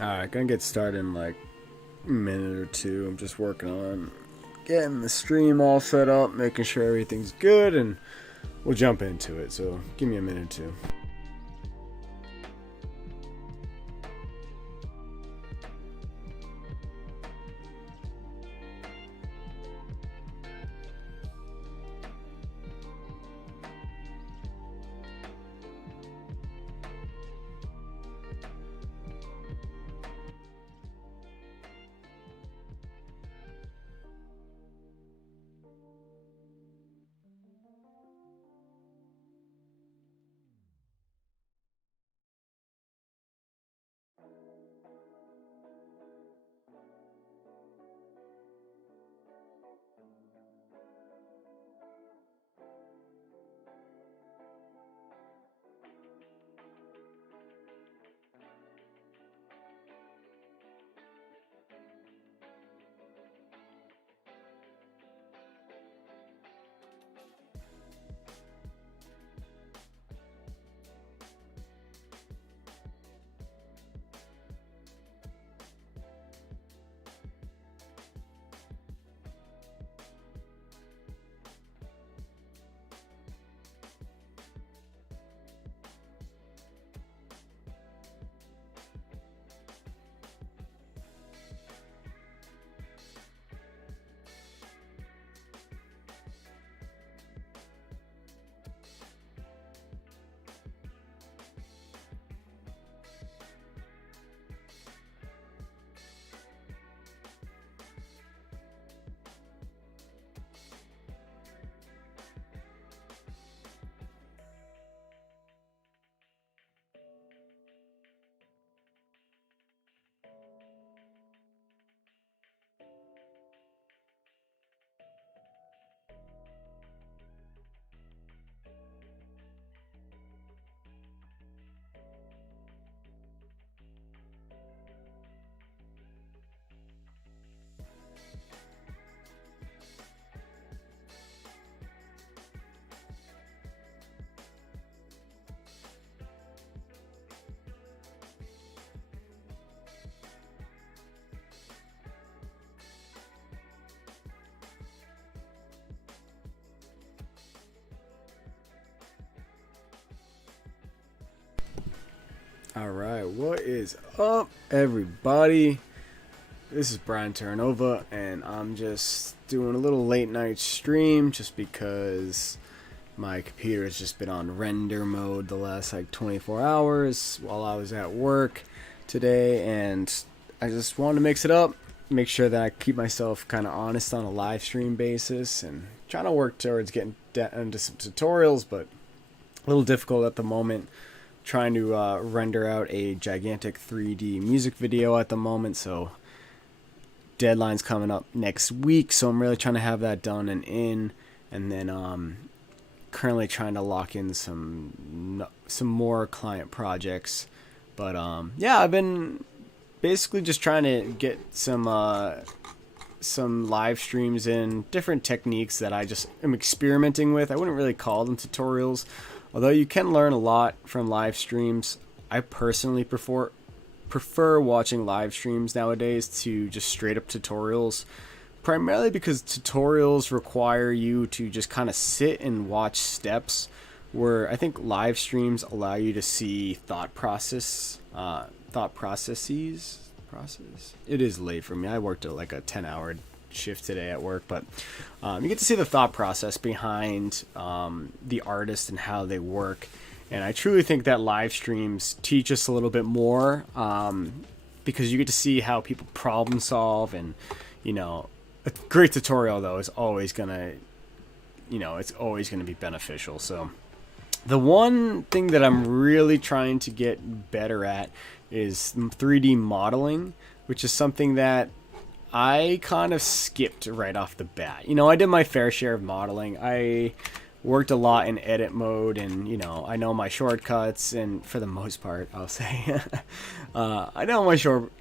Alright, gonna get started in like a minute or two. I'm just working on getting the stream all set up, making sure everything's good, and we'll jump into it. So give me a minute or two. Alright, what is up, everybody? This is Brian Terranova, and I'm just doing a little late night stream just because my computer has just been on render mode the last like 24 hours while I was at work today, and I just wanted to mix it up, make sure that I keep myself kind of honest on a live stream basis, and trying to work towards getting into some tutorials, but a little difficult at the moment. Trying to render out a gigantic 3D music video at the moment, so deadline's coming up next week, so I'm really trying to have that done and in, and then currently trying to lock in some more client projects. But yeah, I've been basically just trying to get some live streams in, different techniques that I just am experimenting with. I wouldn't really call them tutorials, although you can learn a lot from live streams. I personally prefer watching live streams nowadays to just straight up tutorials, primarily because tutorials require you to just kind of sit and watch steps, where I think live streams allow you to see thought processes. It is late for me. I worked at like a 10-hour shift today at work, but you get to see the thought process behind the artist and how they work, and I truly think that live streams teach us a little bit more, because you get to see how people problem solve, and a great tutorial though is always gonna be beneficial. So the one thing that I'm really trying to get better at is 3D modeling, which is something that I kind of skipped right off the bat. I did my fair share of modeling. I worked a lot in edit mode, and I know my shortcuts, and for the most part, I'll say, I know my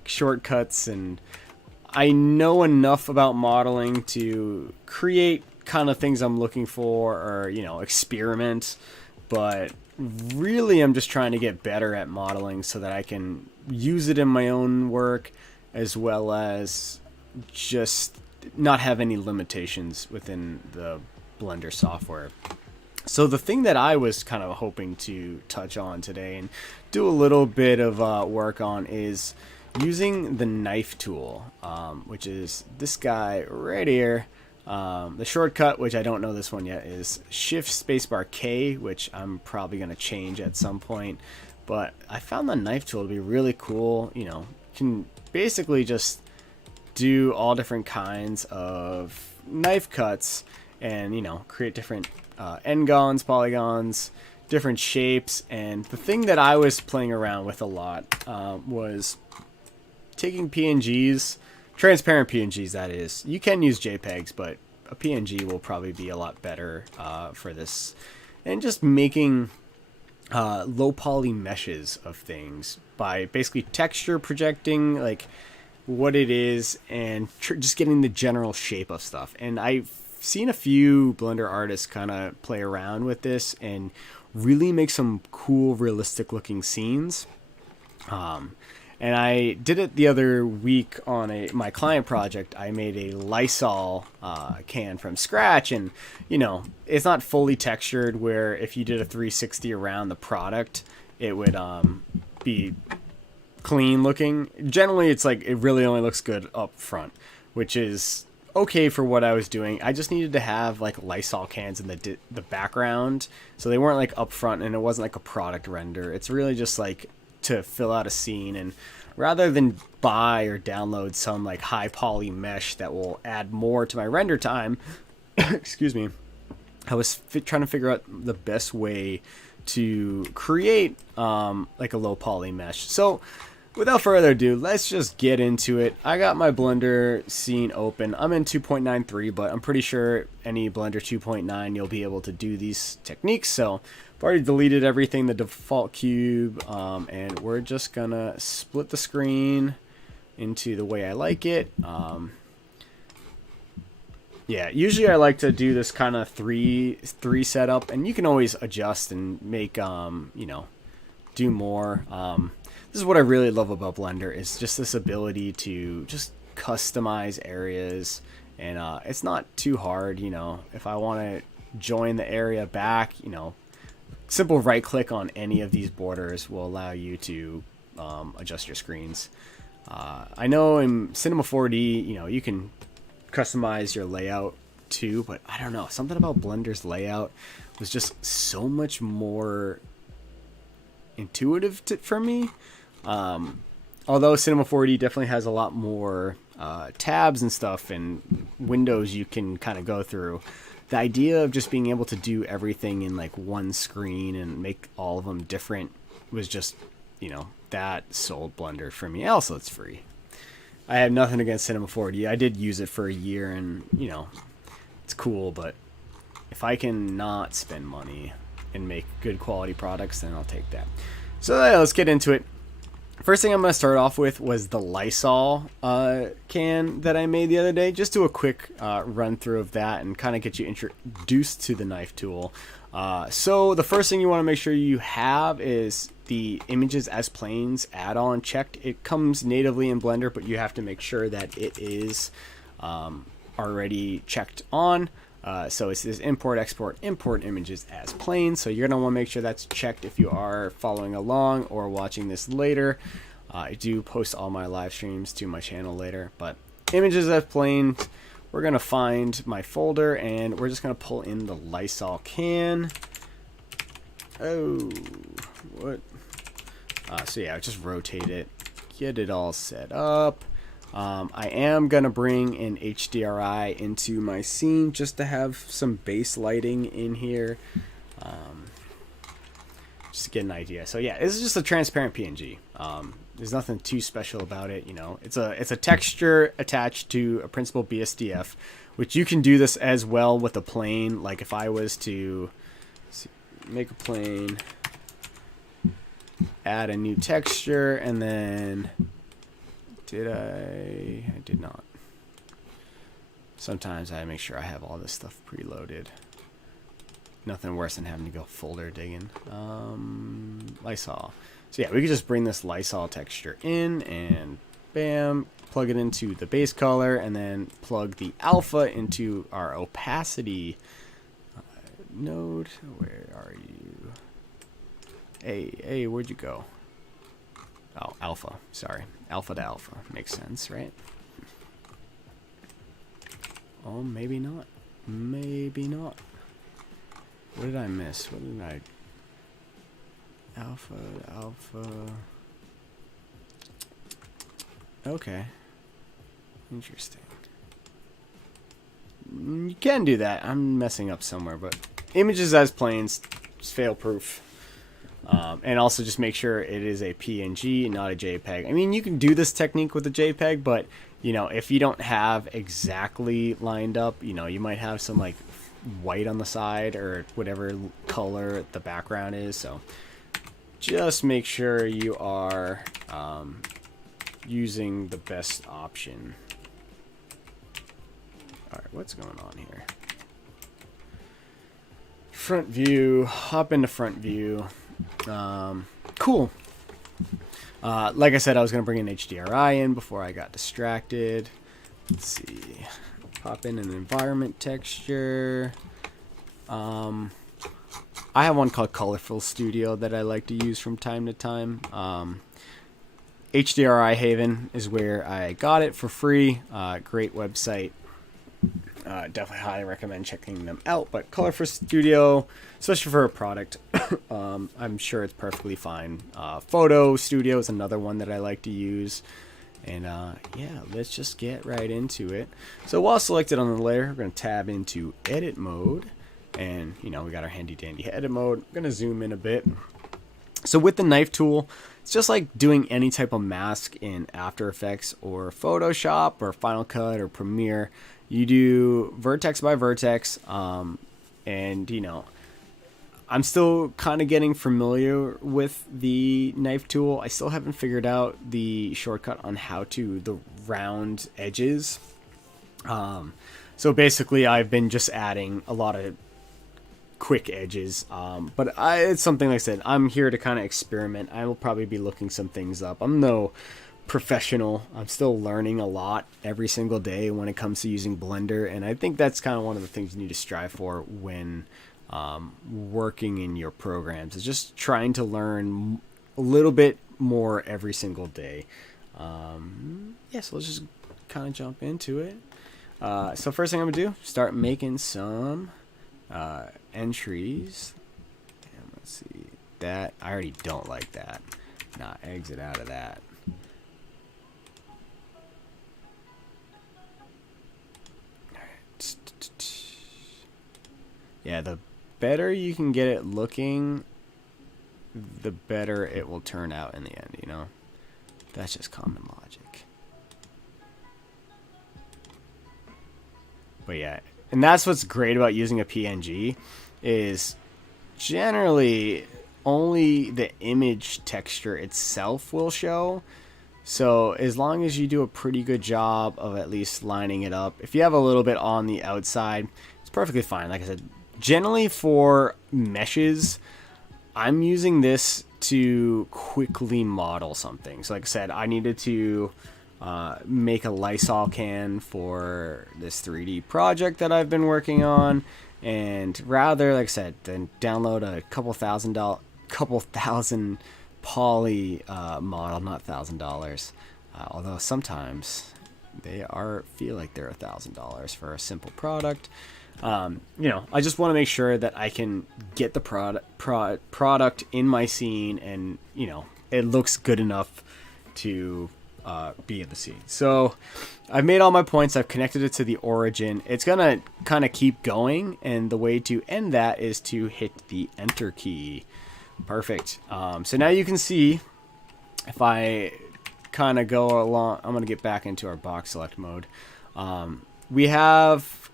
shortcuts, and I know enough about modeling to create kind of things I'm looking for, or experiment. But really I'm just trying to get better at modeling so that I can use it in my own work, as well as just not have any limitations within the Blender software. So the thing that I was kind of hoping to touch on today and do a little bit of work on is using the knife tool, which is this guy right here. The shortcut, which I don't know this one yet, is Shift Spacebar K, which I'm probably going to change at some point. But I found the knife tool to be really cool. You know, you can basically just do all different kinds of knife cuts and, you know, create different n-gons, polygons, different shapes. And the thing that I was playing around with a lot was taking PNGs, transparent PNGs that is. You can use JPEGs, but a PNG will probably be a lot better for this. And just making low poly meshes of things by basically texture projecting like what it is and just getting the general shape of stuff. And I've seen a few Blender artists kind of play around with this and really make some cool realistic looking scenes. And I did it the other week on my client project. I made a Lysol can from scratch, and you know, it's not fully textured where if you did a 360 around the product, it would be clean looking. Generally, it's like it really only looks good up front, which is okay for what I was doing. I just needed to have like Lysol cans in the background, so they weren't like up front, and it wasn't like a product render. It's really just like to fill out a scene, and rather than buy or download some like high poly mesh that will add more to my render time, excuse me, I was trying to figure out the best way to create like a low poly mesh. So without further ado, let's just get into it. I got my Blender scene open. I'm in 2.93, but I'm pretty sure any Blender 2.9 you'll be able to do these techniques. So I've already deleted everything, the default cube, and we're just gonna split the screen into the way I like it. Yeah, usually I like to do this kind of three setup, and you can always adjust and make you know, do more. This is what I really love about Blender, is just this ability to just customize areas, and it's not too hard. You know, if I want to join the area back, you know, simple right click on any of these borders will allow you to adjust your screens. I know in Cinema 4D, you know, you can customize your layout too, but I don't know, something about Blender's layout was just so much more intuitive for me. Although Cinema 4D definitely has a lot more tabs and stuff and windows you can kind of go through, the idea of just being able to do everything in like one screen and make all of them different was just, you know, that sold Blender for me. Also, it's free. I have nothing against Cinema 4D. I did use it for a year, and you know, it's cool, but if I can not spend money and make good quality products, then I'll take that. So let's get into it. First thing I'm going to start off with was the Lysol can that I made the other day. Just do a quick run through of that and kind of get you introduced to the knife tool. So the first thing you want to make sure you have is the images as planes add-on checked. It comes natively in Blender, but you have to make sure that it is already checked on. So it says import images as planes. So you're going to want to make sure that's checked if you are following along or watching this later. I do post all my live streams to my channel later, but images as planes, we're going to find my folder and we're just going to pull in the Lysol can. Oh, what? So yeah, just rotate it, get it all set up. I am going to bring an HDRI into my scene just to have some base lighting in here. Just to get an idea. So yeah, this is just a transparent PNG. There's nothing too special about it. You know, it's a texture attached to a principal BSDF, which you can do this as well with a plane. Like if I was to make a plane, add a new texture, and then I did not. Sometimes I make sure I have all this stuff preloaded. Nothing worse than having to go folder digging. Lysol. So yeah, we could just bring this Lysol texture in and bam, plug it into the base color, and then plug the alpha into our opacity node. Where are you? Hey, where'd you go? Oh, alpha. Sorry. Alpha to alpha. Makes sense, right? Oh, maybe not. Maybe not. What did I miss? What did I... Alpha. Okay. Interesting. You can do that. I'm messing up somewhere, but images as planes is fail-proof. And also just make sure it is a PNG, not a JPEG. I mean, you can do this technique with a JPEG, but, you know, if you don't have exactly lined up, you know, you might have some, like, white on the side or whatever color the background is. So just make sure you are using the best option. All right, what's going on here? Front view, hop into front view. Cool. Like I said, I was going to bring an HDRI in before I got distracted. Let's see. Pop in an environment texture. I have one called Colorful Studio that I like to use from time to time. HDRI Haven is where I got it for free. Great website. Definitely highly recommend checking them out. But Colorful Studio, especially for a product, I'm sure it's perfectly fine. Photo Studio is another one that I like to use. And yeah, let's just get right into it. So while selected on the layer, we're going to tab into edit mode. And, you know, we got our handy dandy edit mode. I'm going to zoom in a bit. So with the knife tool, it's just like doing any type of mask in After Effects or Photoshop or Final Cut or Premiere. You do vertex by vertex, and, you know, I'm still kind of getting familiar with the knife tool. I still haven't figured out the shortcut on how to the round edges. So basically, I've been just adding a lot of quick edges, but it's something, like I said, I'm here to kind of experiment. I will probably be looking some things up. I'm no professional. I'm still learning a lot every single day when it comes to using Blender, and I think that's kind of one of the things you need to strive for when working in your programs, is just trying to learn a little bit more every single day. Yeah, so let's just kind of jump into it. So first thing I'm gonna do, start making some entries. And let's see, that I already don't like that. Nah, exit out of that. Yeah, the better you can get it looking, the better it will turn out in the end, you know? That's just common logic. But yeah, and that's what's great about using a PNG, is generally only the image texture itself will show. So as long as you do a pretty good job of at least lining it up, if you have a little bit on the outside, it's perfectly fine. Like I said, generally for meshes, I'm using this to quickly model something. So like I said, I needed to make a Lysol can for this 3D project that I've been working on, and rather, like I said, than download a couple thousand poly model, not $1,000, although sometimes they feel like they're $1,000 for a simple product. You know, I just want to make sure that I can get the product in my scene, and, you know, it looks good enough to be in the scene. So I've made all my points. I've connected it to the origin. It's gonna kind of keep going, and the way to end that is to hit the enter key. Perfect. So now you can see, if I kind of go along, I'm gonna get back into our box select mode. We have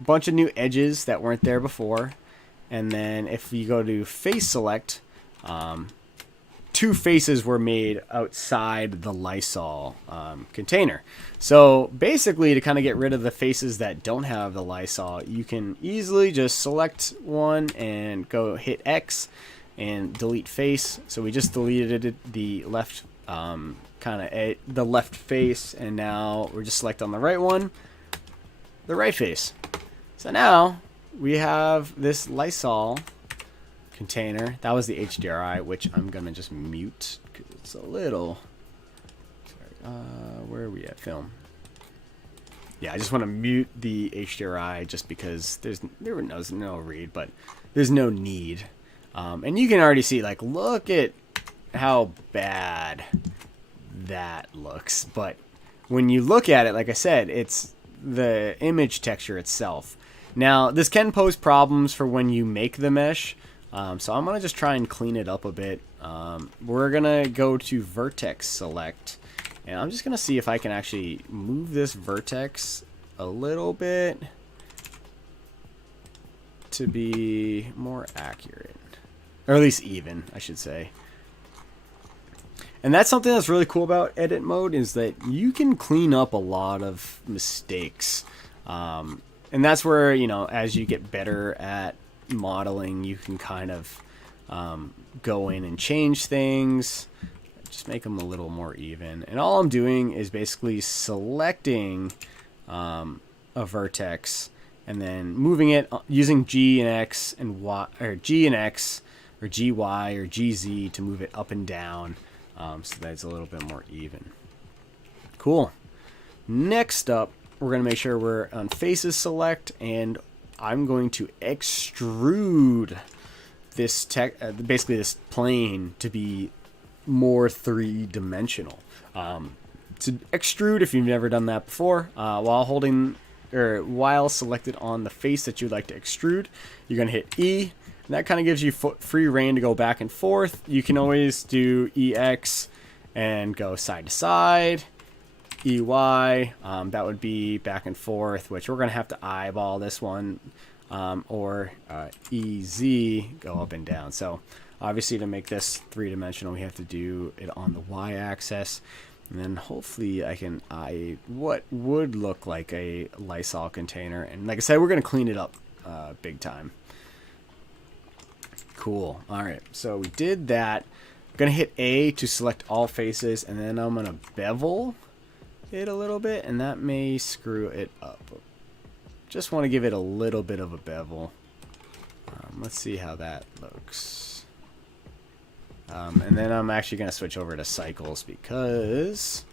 a bunch of new edges that weren't there before, and then if you go to face select, two faces were made outside the Lysol container. So basically, to kind of get rid of the faces that don't have the Lysol, you can easily just select one and go hit X and delete face. So we just deleted the left the left face, and now we're just select on the right one, the right face. So now we have this Lysol container. That was the Hdri, which I'm gonna just mute because it's a little. Sorry, where are we at? Film. Yeah, I just want to mute the Hdri just because there was no read, but there's no need. And you can already see, like, look at how bad that looks. But when you look at it, like I said, it's the image texture itself. Now, this can pose problems for when you make the mesh. So I'm going to just try and clean it up a bit. We're going to go to vertex select. And I'm just going to see if I can actually move this vertex a little bit to be more accurate. Or at least even, I should say. And that's something that's really cool about edit mode, is that you can clean up a lot of mistakes. And that's where, you know, as you get better at modeling, you can kind of go in and change things, just make them a little more even. And all I'm doing is basically selecting a vertex and then moving it using G and X and Y, or G and X or GY or GZ to move it up and down, so that it's a little bit more even. Cool. Next up, we're going to make sure we're on faces select, and I'm going to extrude this basically this plane to be more three-dimensional. To extrude, if you've never done that before, while selected on the face that you'd like to extrude, you're going to hit E, and that kind of gives you free reign to go back and forth. You can always do EX and go side to side. EY, that would be back and forth, which we're going to have to eyeball this one, or EZ, go up and down. So obviously to make this three-dimensional, we have to do it on the Y-axis, and then hopefully I can what would look like a Lysol container. And like I said, we're going to clean it up big time. Cool. All right, so we did that. I'm going to hit A to select all faces, and then I'm going to bevel it a little bit, and that may screw it up. Just want to give it a little bit of a bevel. Let's see how that looks. And then I'm actually going to switch over to cycles because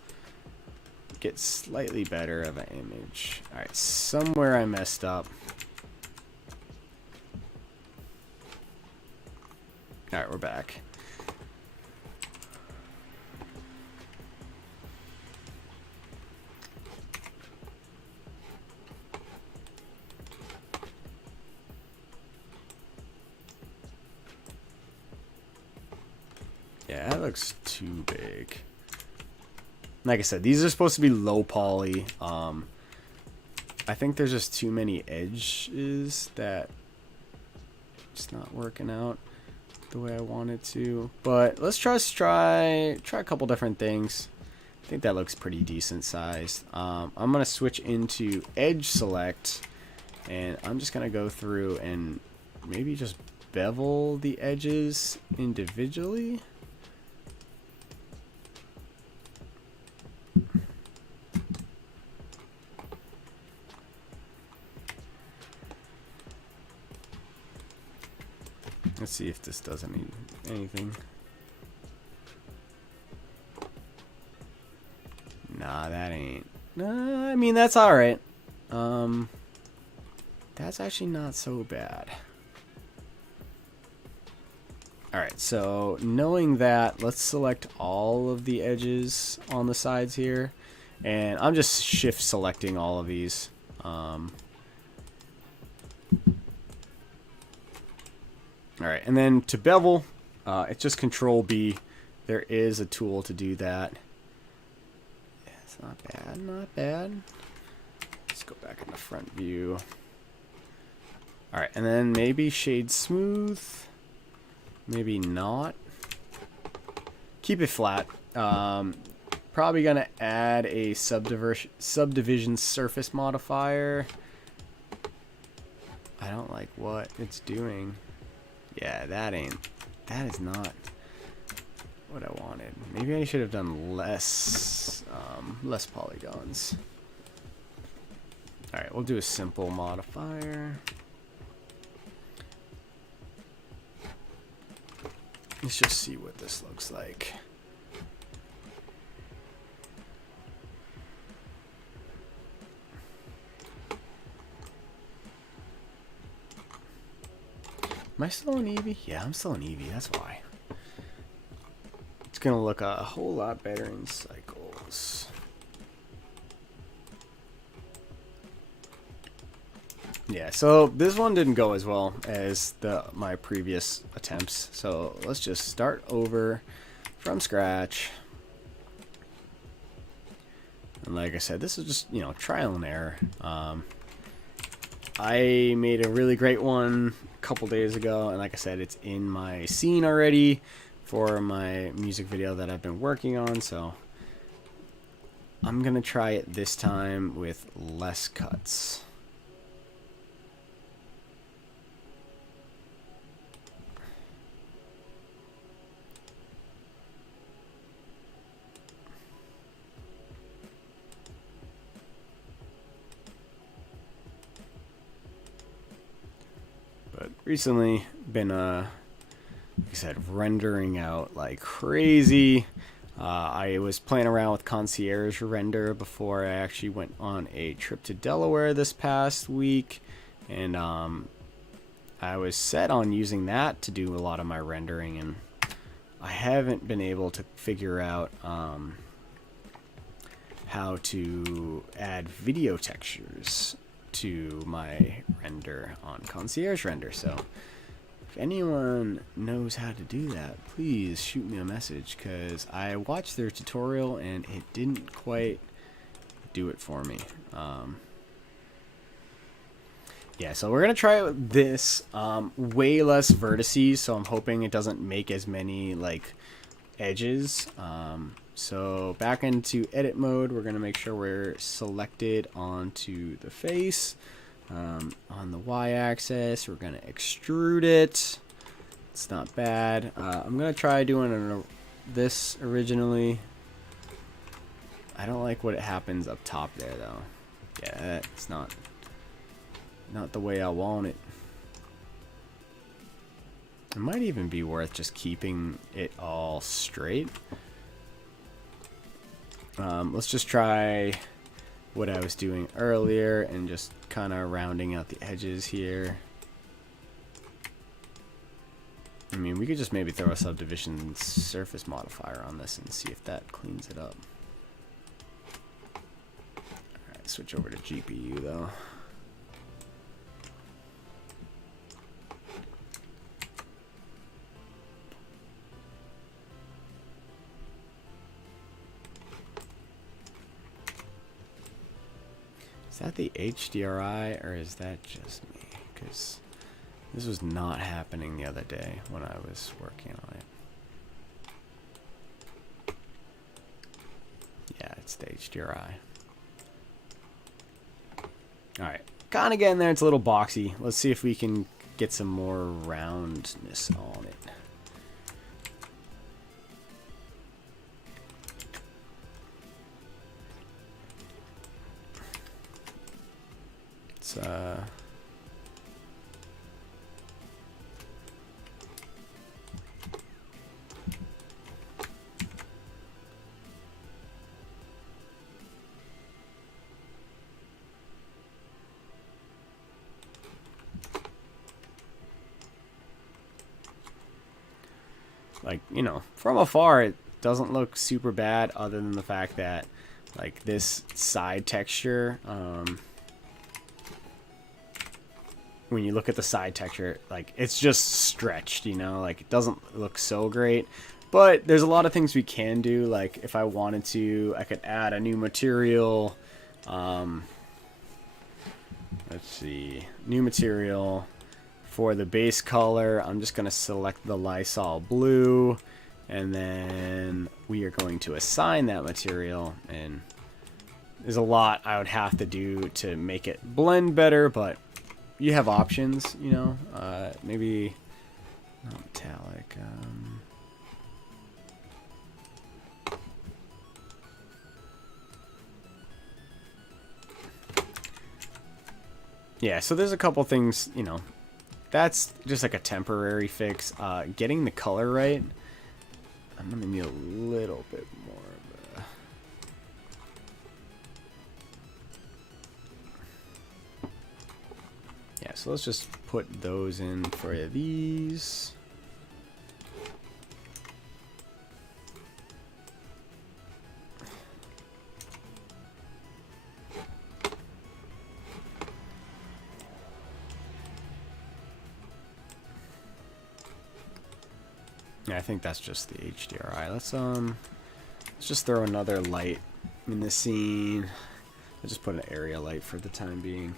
it gets slightly better of an image. Alright, somewhere I messed up. Alright, we're back. Yeah, that looks too big. Like I said, these are supposed to be low poly. I think there's just too many edges that it's not working out the way I want it to. But let's try a couple different things. I think that looks pretty decent sized. I'm gonna switch into edge select, and I'm just gonna go through and maybe just bevel the edges individually. Let's see if this does anything. Nah, that ain't. I mean, that's alright. That's actually not so bad. Alright, so knowing that, let's select all of the edges on the sides here. And I'm just shift selecting all of these. Alright, and then to bevel, it's just Control B. There is a tool to do that. Yeah, it's not bad, not bad. Let's go back in the front view. Alright, and then maybe shade smooth. Maybe not. keep it flat. Probably gonna add a subdivision surface modifier. I don't like what it's doing. Yeah, that is not what I wanted. Maybe I should have done less polygons. All right, we'll do a simple modifier. Let's just see what this looks like. Am I still in Eevee? Yeah, I'm still in Eevee, that's why. It's gonna look a whole lot better in cycles. Yeah, so this one didn't go as well as my previous attempts. So let's just start over from scratch. And like I said, this is just, trial and error. I made a really great one a couple days ago, and like I said, it's in my scene already for my music video that I've been working on, so I'm gonna try it this time with less cuts. Recently been like I said, rendering out like crazy. I was playing around with concierge render before I actually went on a trip to Delaware this past week, and I was set on using that to do a lot of my rendering, and I haven't been able to figure out how to add video textures to my render on concierge render. So if anyone knows how to do that, please shoot me a message, because I watched their tutorial and it didn't quite do it for me. Yeah, so we're gonna try it with this. Way less vertices, so I'm hoping it doesn't make as many like edges. So back into edit mode, we're going to make sure we're selected onto the face. On the y-axis, we're going to extrude it. It's not bad. I'm going to try doing this originally. I don't like what happens up top there, though. Yeah, it's not the way I want it. It might even be worth just keeping it all straight. Let's just try what I was doing earlier and just kind of rounding out the edges here. I mean, we could just maybe throw a subdivision surface modifier on this and see if that cleans it up. Alright, switch over to GPU though. Is that the Hdri, or is that just me? Because this was not happening the other day when I was working on it. Yeah, it's the Hdri. Alright, kind of getting there. It's a little boxy. Let's see if we can get some more roundness on it. Like, from afar it doesn't look super bad, other than the fact that like this side texture, when you look at the side texture, like it's just stretched, like it doesn't look so great. But there's a lot of things we can do. Like if I wanted to, I could add a new material. Let's see, new material for the base color. I'm just gonna select the Lysol blue And then we are going to assign that material, and there's a lot I would have to do to make it blend better, but you have options, you know, maybe not metallic. Yeah, so there's a couple things, you know, that's just like a temporary fix. Getting the color right, I'm gonna need a little bit more of a... Yeah, so let's just put those in for these. Yeah, I think that's just the HDRI. Let's just throw another light in the scene. I'll just put an area light for the time being.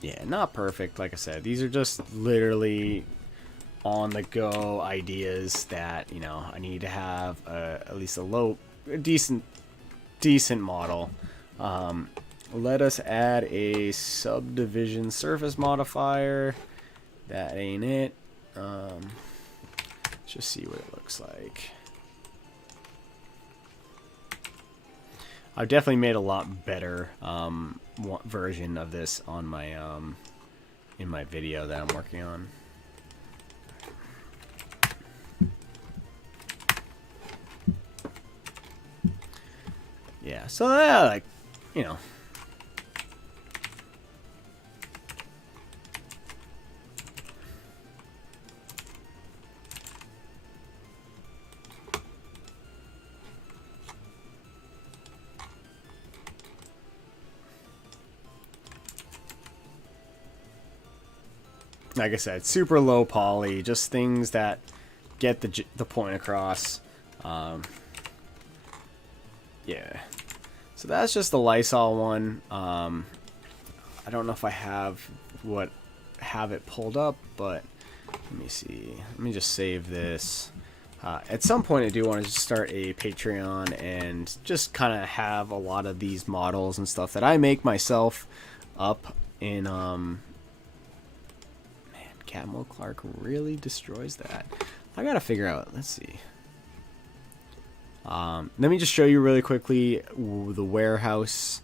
Yeah, not perfect, like I said. These are just literally on the go ideas that, you know, I need to have at least a decent model. Let us add a subdivision surface modifier. That ain't it. Let's just see what it looks like. I've definitely made a lot better version of this on my in my video that I'm working on. Yeah, so like, you know. Like I said, super low poly, just things that get the point across. Yeah. So that's just the Lysol one. I don't know if I have it pulled up, but let me see. Let me just save this. At some point, I do want to just start a Patreon and just kind of have a lot of these models and stuff that I make myself up in. Man, Catmull Clark really destroys that. I gotta figure out. Let's see. Let me just show you really quickly the warehouse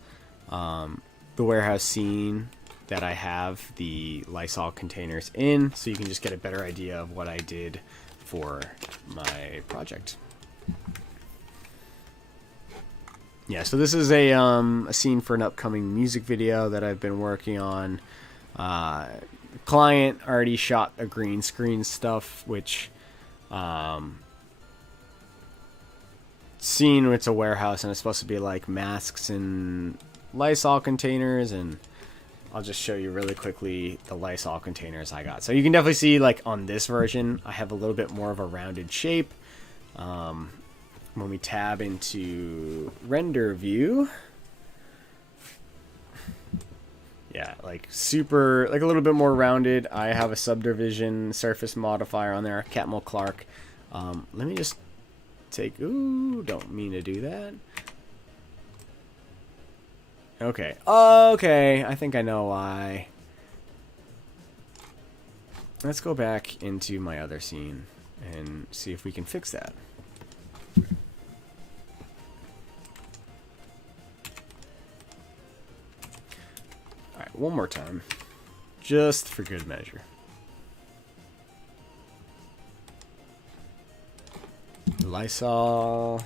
scene that I have the Lysol containers in, so you can just get a better idea of what I did for my project. Yeah, so this is a scene for an upcoming music video that I've been working on. Client already shot a green screen stuff, which scene, it's a warehouse and it's supposed to be like masks and Lysol containers, and I'll just show you really quickly the Lysol containers I got. So you can definitely see, like, on this version I have a little bit more of a rounded shape. When we tab into render view, yeah, like super, like a little bit more rounded. I have a subdivision surface modifier on there, Catmull Clark. Let me just take, ooh, don't mean to do that. Okay, okay, I think I know why. Let's go back into my other scene and see if we can fix that. Alright, one more time, just for good measure. Lysol.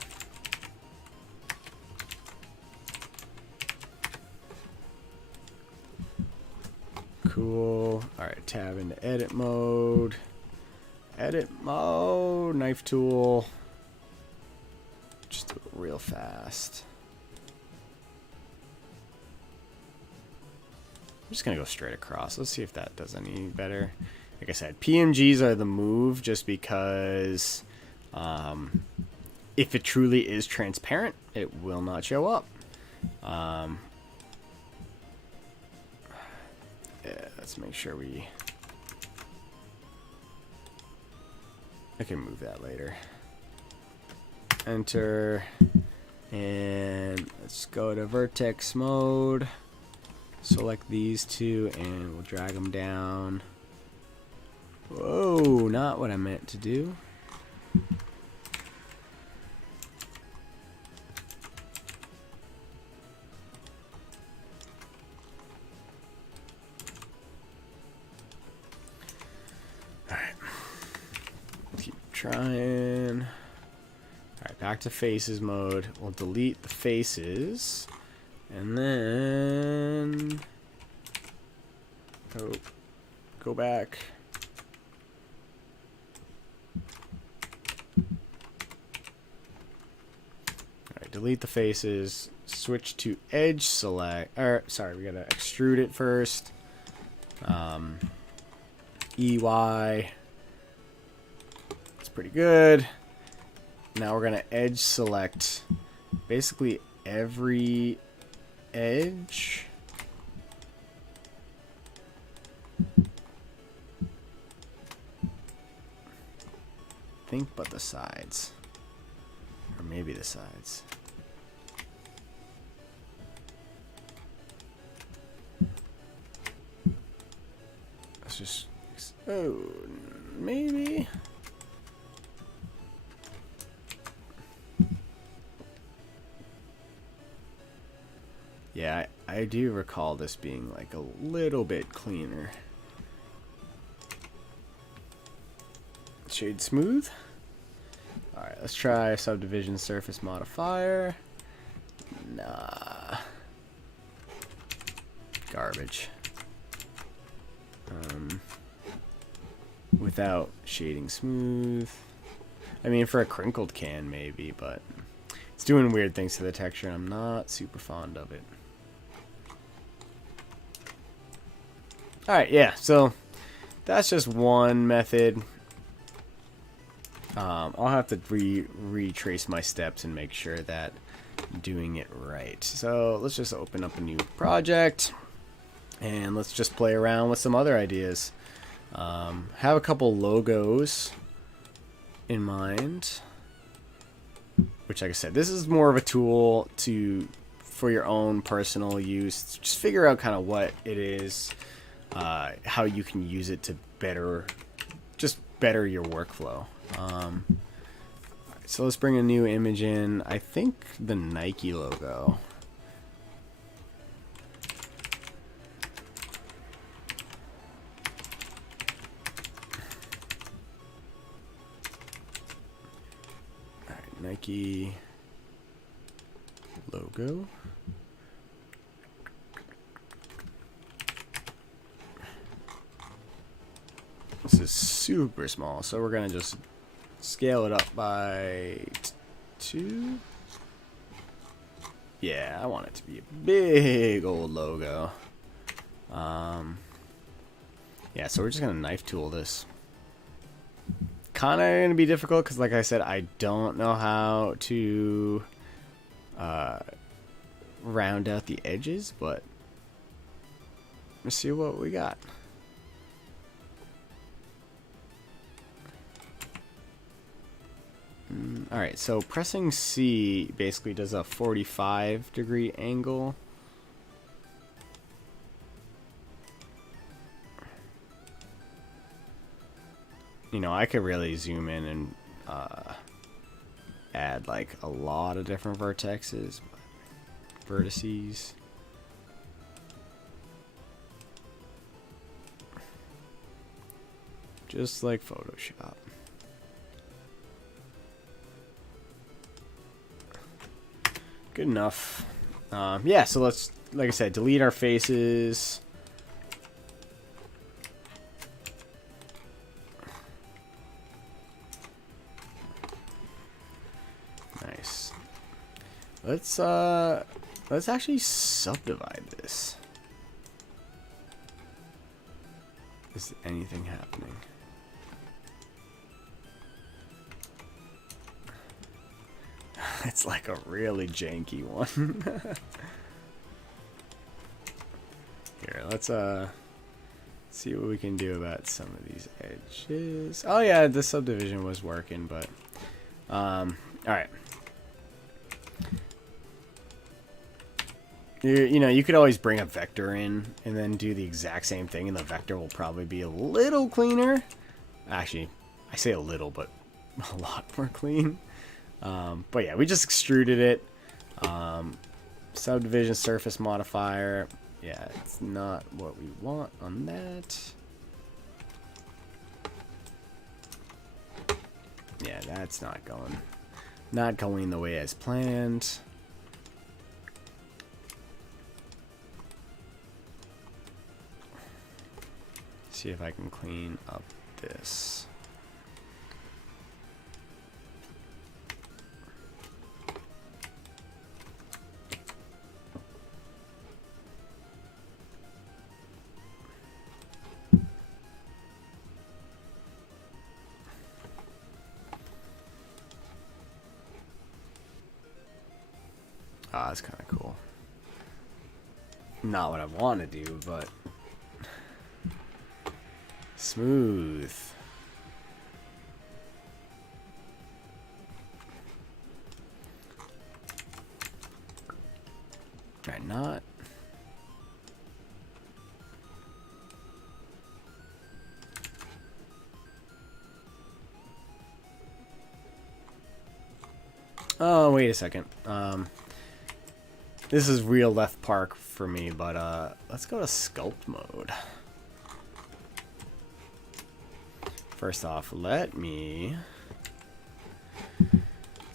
Cool. Alright, tab into edit mode. Edit mode, knife tool. Just do it real fast. I'm just gonna go straight across. Let's see if that does any better. like I said, PNGs are the move just because if it truly is transparent, it will not show up. Yeah, let's make sure I can move that later. Enter, and let's go to vertex mode. Select these two, and we'll drag them down. Whoa, not what I meant to do. Alright. Keep trying. Alright, back to faces mode. We'll delete the faces. And then go back. Alright, delete the faces. Switch to edge select. Or sorry, we gotta extrude it first. EY. It's pretty good. Now we're gonna edge select basically every edge. I think but the sides. Or maybe the sides. Let's just... Oh, maybe... Yeah, I do recall this being like a little bit cleaner. Shade smooth. Alright, let's try subdivision surface modifier. Nah. Garbage. Without shading smooth. I mean, for a crinkled can maybe, but it's doing weird things to the texture and I'm not super fond of it. Alright, yeah, so that's just one method. I'll have to retrace my steps and make sure that I'm doing it right. So let's just open up a new project and let's just play around with some other ideas. Have a couple logos in mind, which, like I said, this is more of a tool for your own personal use. Just figure out kind of what it is. How you can use it to better your workflow. So let's bring a new image in. I think the Nike logo. All right, Nike logo. This is super small, so we're gonna just scale it up by 2. Yeah, I want it to be a big old logo. Yeah, so we're just gonna knife tool this. Kind of gonna be difficult because, like I said, I don't know how to round out the edges, but let's see what we got. Alright, so pressing C basically does a 45-degree angle. You know, I could really zoom in and add like a lot of different vertices. Just like Photoshop. Good enough. Yeah, so let's, like I said, delete our faces. Nice. Let's actually subdivide this. Is anything happening? It's like a really janky one. Here, let's see what we can do about some of these edges. Oh yeah, the subdivision was working, but all right. You know, you could always bring a vector in and then do the exact same thing, and the vector will probably be a little cleaner. Actually, I say a little, but a lot more clean. But yeah, we just extruded it. Subdivision surface modifier. Yeah, it's not what we want on that. Yeah, that's not going the way as planned. See if I can clean up this. Ah, that's kind of cool. Not what I want to do, but smooth. Right, not. Oh, wait a second. This is real left park for me, but let's go to Sculpt Mode. First off, let's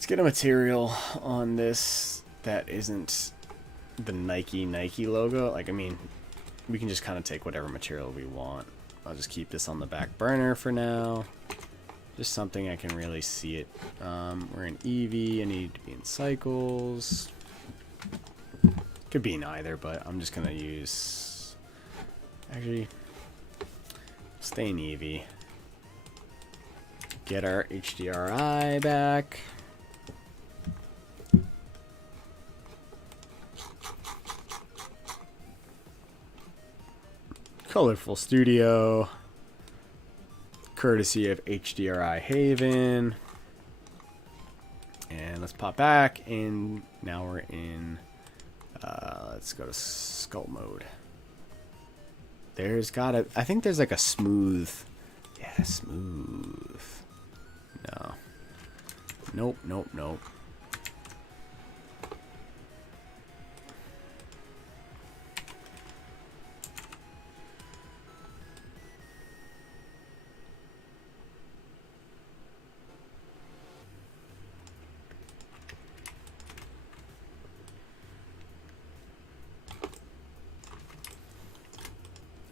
get a material on this that isn't the Nike logo. Like, I mean, we can just kind of take whatever material we want. I'll just keep this on the back burner for now. Just something I can really see it. We're in EV. I need to be in cycles. Could be in either, but I'm just gonna use. Actually, stay in EV. Get our Hdri back. Colorful Studio. Courtesy of Hdri Haven. And let's pop back, and now we're in. Let's go to Sculpt Mode. I think there's like a smooth. Yeah, smooth. No. Nope, nope, nope.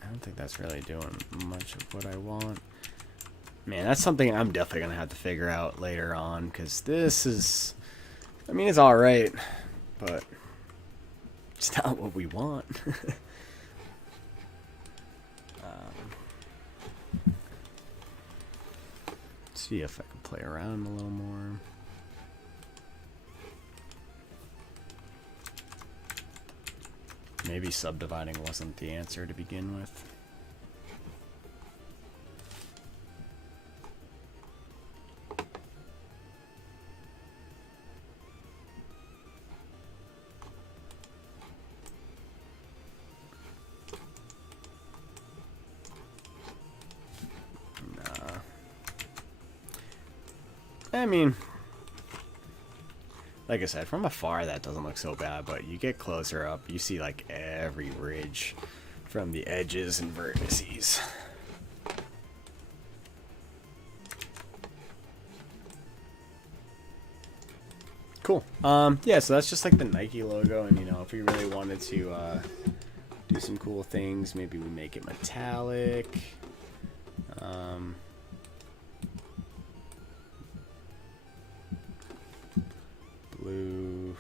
I don't think that's really doing much of what I want. Man, that's something I'm definitely going to have to figure out later on, because this is, I mean, it's alright, but it's not what we want. See if I can play around a little more. Maybe subdividing wasn't the answer to begin with. I mean, like I said, from afar that doesn't look so bad, but you get closer up, you see like every ridge from the edges and vertices. Cool. Yeah, so that's just like the Nike logo, and you know, if we really wanted to do some cool things, maybe we make it metallic. Blue.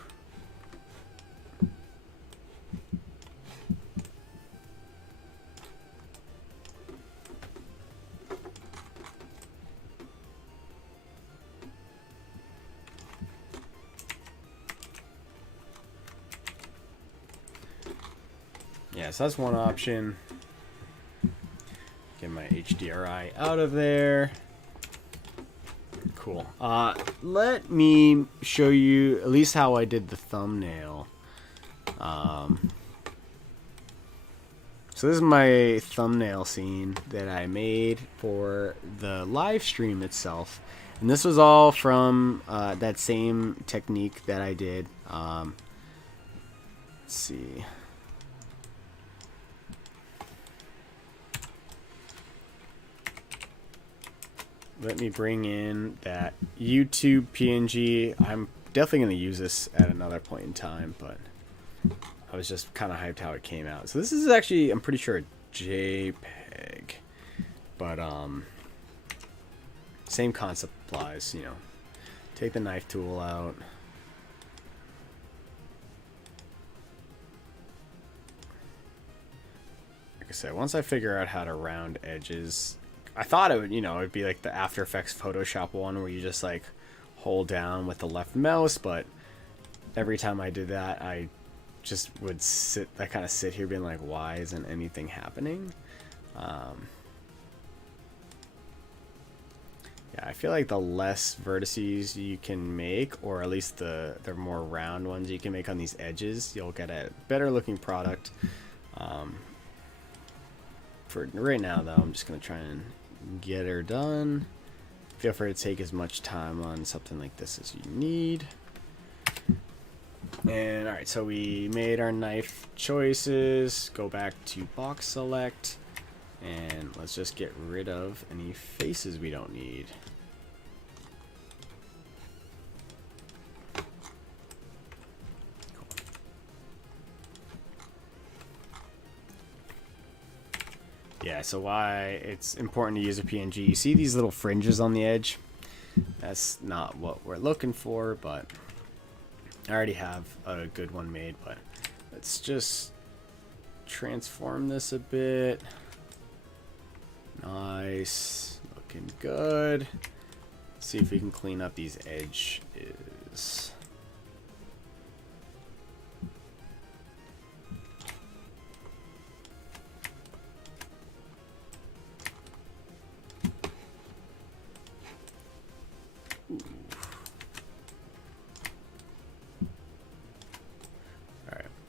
Yeah, so that's one option. Get my Hdri out of there. Cool. Let me show you at least how I did the thumbnail. So this is my thumbnail scene that I made for the live stream itself. And this was all from that same technique that I did. Let's see. Let me bring in that YouTube PNG. I'm definitely going to use this at another point in time, but I was just kind of hyped how it came out. So this is actually, I'm pretty sure, a JPEG. But, same concept applies, you know. Take the knife tool out. Like I said, once I figure out how to round edges, I thought it would, you know, it'd be like the After Effects Photoshop one where you just like hold down with the left mouse, but every time I did that, I just would kind of sit here being like, why isn't anything happening? Yeah, I feel like the less vertices you can make, or at least the more round ones you can make on these edges, you'll get a better looking product. For right now though, I'm just gonna try and get her done. Feel free to take as much time on something like this as you need. And alright, so we made our knife choices. Go back to box select, and let's just get rid of any faces we don't need. Yeah, so why it's important to use a PNG. You see these little fringes on the edge? That's not what we're looking for, but I already have a good one made. But let's just transform this a bit. Nice, looking good. See if we can clean up these edges.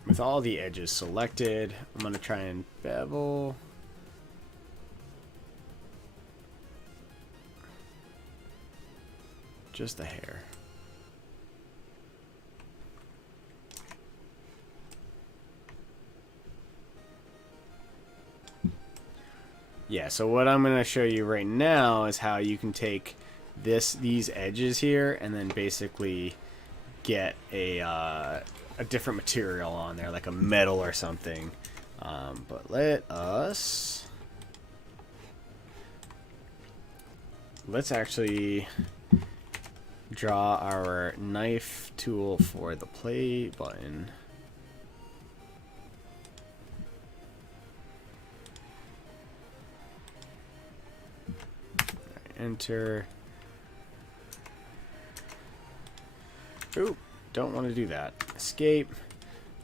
With all the edges selected, I'm going to try and bevel. Just a hair. Yeah, so what I'm going to show you right now is how you can take these edges here and then basically get a different material on there, like a metal or something. But let's actually draw our knife tool for the play button. Enter. Ooh, don't want to do that. Escape.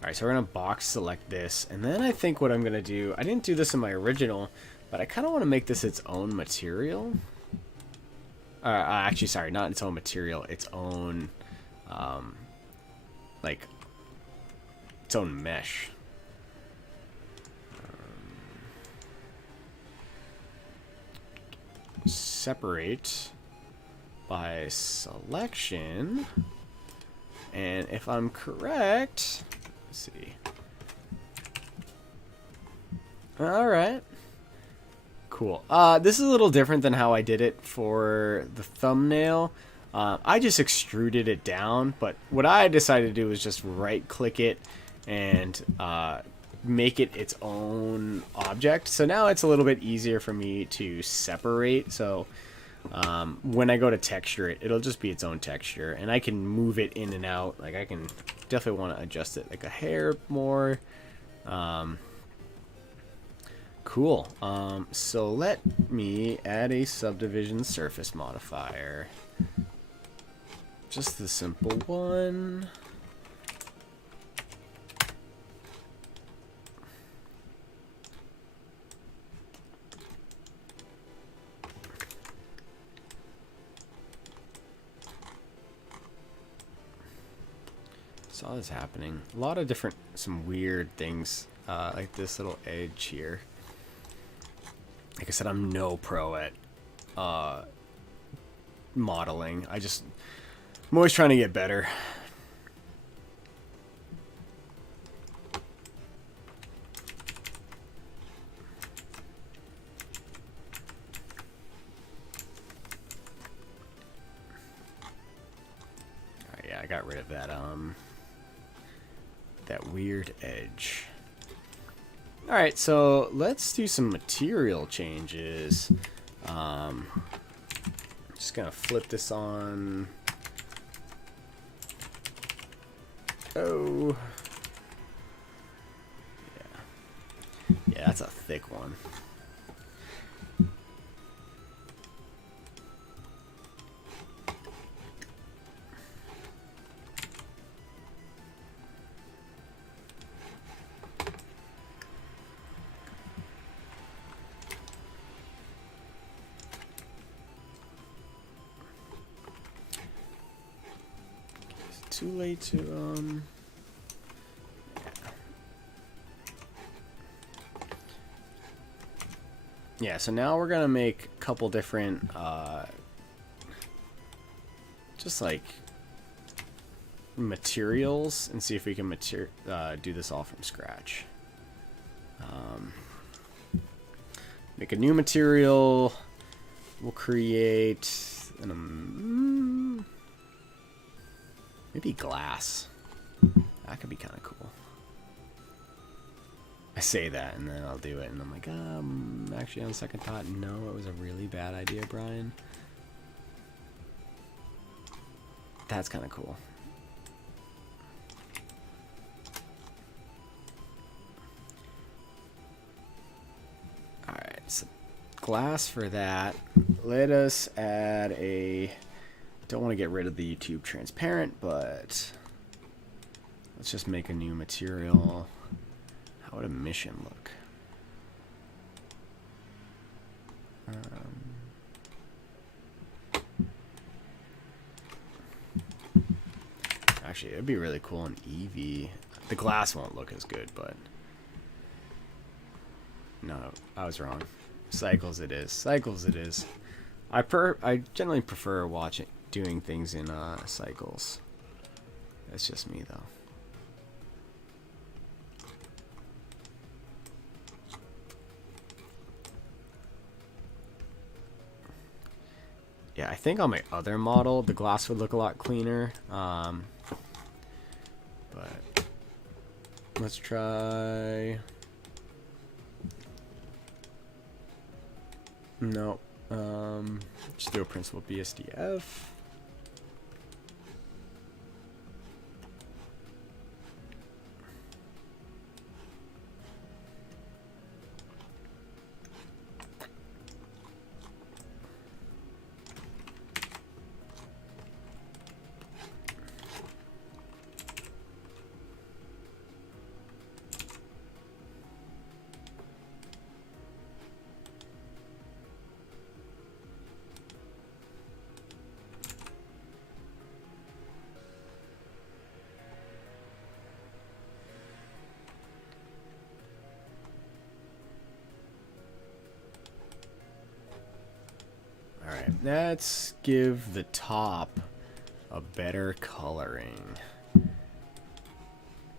Alright, so we're going to box select this. And then I think what I'm going to do, I didn't do this in my original, but I kind of want to make this its own material. Actually, sorry, not its own material, its own, like, its own mesh. Separate by selection. And if I'm correct, let's see. Alright. Cool. This is a little different than how I did it for the thumbnail. I just extruded it down, but what I decided to do was just right click it and make it its own object. So now it's a little bit easier for me to separate. So when I go to texture it, it'll just be its own texture, and I can move it in and out. Like I can definitely want to adjust it like a hair more. Cool. So let me add a subdivision surface modifier. Just the simple one. Saw this happening. A lot of different, some weird things, like this little edge here. Like I said, I'm no pro at modeling. I'm always trying to get better. Alright, yeah, I got rid of that that weird edge. Alright, so let's do some material changes. Just gonna flip this on. Oh. Yeah, that's a thick one. Too late to yeah, so now we're gonna make a couple different just like materials and see if we can do this all from scratch. Make a new material. We'll create an maybe glass. That could be kind of cool. I say that and then I'll do it and I'm like, actually on second thought, no, it was a really bad idea, Brian. That's kind of cool. Alright, so glass for that. Let us add a... Don't want to get rid of the YouTube transparent, but let's just make a new material. How would emission look? Actually, it'd be really cool in EV. The glass won't look as good, but no, I was wrong. Cycles it is. Cycles it is. I generally prefer doing things in cycles. That's just me though. Yeah, I think on my other model the glass would look a lot cleaner. But let's try. No. Just do a principal BSDF. Alright, let's give the top a better coloring.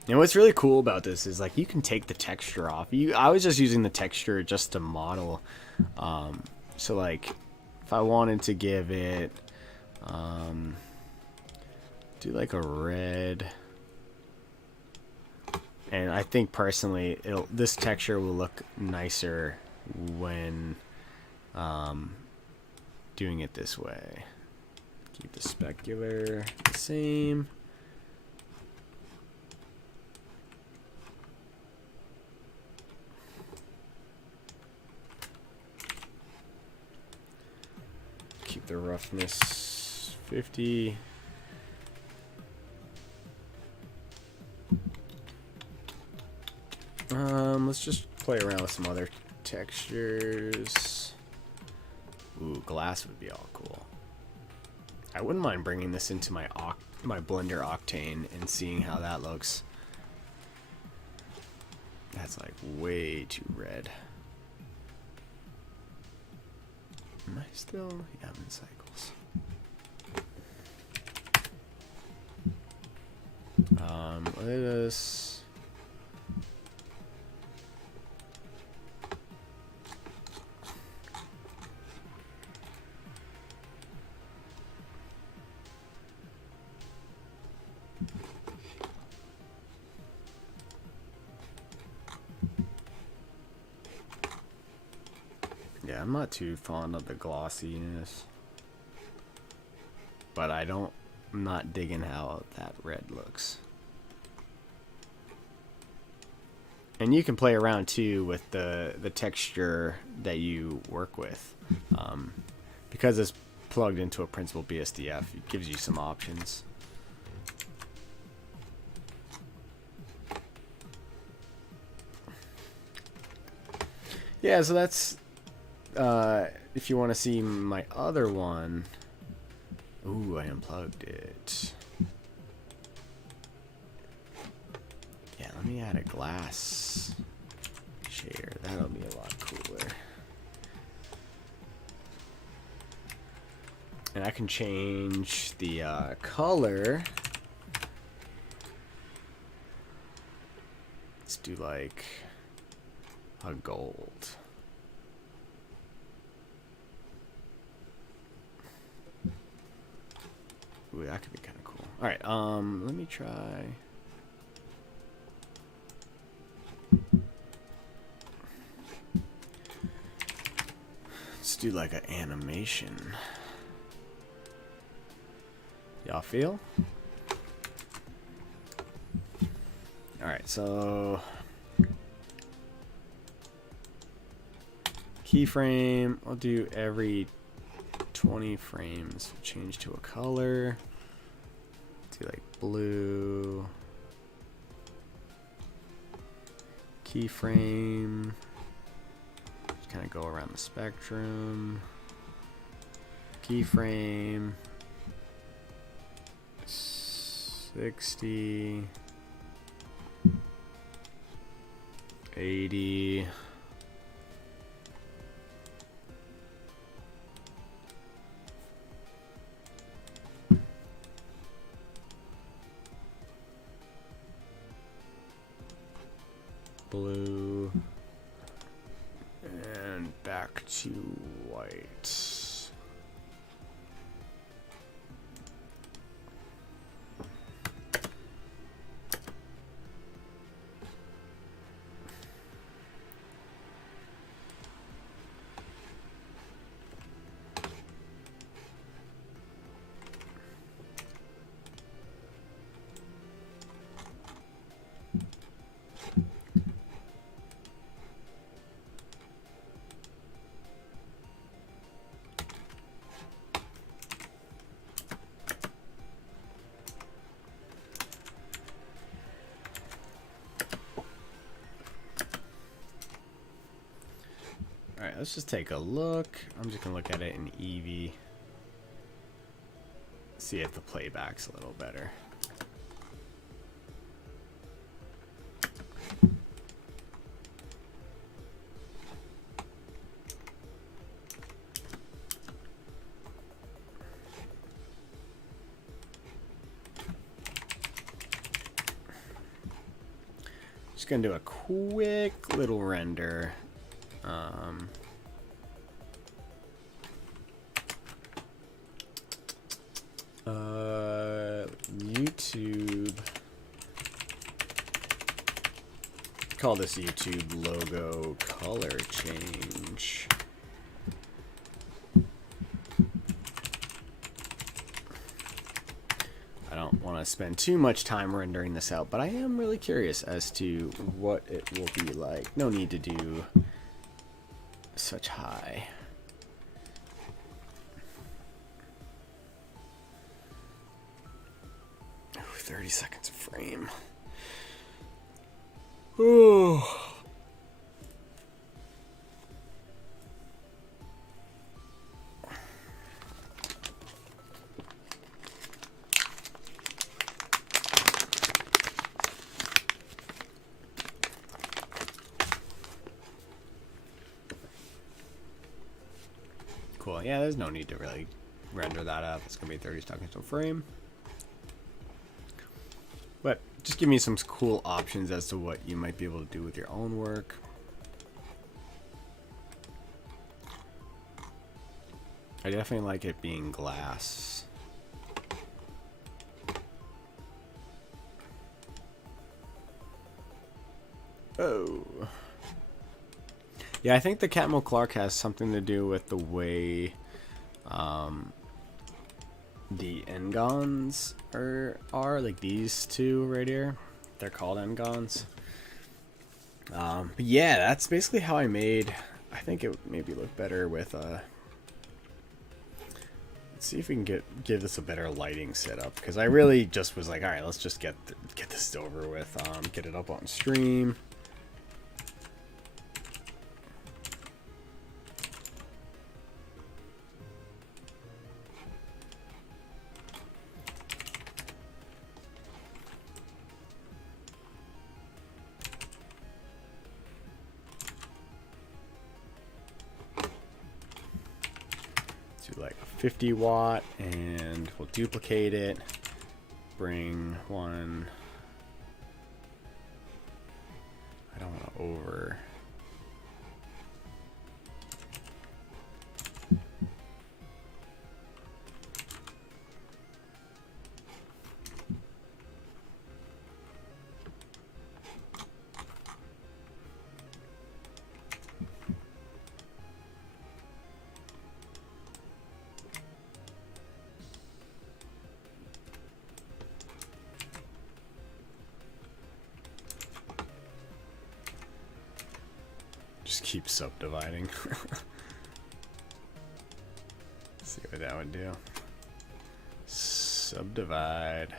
And what's really cool about this is like you can take the texture off. I was just using the texture just to model. So like if I wanted to give it do like a red, and I think personally this texture will look nicer when doing it this way. Keep the specular the same. Keep the roughness 50. Let's just play around with some other textures. Ooh, glass would be all cool. I wouldn't mind bringing this into my Blender Octane and seeing how that looks. That's like way too red. Am I still? Yeah, I'm in cycles. Let us. Yeah, I'm not too fond of the glossiness, but I'm not digging how that red looks. And you can play around too with the texture that you work with. Because it's plugged into a Principled BSDF, it gives you some options. Yeah, so that's if you want to see my other one. Ooh, I unplugged it. Yeah, let me add a glass shader. That'll be a lot cooler. And I can change the color. Let's do like a gold. Ooh, that could be kind of cool. All right, let me try. Let's do like an animation. Y'all feel? All right, so keyframe. I'll do every 20 frames. Change to a color. Do like blue. Keyframe. Just kind of go around the spectrum. Keyframe. 60. 80. Blue and back to white. Alright, let's just take a look. I'm just going to look at it in Eevee. See if the playback's a little better. Just going to do a quick little render. YouTube. Call this YouTube logo color change. I don't want to spend too much time rendering this out, but I am really curious as to what it will be like. No need to do such high. 30 seconds a frame. Ooh. Cool. Yeah, there's no need to really render that up. It's gonna be 30 seconds to a frame. But just give me some cool options as to what you might be able to do with your own work. I definitely like it being glass. Oh. Yeah, I think the Catmull Clark has something to do with the way the N-gons are like these two right here. They're called N-gons. But yeah, that's basically how I made. I think it would maybe look better with let's see if we can give this a better lighting setup, because I really just was like, all right, let's just get this over with. Get it up on stream. Like a 50 watt, and we'll duplicate it, bring one, I don't want to over, just keep subdividing. See what that would do. Subdivide.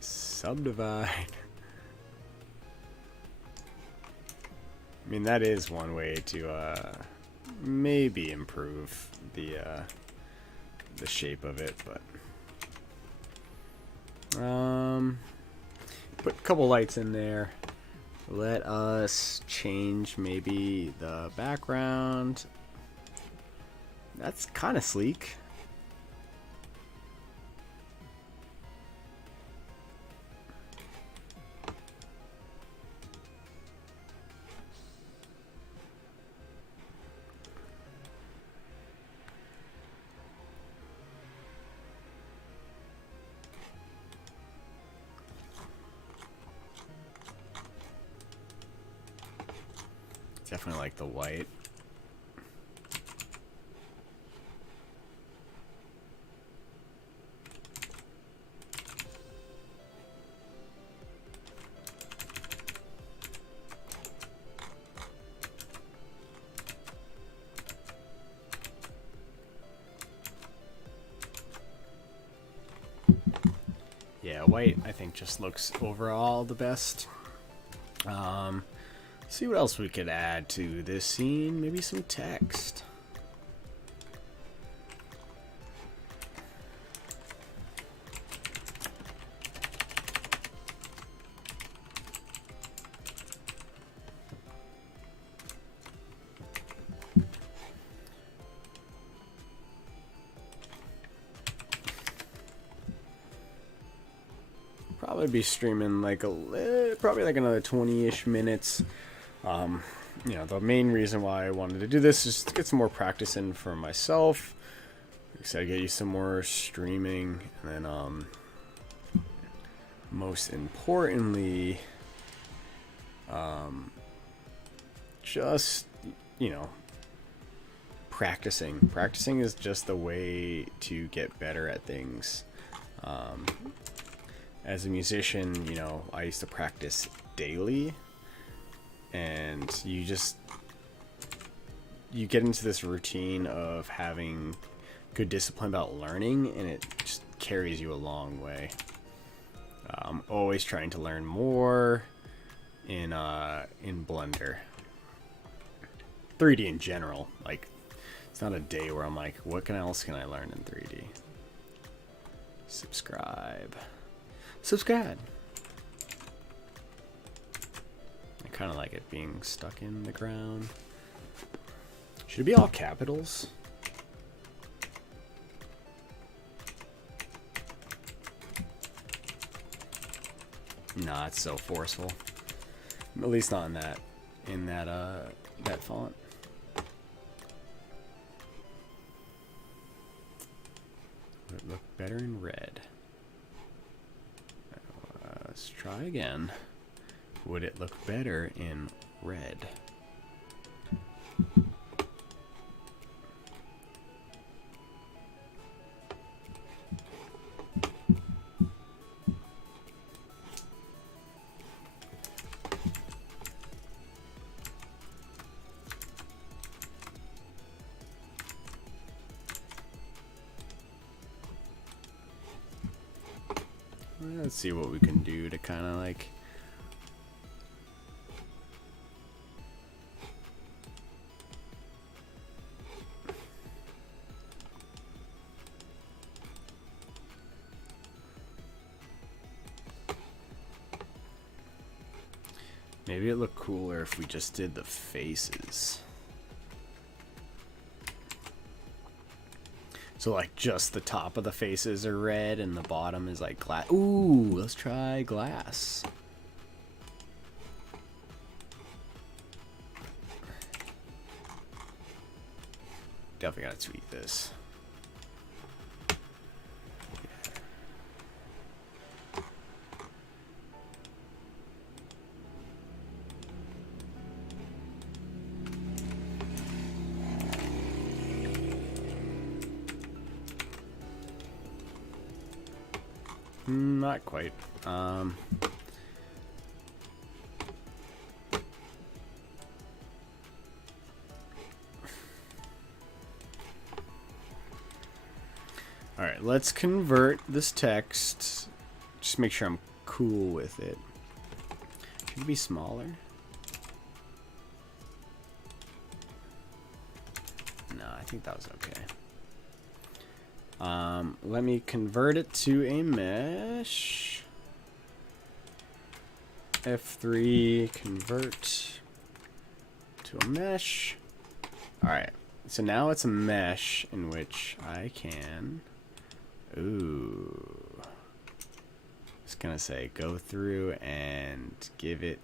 Subdivide. I mean, that is one way to maybe improve the shape of it, but put a couple lights in there. Let us change maybe the background. That's kind of sleek. Definitely like the white. Yeah, white I think just looks overall the best. See what else we could add to this scene. Maybe some text. Probably be streaming like probably like another 20-ish minutes. You know, the main reason why I wanted to do this is to get some more practice in for myself. Like I said, get you some more streaming, and then most importantly, just, you know, practicing. Practicing is just the way to get better at things. As a musician, you know, I used to practice daily. And you get into this routine of having good discipline about learning, and it just carries you a long way. I'm always trying to learn more in Blender. 3D in general. Like, it's not a day where I'm like, what else can I learn in 3D? Subscribe. Subscribe. Kind of like it being stuck in the ground. Should it be all capitals? Nah, it's so forceful. At least not in that font. Would it look better in red? Let's try again. Would it look better in red? Let's see what we can do to kind of like maybe it looked cooler if we just did the faces. So like just the top of the faces are red and the bottom is like glass. Ooh, let's try glass. Definitely gotta tweak this. Not quite. Alright, let's convert this text. Just make sure I'm cool with it. Should it be smaller? No, I think that was okay. Let me convert it to a mesh. F3, convert to a mesh. Alright, so now it's a mesh in which I can, just gonna say go through and give it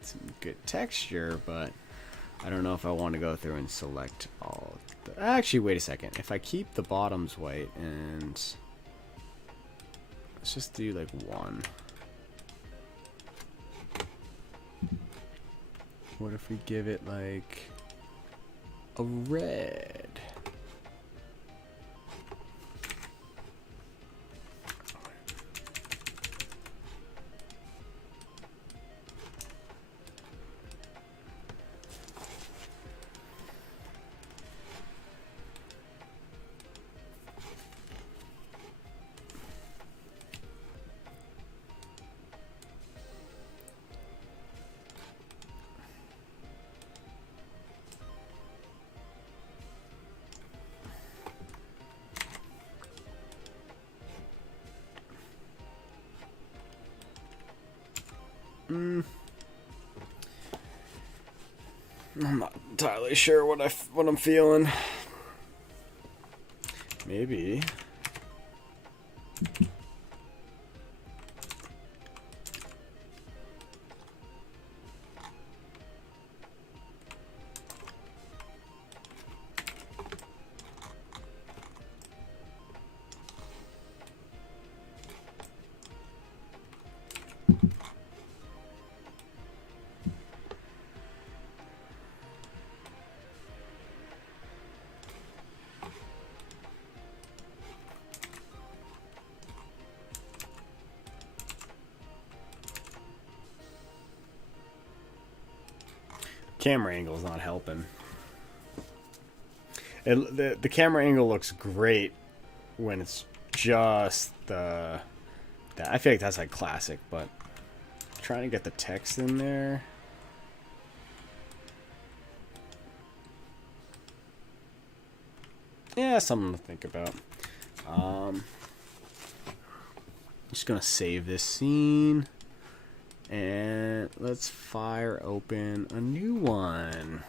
some good texture, but I don't know if I want to go through and select all. Actually, wait a second. If I keep the bottoms white and let's just do like one. What if we give it like a red? I'm not entirely sure what I'm feeling. Maybe. Camera angle's not helping. The camera angle looks great when it's just I feel like that's like classic, but trying to get the text in there. Yeah, something to think about. Just gonna save this scene. And let's fire open a new one.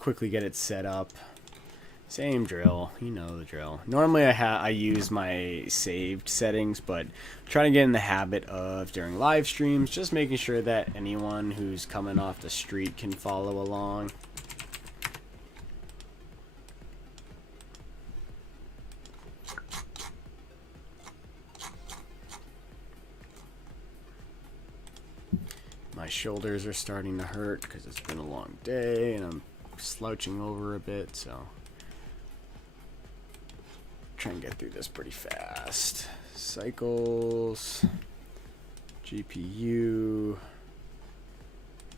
quickly get it set up. Same drill, you know the drill. Normally I use my saved settings, but trying to get in the habit of during live streams, just making sure that anyone who's coming off the street can follow along. My shoulders are starting to hurt because it's been a long day and I'm slouching over a bit, so try and get through this pretty fast. Cycles, GPU,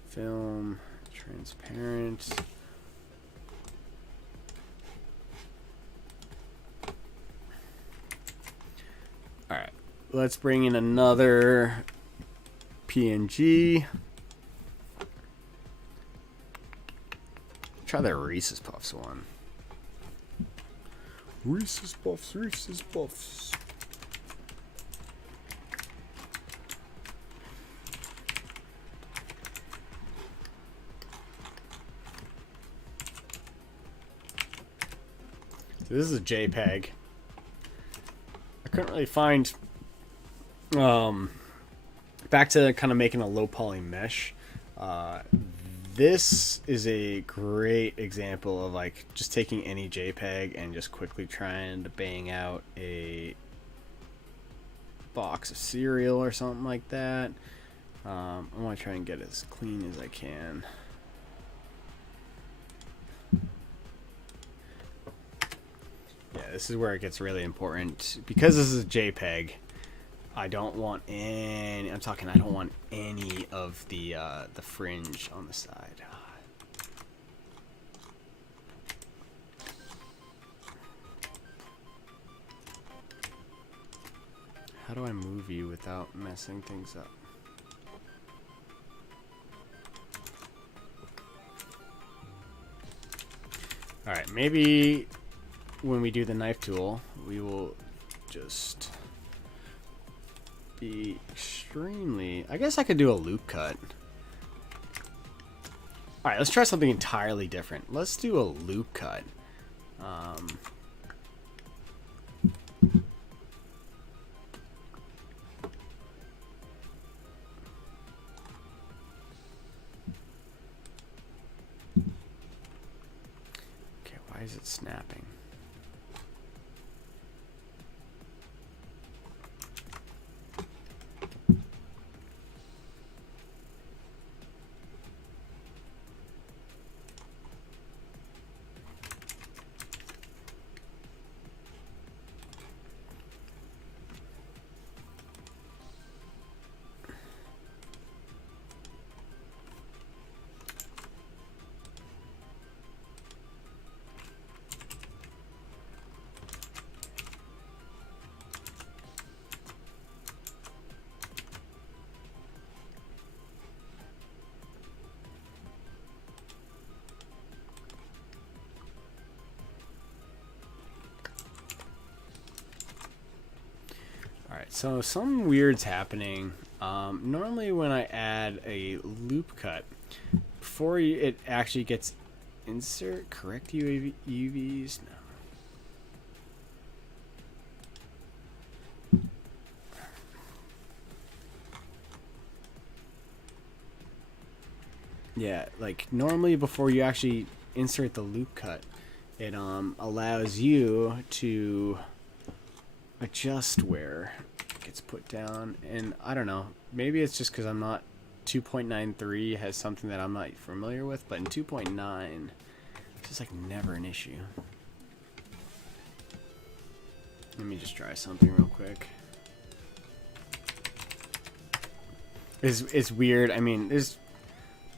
film, transparent. All right, let's bring in another PNG. Try the Reese's Puffs one. Reese's Puffs, Reese's Puffs. So this is a JPEG. I couldn't really find back to kind of making a low poly mesh. This is a great example of like just taking any JPEG and just quickly trying to bang out a box of cereal or something like that. I want to try and get as clean as I can. Yeah, this is where it gets really important. Because this is a JPEG, I don't want any, I don't want any of the fringe on the side. How do I move you without messing things up? Alright, maybe when we do the knife tool, we will just be extremely... I guess I could do a loop cut. Alright, let's try something entirely different. Let's do a loop cut. Okay, why is it snapping? Alright, so something weird's happening. Normally when I add a loop cut, before it actually gets insert, correct UVs? No. Yeah, like normally before you actually insert the loop cut, it allows you to adjust where it gets put down, and I don't know, maybe it's just because I'm not 2.93 has something that I'm not familiar with, but in 2.9 it's just like never an issue. Let me just try something real quick. It's weird. I mean,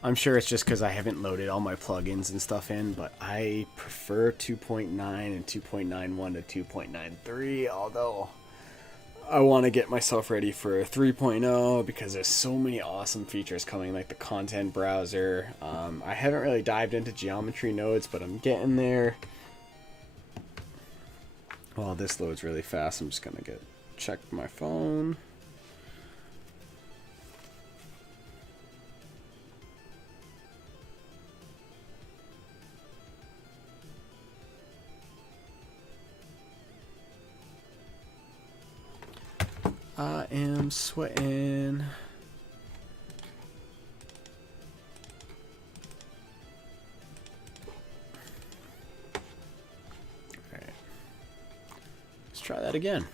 I'm sure it's just because I haven't loaded all my plugins and stuff in, but I prefer 2.9 and 2.91 to 2.93, although I want to get myself ready for 3.0 because there's so many awesome features coming, like the content browser. I haven't really dived into geometry nodes, but I'm getting there. While this loads really fast, I'm just going to check my phone. I am sweating. Alright. Let's try that again.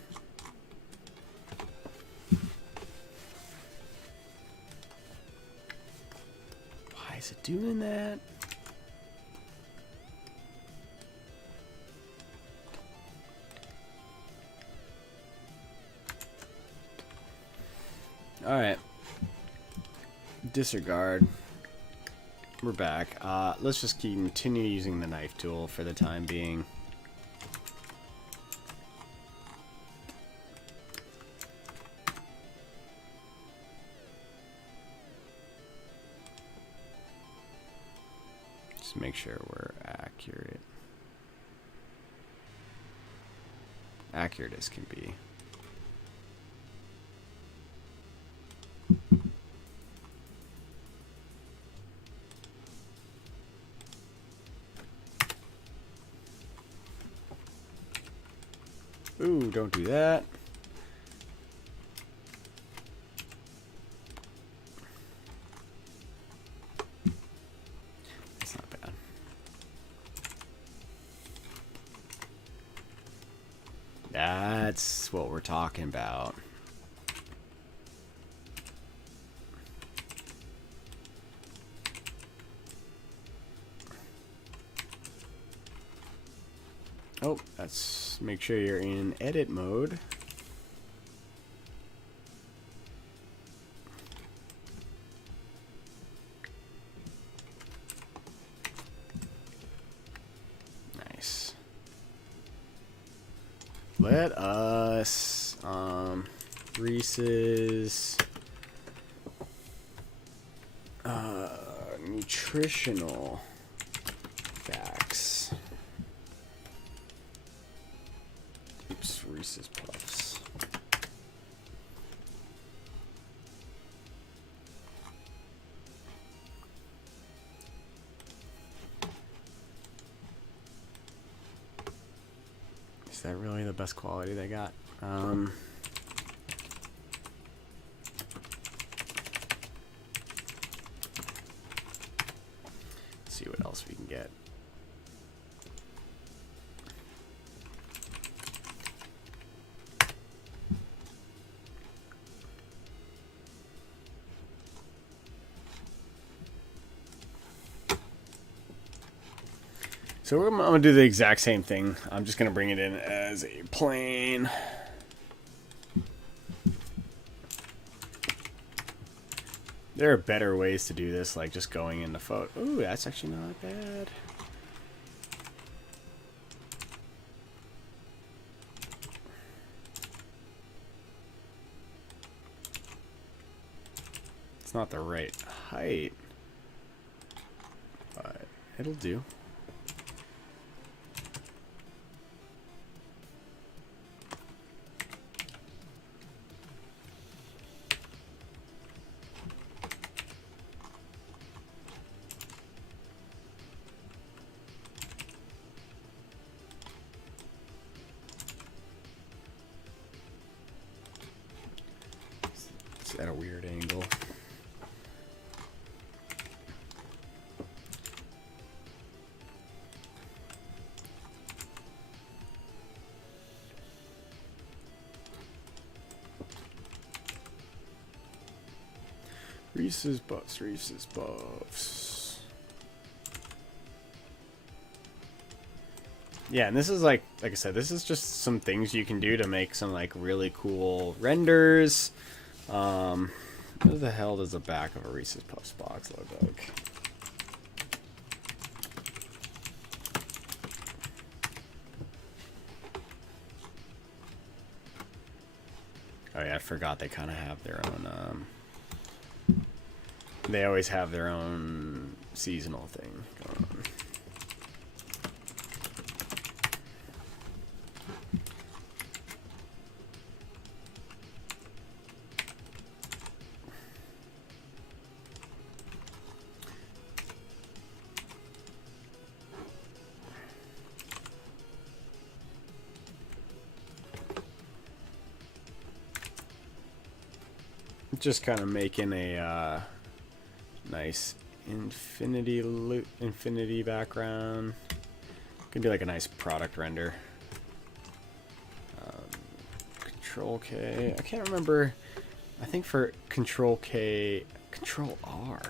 Why is it doing that? Alright. Disregard. We're back. Let's just continue using the knife tool for the time being. Just make sure we're accurate. Accurate as can be. Ooh, don't do that. That's not bad. That's what we're talking about. Oh, let's make sure you're in edit mode. Nice. Let us Reese's nutritional facts. Oops, Reese's Puffs. Is that really the best quality they got? Let's see what else we can get. So I'm going to do the exact same thing. I'm just going to bring it in as a plane. There are better ways to do this, like just going into photo. Ooh, that's actually not bad. It's not the right height, but it'll do. At a weird angle. Reese's Puffs, Reese's Puffs. Yeah, and this is like I said, this is just some things you can do to make some like really cool renders. What the hell does the back of a Reese's Puffs box look like? Oh yeah, I forgot they kind of have their own, they always have their own seasonal thing going on. just kind of making a nice infinity background. Could be like a nice product render. Control K. I can't remember. I think for Control K, Control R.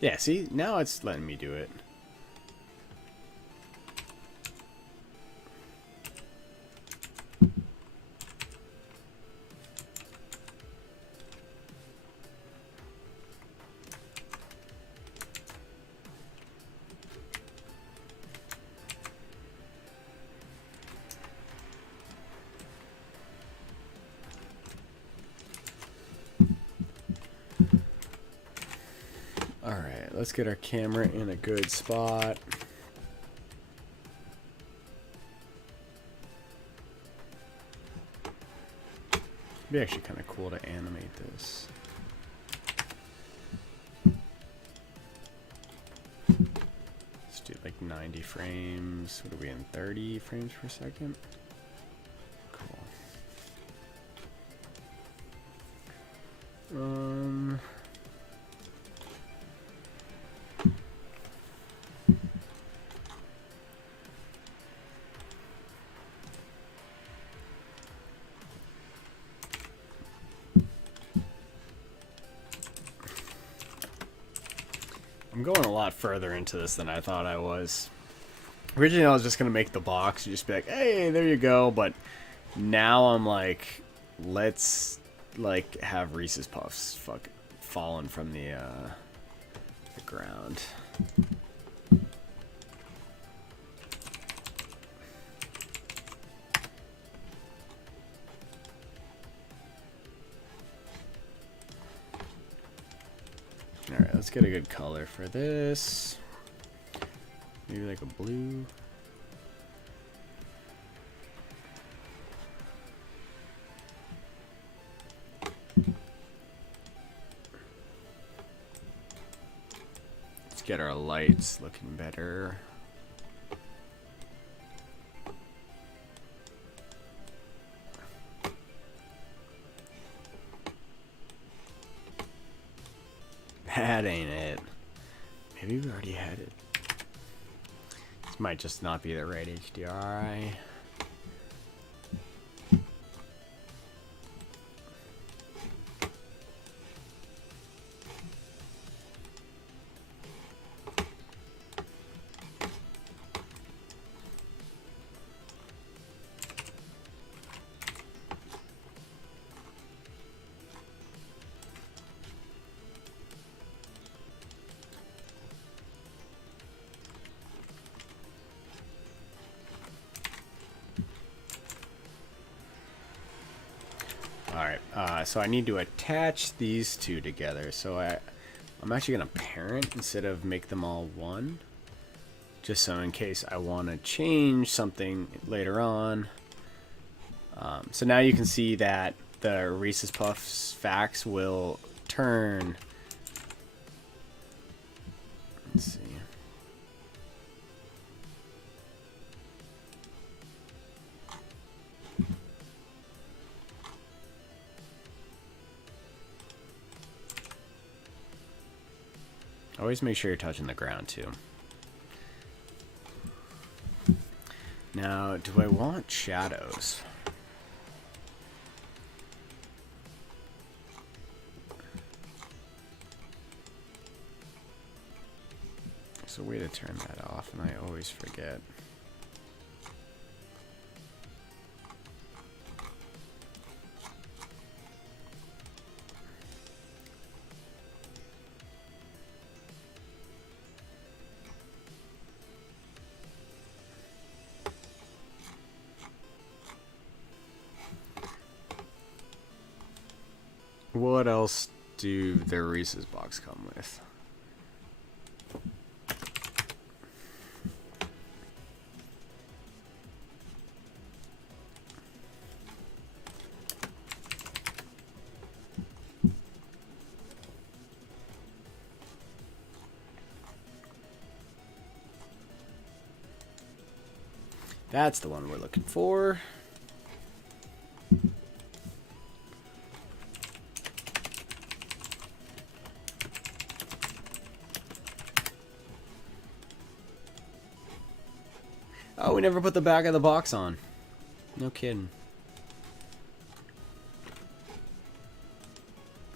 Yeah, see? Now it's letting me do it. Alright, let's get our camera in a good spot. It'd be actually kind of cool to animate this. Let's do like 90 frames. What are we in? 30 frames per second? Cool. I'm going a lot further into this than I thought I was. Originally, I was just going to make the box and just be like, hey, there you go. But now I'm like, let's like have Reese's Puffs fucking fallen from the ground. Alright, let's get a good color for this. Maybe like a blue. Let's get our lights looking better. That ain't it. Maybe we already had it. This might just not be the right HDRI. Alright, so I need to attach these two together. So I'm actually going to parent instead of make them all one. Just so in case I want to change something later on. So now you can see that the Reese's Puffs facts will turn. Let's see. Always make sure you're touching the ground too. Now, do I want shadows? There's a way to turn that off, and I always forget. What else do the Reese's box come with? That's the one we're looking for. Oh, we never put the back of the box on. No kidding.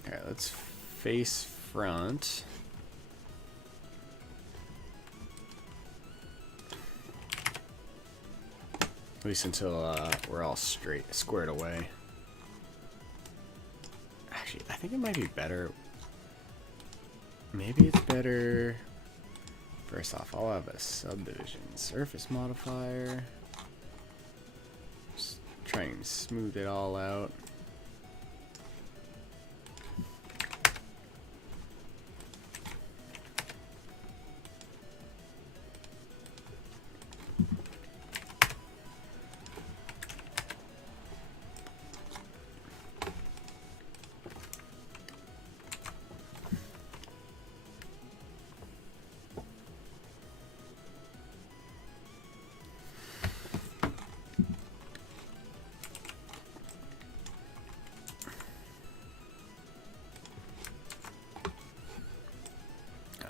Alright, let's face front. At least until we're all squared away. Actually, I think it might be better. Maybe it's better. First off, I'll have a subdivision surface modifier. Just try and smooth it all out.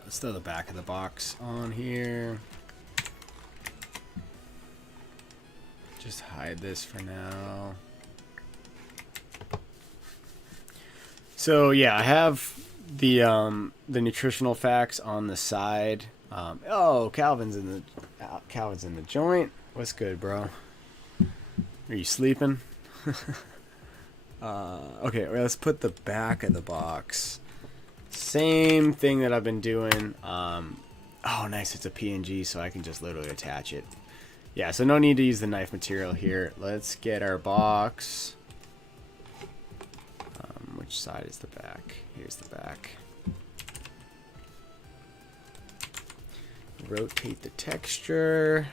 Let's throw the back of the box on here. Just hide this for now. So yeah, I have the nutritional facts on the side. Oh, Calvin's in the joint. What's good, bro? Are you sleeping? Okay, well, let's put the back of the box. Same thing that I've been doing. Oh, nice. It's a PNG, so I can just literally attach it. Yeah, so no need to use the knife material here. Let's get our box. Which side is the back? Here's the back. Rotate the texture.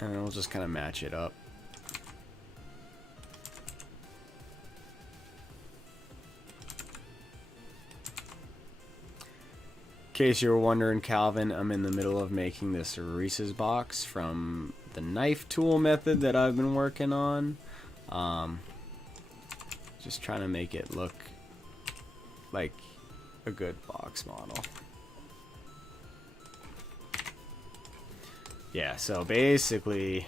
And then we'll just kind of match it up. In case you were wondering, Calvin, I'm in the middle of making this Reese's box from the knife tool method that I've been working on. Just trying to make it look like a good box model. Yeah, so basically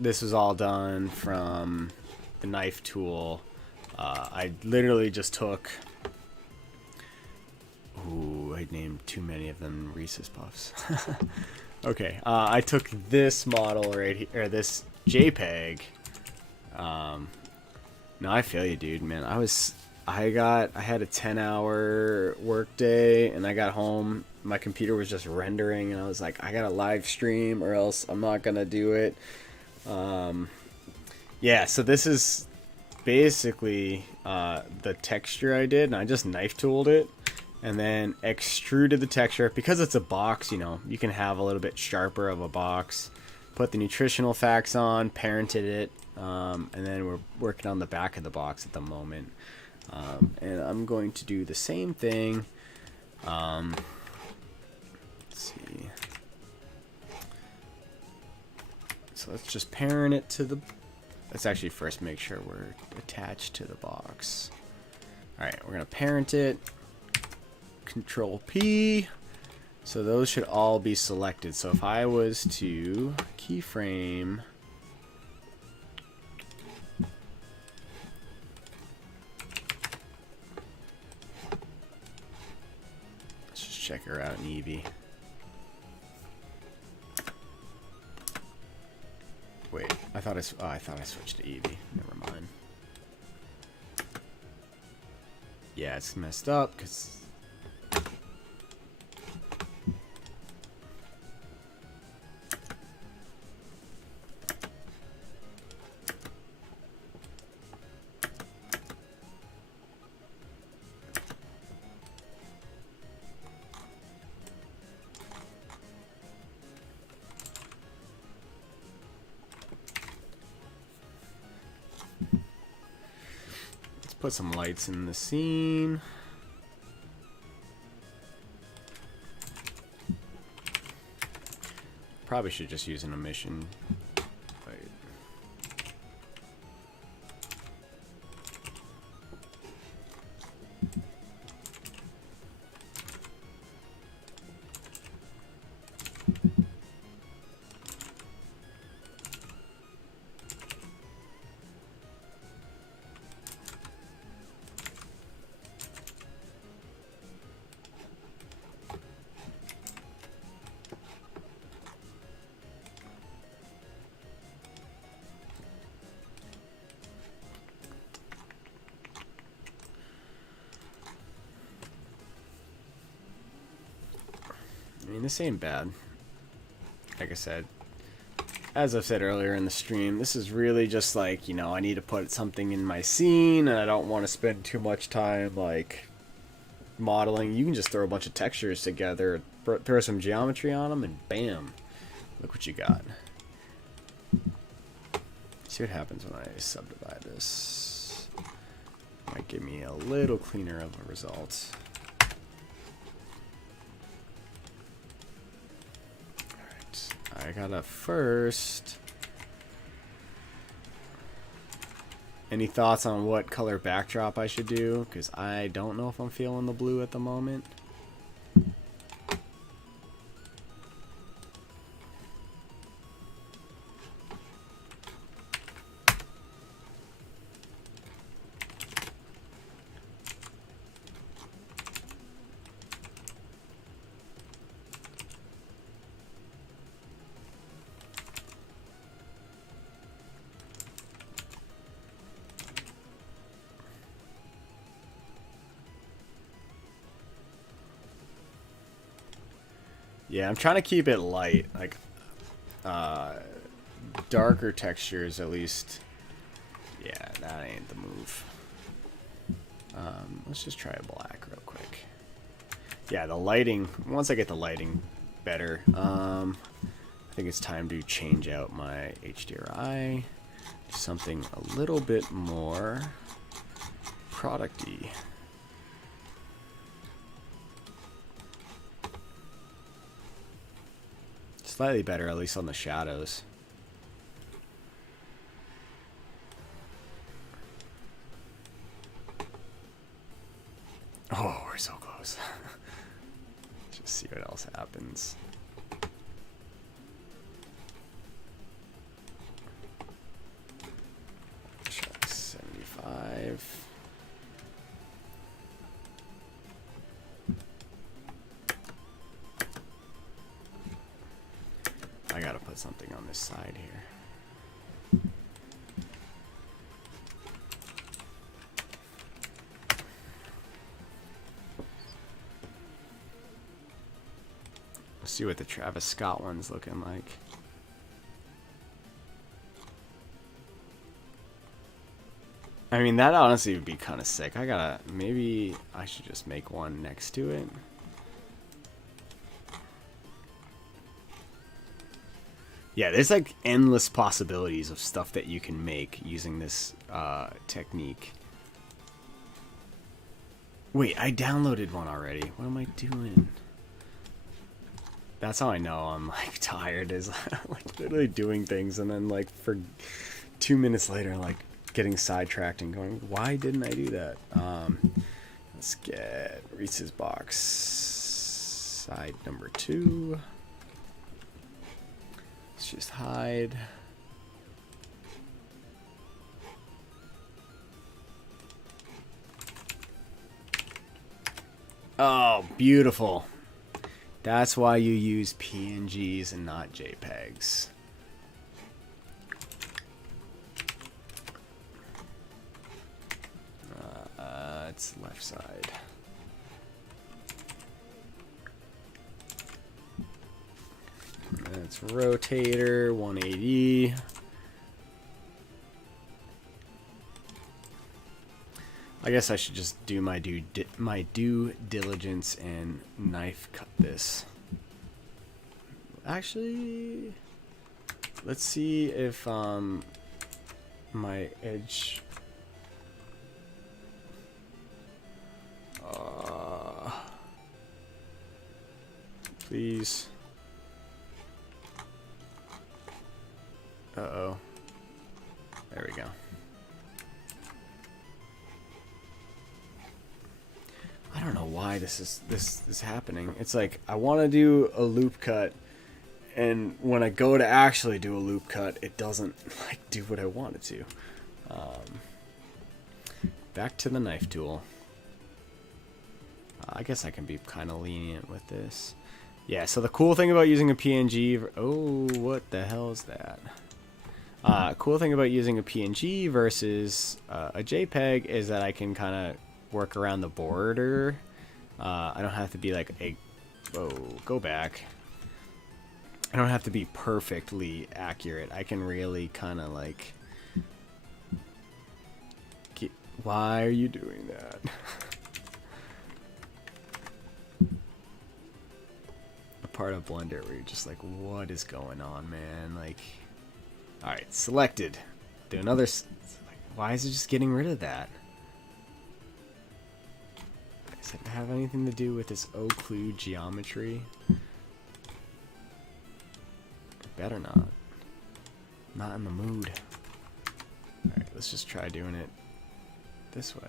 this was all done from the knife tool. I literally just took... Ooh, I named too many of them Reese's Puffs. Okay, I took this model right here, or this JPEG. No, I feel you, dude, man. I had a 10-hour work day, and I got home. My computer was just rendering, and I was like, I gotta live stream, or else I'm not gonna do it. Yeah, so this is basically the texture I did, and I just knife tooled it. And then extruded the texture. Because it's a box, you know, you can have a little bit sharper of a box. Put the nutritional facts on, parented it, and then we're working on the back of the box at the moment. And I'm going to do the same thing. Let's see. So let's just parent it to the... Let's actually first make sure we're attached to the box. Alright, we're going to parent it. Control P. So those should all be selected. So if I was to keyframe, let's just check her out in Eevee. Wait, I thought I switched to Eevee. Never mind. Yeah, it's messed up because put some lights in the scene. probably should just use an emission. Wait. I mean, this ain't bad. Like I said, as I've said earlier in the stream, this is really just like, you know, I need to put something in my scene and I don't want to spend too much time like modeling. You can just throw a bunch of textures together, throw some geometry on them, and bam, look what you got. See what happens when I subdivide this. Might give me a little cleaner of a result. I gotta first. Any thoughts on what color backdrop I should do? Because I don't know if I'm feeling the blue at the moment. Yeah, I'm trying to keep it light, like darker textures at least. Yeah, that ain't the move. Let's just try a black real quick. Yeah, the lighting, once I get the lighting better, I think it's time to change out my Hdri to something a little bit more product-y. Slightly better, at least on the shadows. Oh, we're so close. Just see what else happens. Check 75. I gotta put something on this side here. Let's see what the Travis Scott one's looking like. I mean, that honestly would be kind of sick. Maybe I should just make one next to it. Yeah, there's like endless possibilities of stuff that you can make using this technique. Wait, I downloaded one already. What am I doing? That's how I know I'm like tired, is like literally doing things and then like for 2 minutes later like getting sidetracked and going, why didn't I do that? Let's get Reese's box side number 2. Let's just hide. Oh, beautiful. That's why you use PNGs and not JPEGs. It's left side. That's rotator 180. I guess I should just do my due diligence and knife cut this. Actually, let's see if my edge. Please. we go. I don't know why this is happening. It's like I want to do a loop cut, and when I go to actually do a loop cut, it doesn't like do what I want it to. Back to the knife tool. I guess I can be kind of lenient with this. Yeah, so the cool thing about using a PNG... Oh, what the hell is that? Cool thing about using a PNG versus a JPEG is that I can kind of work around the border. I don't have to be like a... Whoa, go back. I don't have to be perfectly accurate. I can really kind of like... Why are you doing that? A part of Blender where you're just like, what is going on, man? Like, alright, selected. Do another... Why is it just getting rid of that? Does it have anything to do with this occlude geometry? Better not. Not in the mood. Alright, let's just try doing it this way.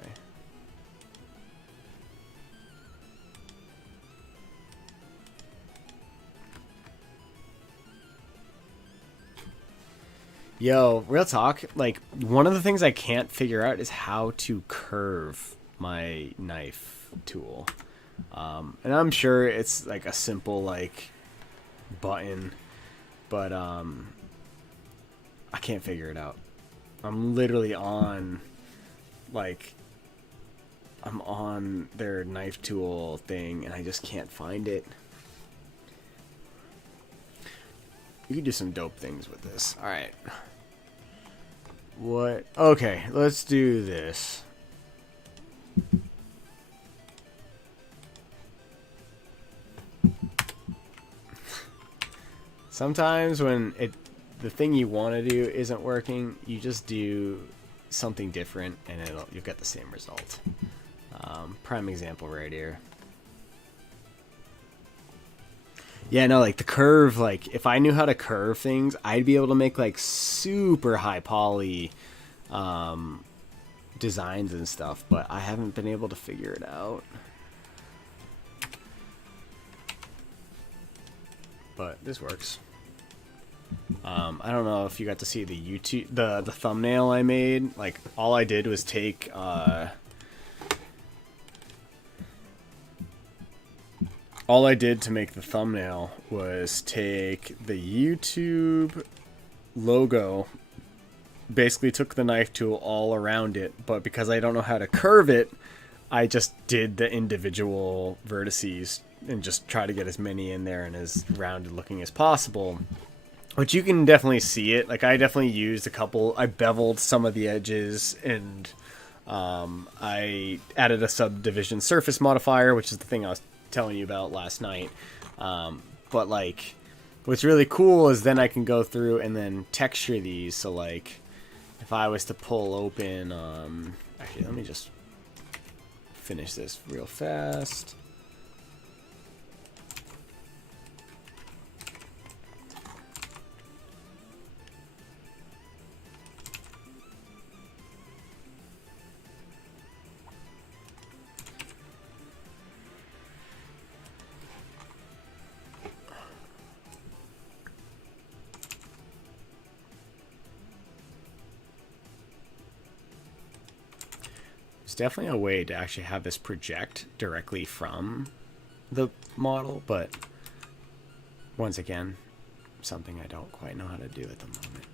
Yo, real talk, like, one of the things I can't figure out is how to curve my knife tool. And I'm sure it's like a simple, like, button, but I can't figure it out. I'm literally on, like, I'm on their knife tool thing, and I just can't find it. You can do some dope things with this. Alright. What? Okay, let's do this. Sometimes when the thing you want to do isn't working, you just do something different, and you'll get the same result. Prime example right here. Yeah, no, like the curve, like if I knew how to curve things, I'd be able to make like super high poly designs and stuff, but I haven't been able to figure it out. But this works. I don't know if you got to see the YouTube, the thumbnail I made. Like all I did was take all I did to make the thumbnail was take the YouTube logo, basically took the knife tool all around it, but because I don't know how to curve it, I just did the individual vertices and just try to get as many in there and as rounded looking as possible. Which you can definitely see it. Like I definitely used a couple, I beveled some of the edges, and I added a subdivision surface modifier, which is the thing I was telling you about last night. But like what's really cool is then I can go through and then texture these. So like if I was to pull open actually let me just finish this real fast. Definitely a way to actually have this project directly from the model, but once again, something I don't quite know how to do at the moment.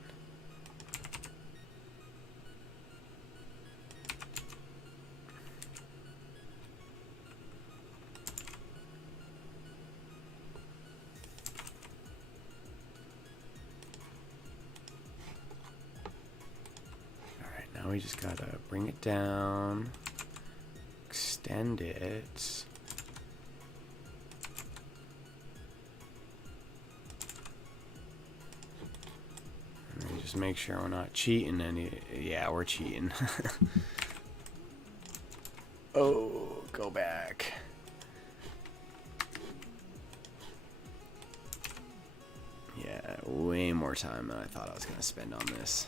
We just gotta bring it down, extend it. And just make sure we're not cheating any. Yeah, we're cheating. Oh, go back. Yeah, way more time than I thought I was gonna spend on this.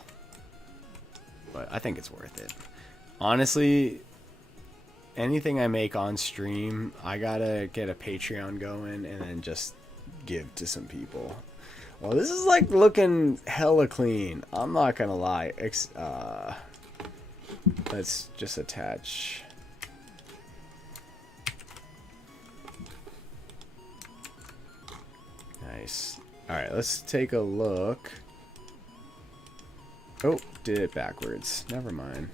I think it's worth it. Honestly, anything I make on stream, I gotta get a Patreon going and then just give to some people. Well, this is like looking hella clean. I'm not gonna lie. Let's just attach. Nice. Alright, let's take a look. Oh, did it backwards. Never mind.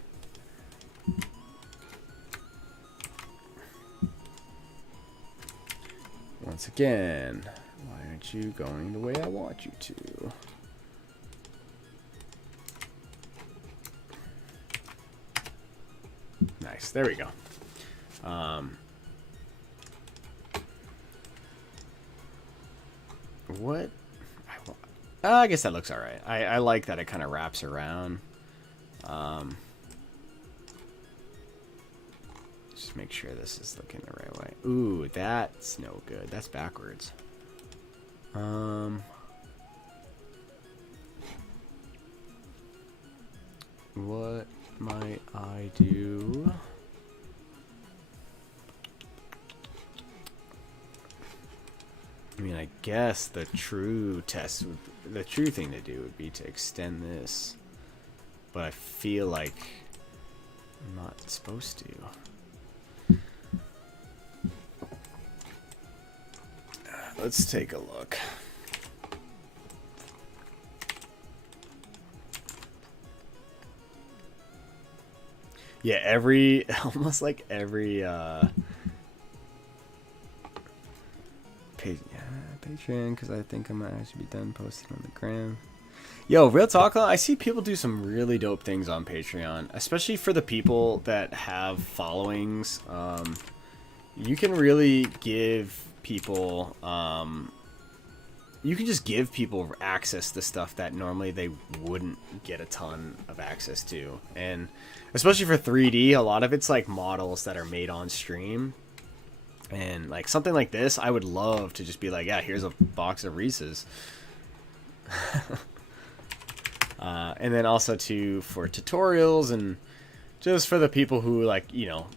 Once again, why aren't you going the way I want you to? Nice, there we go. What? I guess that looks alright. I like that it kind of wraps around. Just make sure this is looking the right way. Ooh, that's no good. That's backwards. What might I do? I mean, I guess the true thing to do would be to extend this, but I feel like I'm not supposed to. Let's take a look. Yeah, almost like every Patreon, because I think I might actually be done posting on the gram. Yo, real talk, I see people do some really dope things on Patreon, especially for the people that have followings. You can really give people, you can just give people access to stuff that normally they wouldn't get a ton of access to. And especially for 3D, a lot of it's like models that are made on stream. And like something like this, I would love to just be like, yeah, here's a box of Reese's. And then also for tutorials and just for the people who like, you know,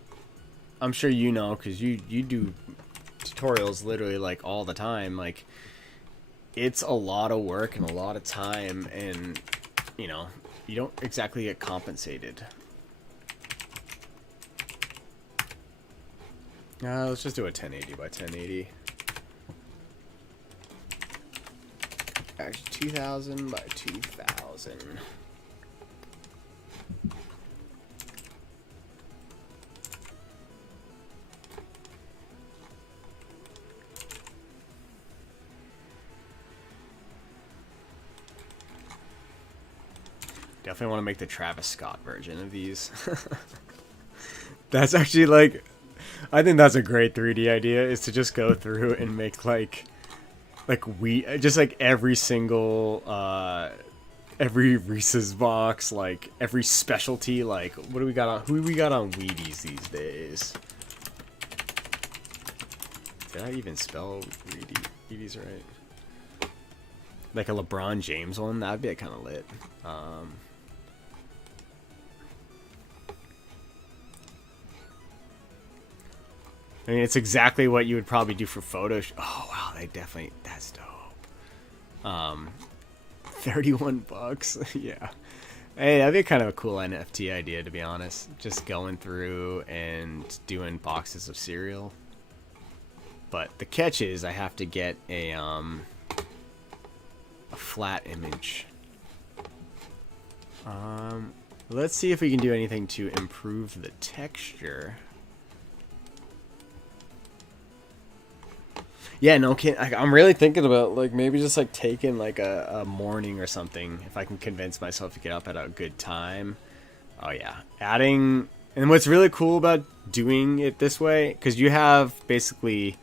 I'm sure you know, because you do tutorials literally like all the time. Like, it's a lot of work and a lot of time, and you know, you don't exactly get compensated. Let's just do a 1080 by 1080. Actually, 2000 by 2000. Definitely want to make the Travis Scott version of these. That's actually like, I think that's a great 3D idea, is to just go through and make like just like every single every Reese's box, like every specialty, like what do we got on, who we got on Wheaties these days? Did I even spell Wheaties right? Like a LeBron James one, that'd be kind of lit. I mean, it's exactly what you would probably do for photos. Oh wow, that's dope. 31 bucks. Yeah. Hey, that'd be kind of a cool NFT idea, to be honest. Just going through and doing boxes of cereal. But the catch is I have to get a flat image. Let's see if we can do anything to improve the texture. Yeah, no kidding. I'm really thinking about like maybe just like taking like a morning or something, if I can convince myself to get up at a good time. Oh yeah, adding. And what's really cool about doing it this way, because you have basically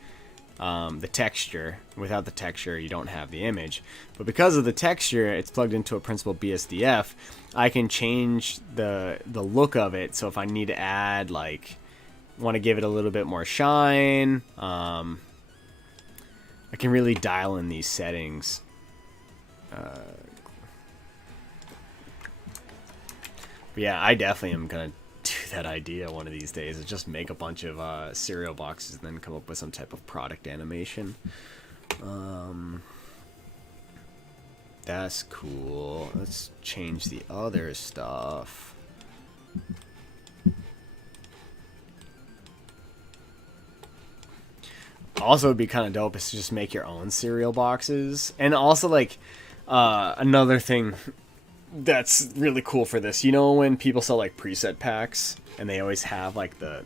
the texture. Without the texture, you don't have the image. But because of the texture, it's plugged into a Principled BSDF. I can change the look of it. So if I need to add, like, want to give it a little bit more shine, I can really dial in these settings. But yeah, I definitely am gonna do that idea one of these days. Is just make a bunch of cereal boxes and then come up with some type of product animation. That's cool. Let's change the other stuff. Also, it'd be kind of dope is to just make your own cereal boxes. And also, like, another thing that's really cool for this, you know, when people sell like preset packs and they always have like the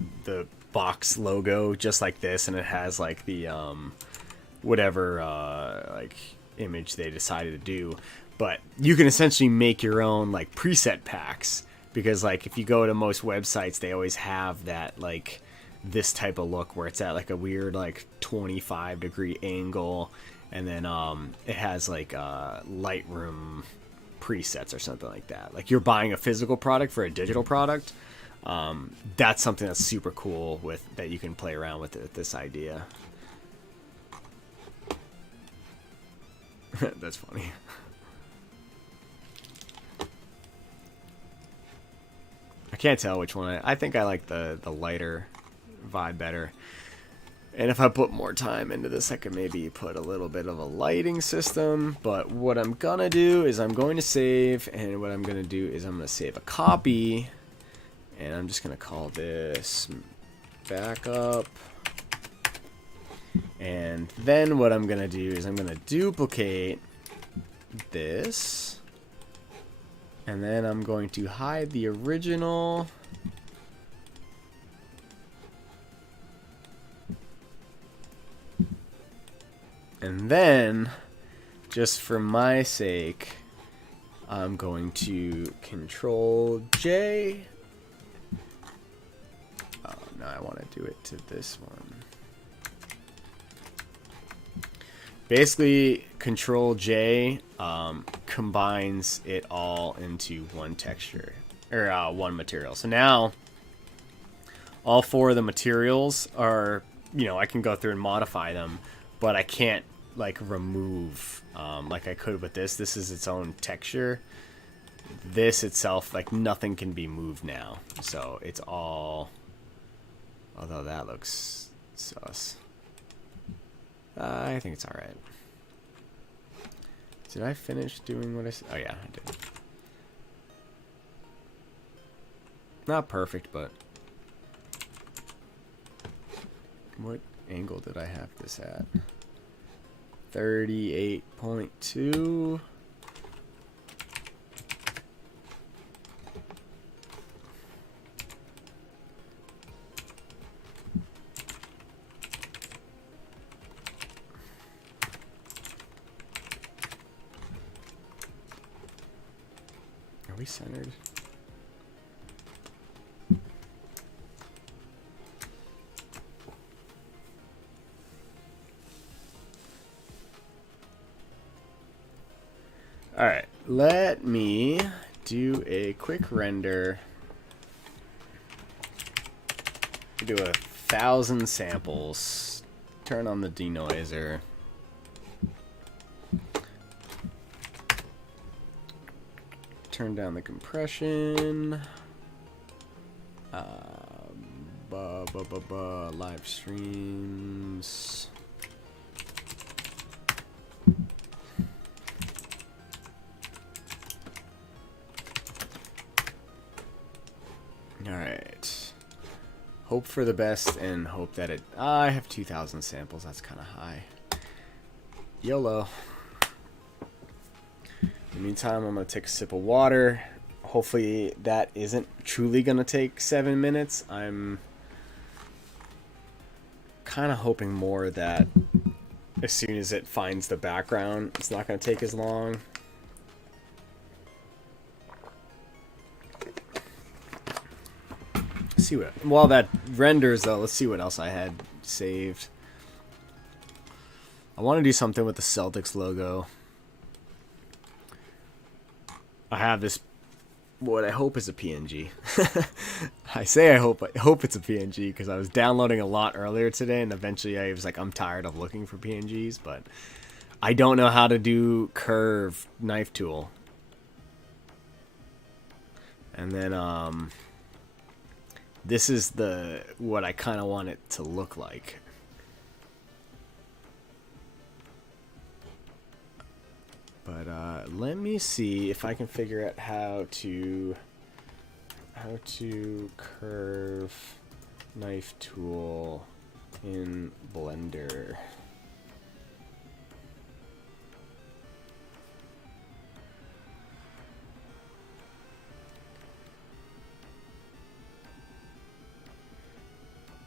box logo just like this, and it has like the whatever like image they decided to do, but you can essentially make your own like preset packs, because like if you go to most websites, they always have that like this type of look where it's at like a weird like 25-degree angle, and then it has like Lightroom presets or something like that. Like you're buying a physical product for a digital product. That's something that's super cool with that you can play around with this idea. That's funny. I can't tell which one. I think I like the lighter vibe better. And if I put more time into this, I could maybe put a little bit of a lighting system. But what I'm gonna do is I'm going to save, and what I'm gonna do is I'm gonna save a copy, and I'm just gonna call this backup. And then what I'm gonna do is I'm gonna duplicate this, and then I'm going to hide the original. And then, just for my sake, I'm going to Control J. Oh, no, I want to do it to this one. Basically, Control J combines it all into one texture, or one material. So now, all four of the materials are, you know, I can go through and modify them, but I can't like remove like I could with this. This is its own texture. This itself, like nothing can be moved now. So it's all, although that looks sus. I think it's alright. Did I finish doing what I said? Oh yeah, I did. Not perfect, but what angle did I have this at? 38.2. Are we centered? Alright, let me do a quick render. Do 1,000 samples. Turn on the denoiser. Turn down the compression. Live streams. Alright. Hope for the best and hope that it... I have 2,000 samples. That's kind of high. YOLO. In the meantime, I'm going to take a sip of water. Hopefully that isn't truly going to take 7 minutes. I'm kind of hoping more that as soon as it finds the background, it's not going to take as long. See what, while that renders though, let's see what else I had saved. I want to do something with the Celtics logo. I have this, what I hope is a PNG. I say I hope it's a PNG because I was downloading a lot earlier today, and eventually I was like, I'm tired of looking for PNGs, but I don't know how to do curve knife tool. And then this is what I kind of want it to look like. But let me see if I can figure out how to curve knife tool in Blender.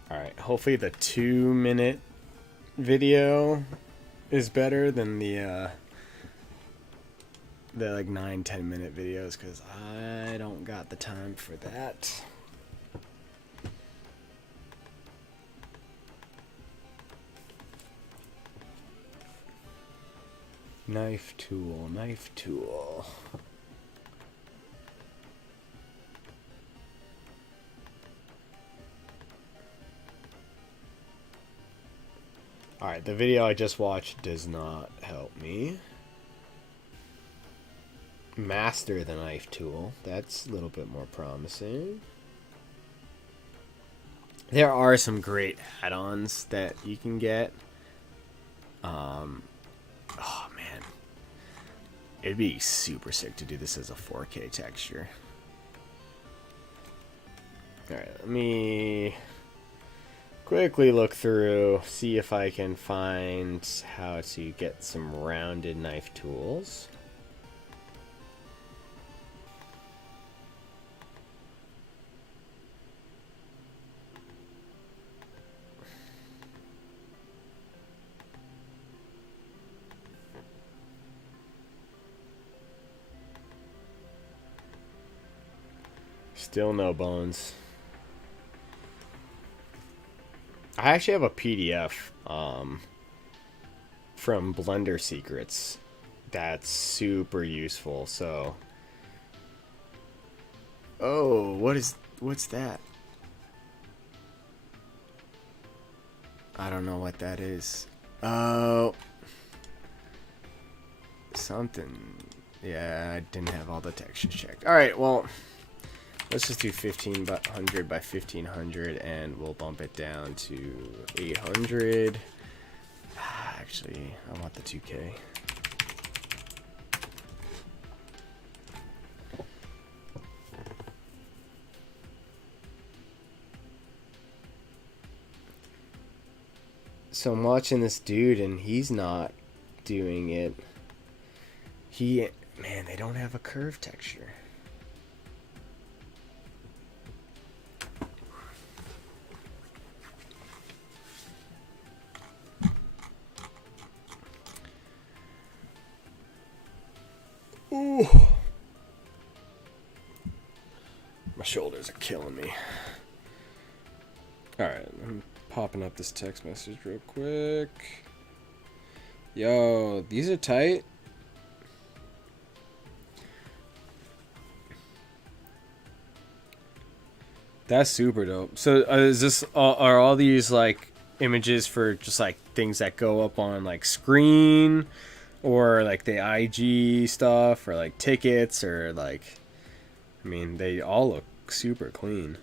Alright, hopefully the 2-minute video is better than the like 9-10 minute videos, because I don't got the time for that. Knife tool, knife tool. Alright, the video I just watched does not help me. Master the knife tool. That's a little bit more promising. There are some great add-ons that you can get. Oh man. It'd be super sick to do this as a 4K texture. Alright, let me quickly look through, see if I can find how to get some rounded knife tools. Still no bones. I actually have a PDF from Blender Secrets that's super useful. So, oh, what's that? I don't know what that is. Oh, something. Yeah, I didn't have all the textures checked. All right, well, let's just do 1500 by 1500, and we'll bump it down to 800. Actually, I want the 2K. So I'm watching this dude, and he's not doing it. Man, they don't have a curve texture. Ooh. My shoulders are killing me. Alright, I'm popping up this text message real quick. Yo, these are tight. That's super dope. So is this are all these like images for just like things that go up on like screen, or like the IG stuff, or like tickets, or like, I mean, they all look super clean.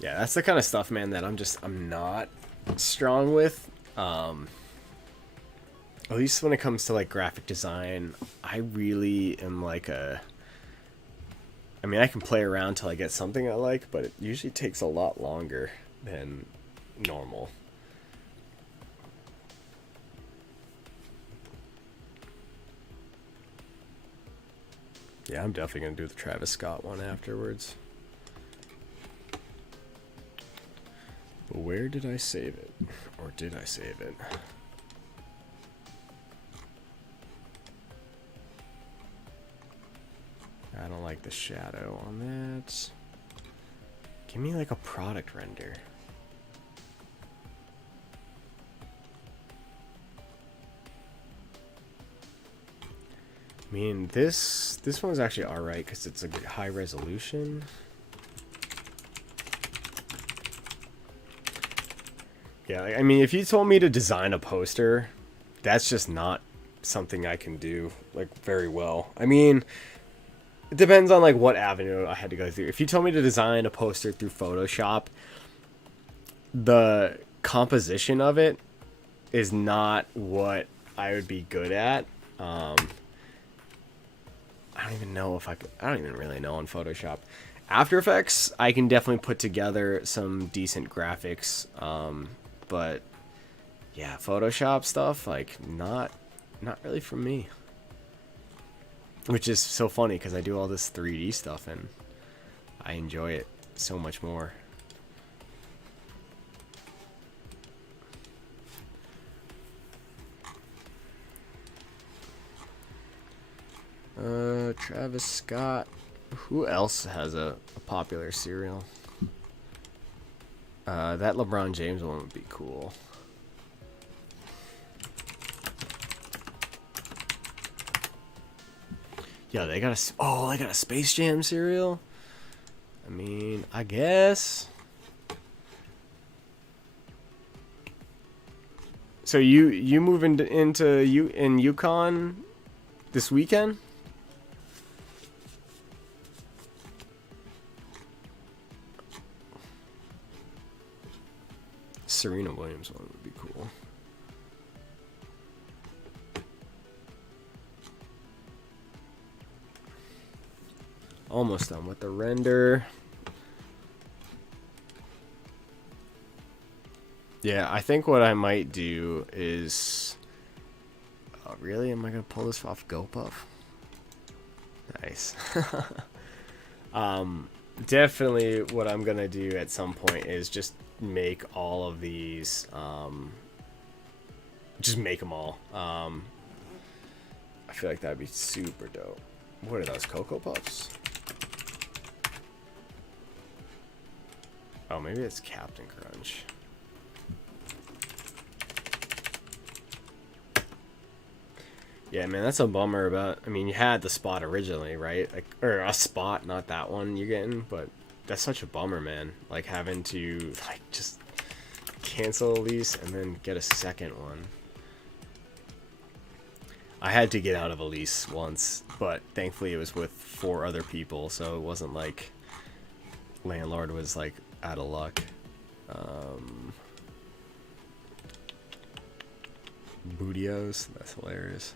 Yeah, that's the kind of stuff, man, that I'm not strong with. At least when it comes to like graphic design, I really am like I mean, I can play around till I get something I like, but it usually takes a lot longer than normal. Yeah, I'm definitely going to do the Travis Scott one afterwards. But where did I save it? Or did I save it? I don't like the shadow on that. Give me like a product render. I mean, this one's actually alright because it's a high resolution. Yeah, I mean, if you told me to design a poster, that's just not something I can do like very well. I mean, it depends on like what avenue I had to go through. If you told me to design a poster through Photoshop, the composition of it is not what I would be good at. I don't even know if I could, I don't even really know on Photoshop. After Effects, I can definitely put together some decent graphics. But yeah, Photoshop stuff, like not really for me. Which is so funny because I do all this 3D stuff and I enjoy it so much more. Travis Scott. Who else has a popular cereal? That LeBron James one would be cool. Yeah, they got a Space Jam cereal. I mean, I guess. So you move into Yukon this weekend? Serena Williams one would be cool. Almost done with the render. Yeah, I think what I might do is... Oh, really? Am I going to pull this off GoPuff? Nice. Definitely what I'm going to do at some point is just make all of these... just make them all. I feel like that would be super dope. What are those, Cocoa Puffs? Oh, maybe it's Captain Crunch. Yeah, man, that's a bummer about... I mean, you had the spot originally, right? Like, or a spot, not that one you're getting, but that's such a bummer, man. Like, having to, like, just cancel a lease and then get a second one. I had to get out of a lease once, but thankfully it was with 4 other people, so it wasn't like landlord was, like, out of luck. Bootios, that's hilarious.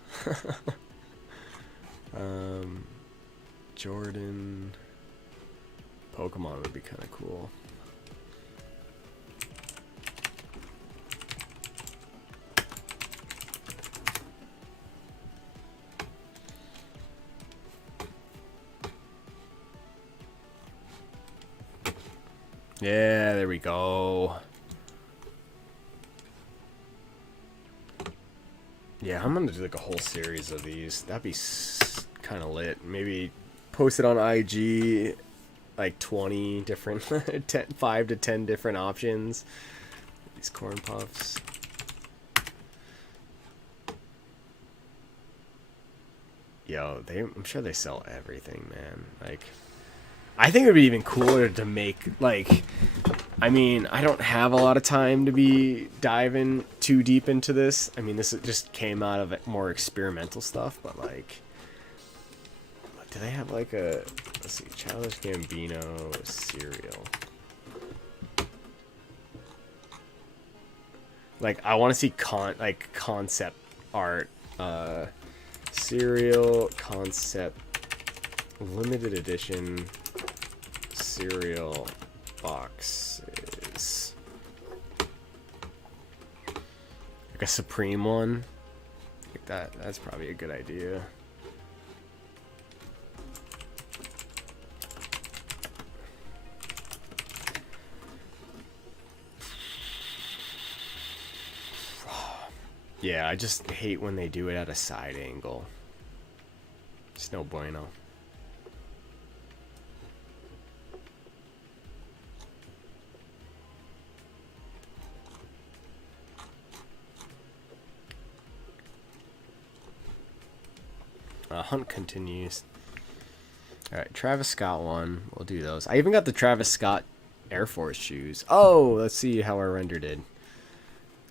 Jordan. Pokemon would be kind of cool. Yeah, there we go. Yeah, I'm gonna do like a whole series of these. That'd be kind of lit. Maybe post it on IG, like 20 different, 5 to 10 different options. These corn puffs. Yo, I'm sure they sell everything, man. Like, I think it would be even cooler to make, like, I mean, I don't have a lot of time to be diving too deep into this. I mean, this just came out of more experimental stuff, but, like, do they have, like, a, let's see, Childish Gambino cereal. Like, I want to see, concept art, cereal concept, limited edition cereal boxes. Like a Supreme one. Like that's probably a good idea. Yeah, I just hate when they do it at a side angle. It's no bueno. Hunt continues. Alright, Travis Scott one. We'll do those. I even got the Travis Scott Air Force shoes. Oh, let's see how our render did.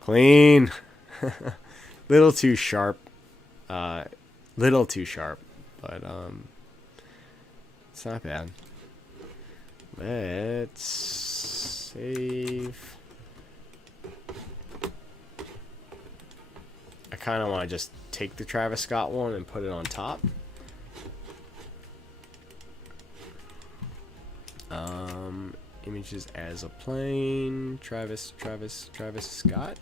Clean. Little too sharp. Little too sharp. But, it's not bad. Let's save. I kind of want to just take the Travis Scott one and put it on top. Images as a plane. Travis Scott.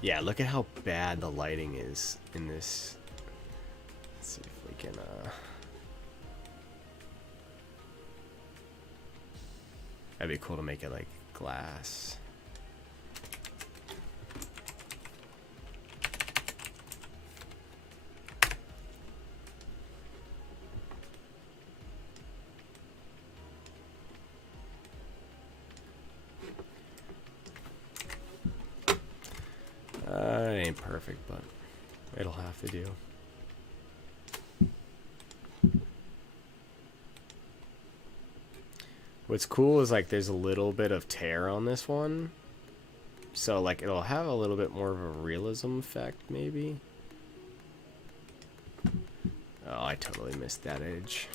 Yeah, look at how bad the lighting is in this. Let's see if we can, that'd be cool to make it like glass. It ain't perfect, but it'll have to do. What's cool is like there's a little bit of tear on this one, so like it'll have a little bit more of a realism effect maybe. Oh, I totally missed that edge.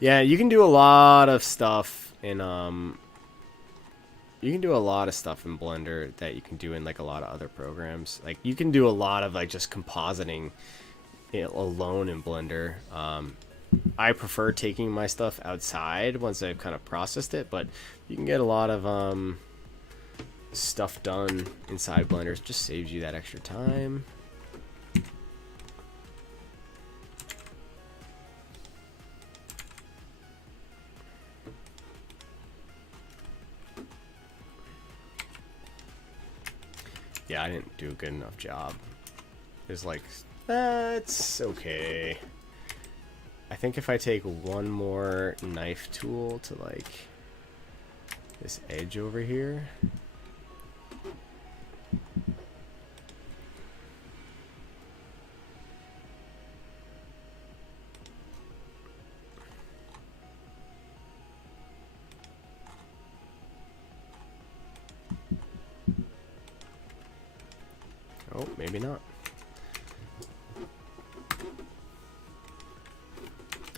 Yeah, you can do a lot of stuff in you can do a lot of stuff in Blender that you can do in like a lot of other programs. Like you can do a lot of like just compositing it alone in Blender. I prefer taking my stuff outside once I've kind of processed it, but you can get a lot of stuff done inside Blender. It just saves you that extra time. Yeah, I didn't do a good enough job. It's like, it's okay. I think if I take one more knife tool to like this edge over here. Oh, maybe not.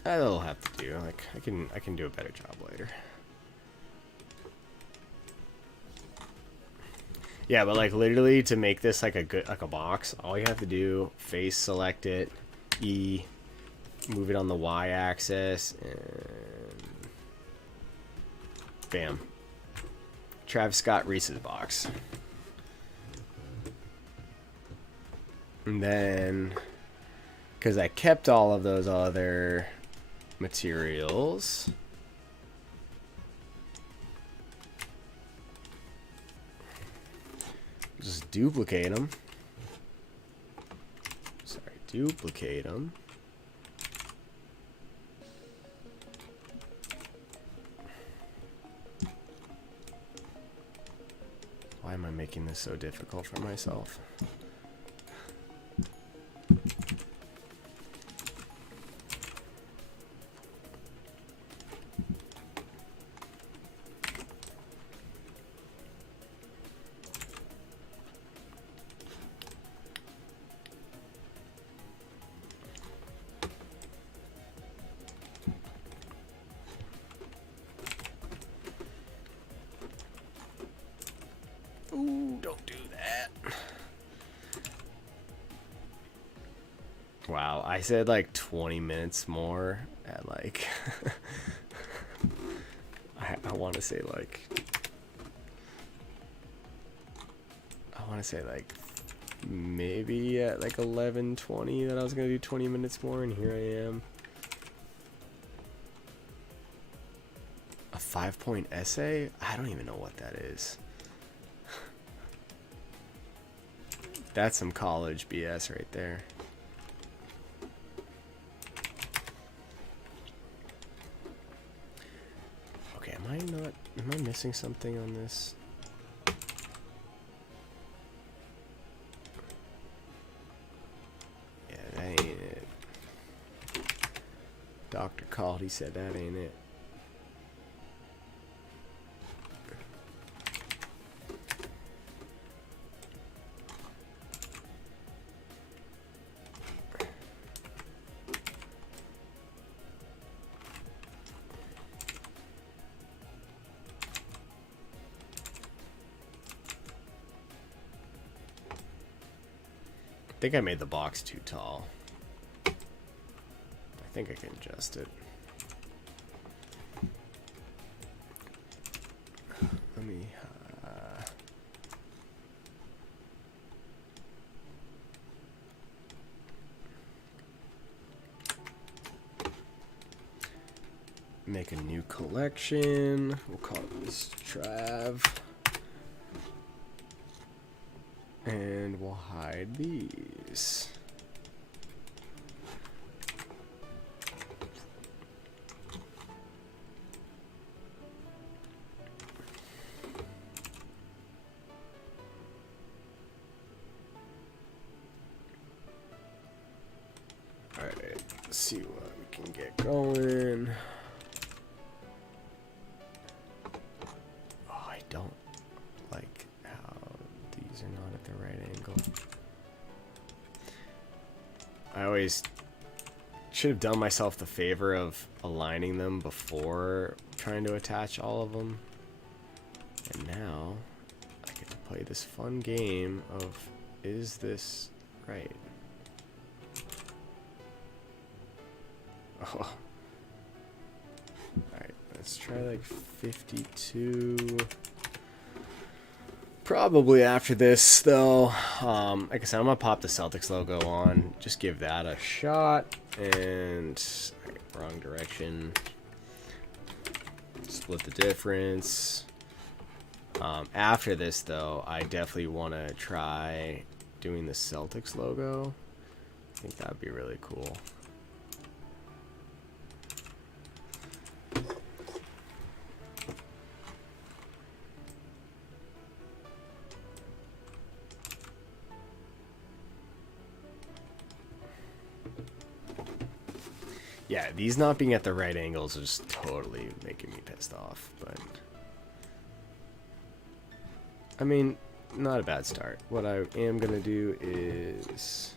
That'll have to do. Like I can do a better job later. Yeah, but like literally to make this like a box, all you have to do, face select it, E, move it on the Y axis, and bam. Travis Scott Reese's box. And then, because I kept all of those other materials, just duplicate them. Sorry, duplicate them. Why am I making this so difficult for myself? Ooh, don't do that. Wow, I said like 20 minutes more at like I want to say like maybe at like 11:20 that I was gonna do 20 minutes more, and here I am. A 5-point essay? I don't even know what that is. That's some college BS right there. Okay, am I missing something on this? Yeah, that ain't it. he said that ain't it. I think I made the box too tall. I think I can adjust it. Let me make a new collection. We'll call this Trav. And we'll hide these. All right, let's see what we can get going. Oh, I don't like how these are not at the right angle. I always should have done myself the favor of aligning them before trying to attach all of them. And now I get to play this fun game of, is this right? Oh. Alright, let's try like 52. Probably after this, though. Like I said, I'm gonna pop the Celtics logo on. Just give that a shot. And wrong direction. Split the difference. After this, though, I definitely want to try doing the Celtics logo. I think that would be really cool. Yeah, these not being at the right angles is just totally making me pissed off, but I mean, not a bad start. What I am gonna do is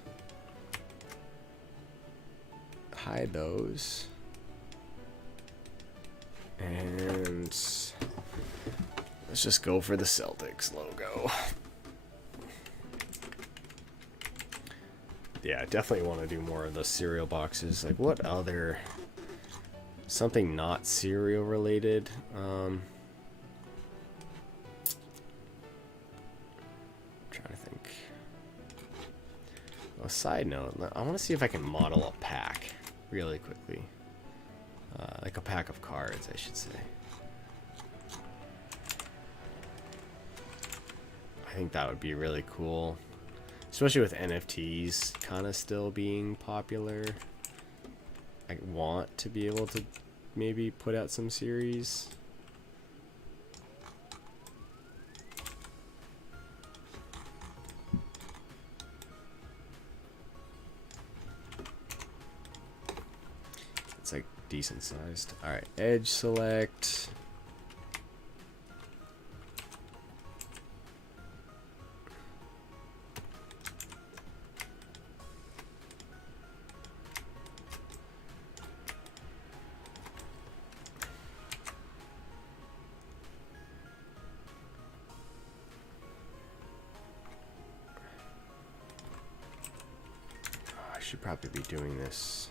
hide those, and let's just go for the Celtics logo. Yeah, definitely want to do more of the cereal boxes. Like, what other... something not cereal related? I'm trying to think. Oh, side note, I want to see if I can model a pack really quickly. Like a pack of cards, I should say. I think that would be really cool. Especially with NFTs kind of still being popular. I want to be able to maybe put out some series. It's like decent sized. Alright, edge select. Should probably be doing this.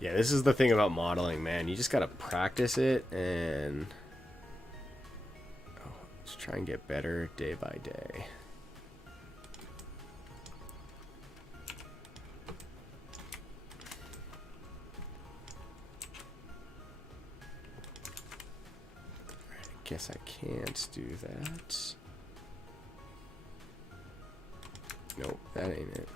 Yeah, this is the thing about modeling, man. You just gotta practice it and just try and get better day by day. Alright, I guess I can't do that. Nope, that ain't it.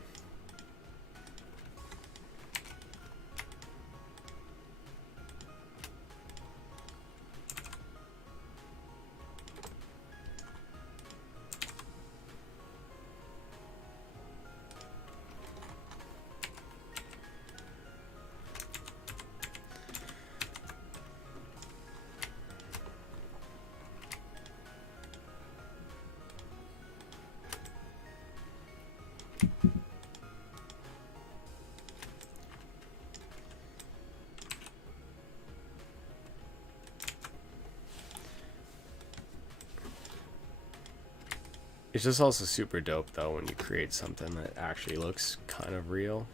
It's just also super dope though when you create something that actually looks kind of real.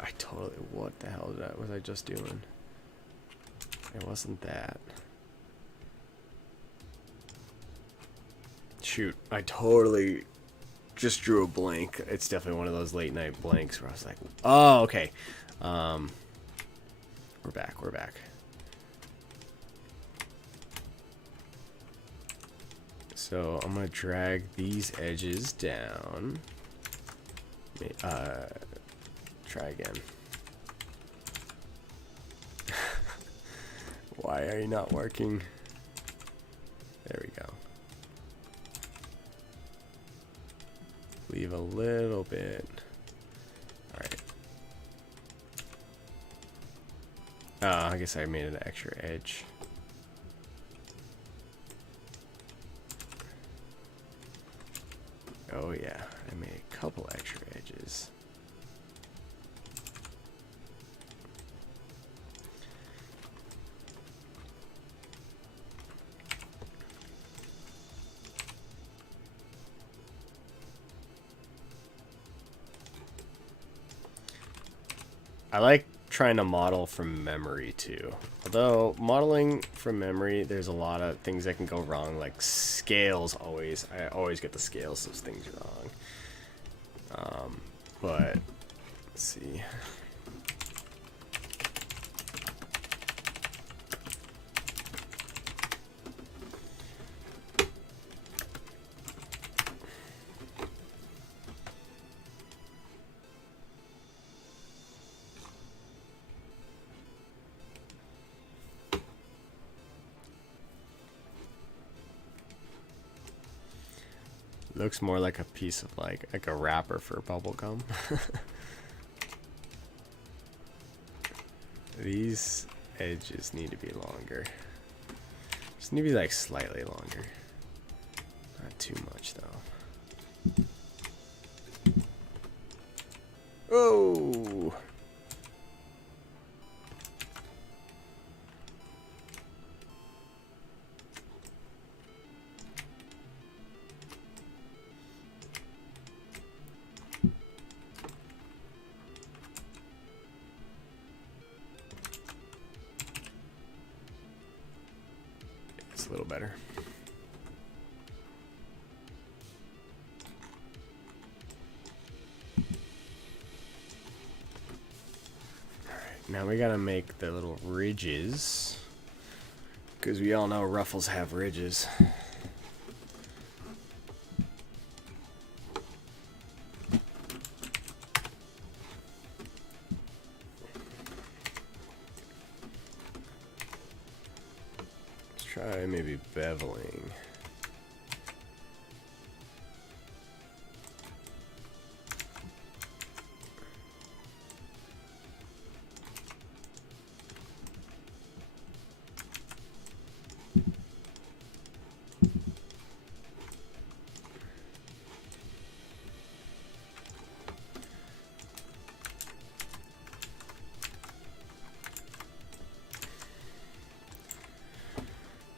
I totally, what the hell was I just doing? It wasn't that. Shoot, I totally just drew a blank. It's definitely one of those late night blanks where I was like, oh, okay. We're back. So I'm gonna drag these edges down. Try again. Why are you not working? There we go. Leave a little bit. Alright. I guess I made an extra edge. Oh yeah, I made a couple extra edges. I like trying to model from memory too. Although modeling from memory, there's a lot of things that can go wrong, like scales always. I always get the scales of things wrong. But let's see. Looks more like a piece of like a wrapper for bubble gum. These edges need to be longer. Just need to be like slightly longer. Not too much though. Oh! A little better. Alright, now we gotta make the little ridges, because we all know ruffles have ridges. Try maybe beveling.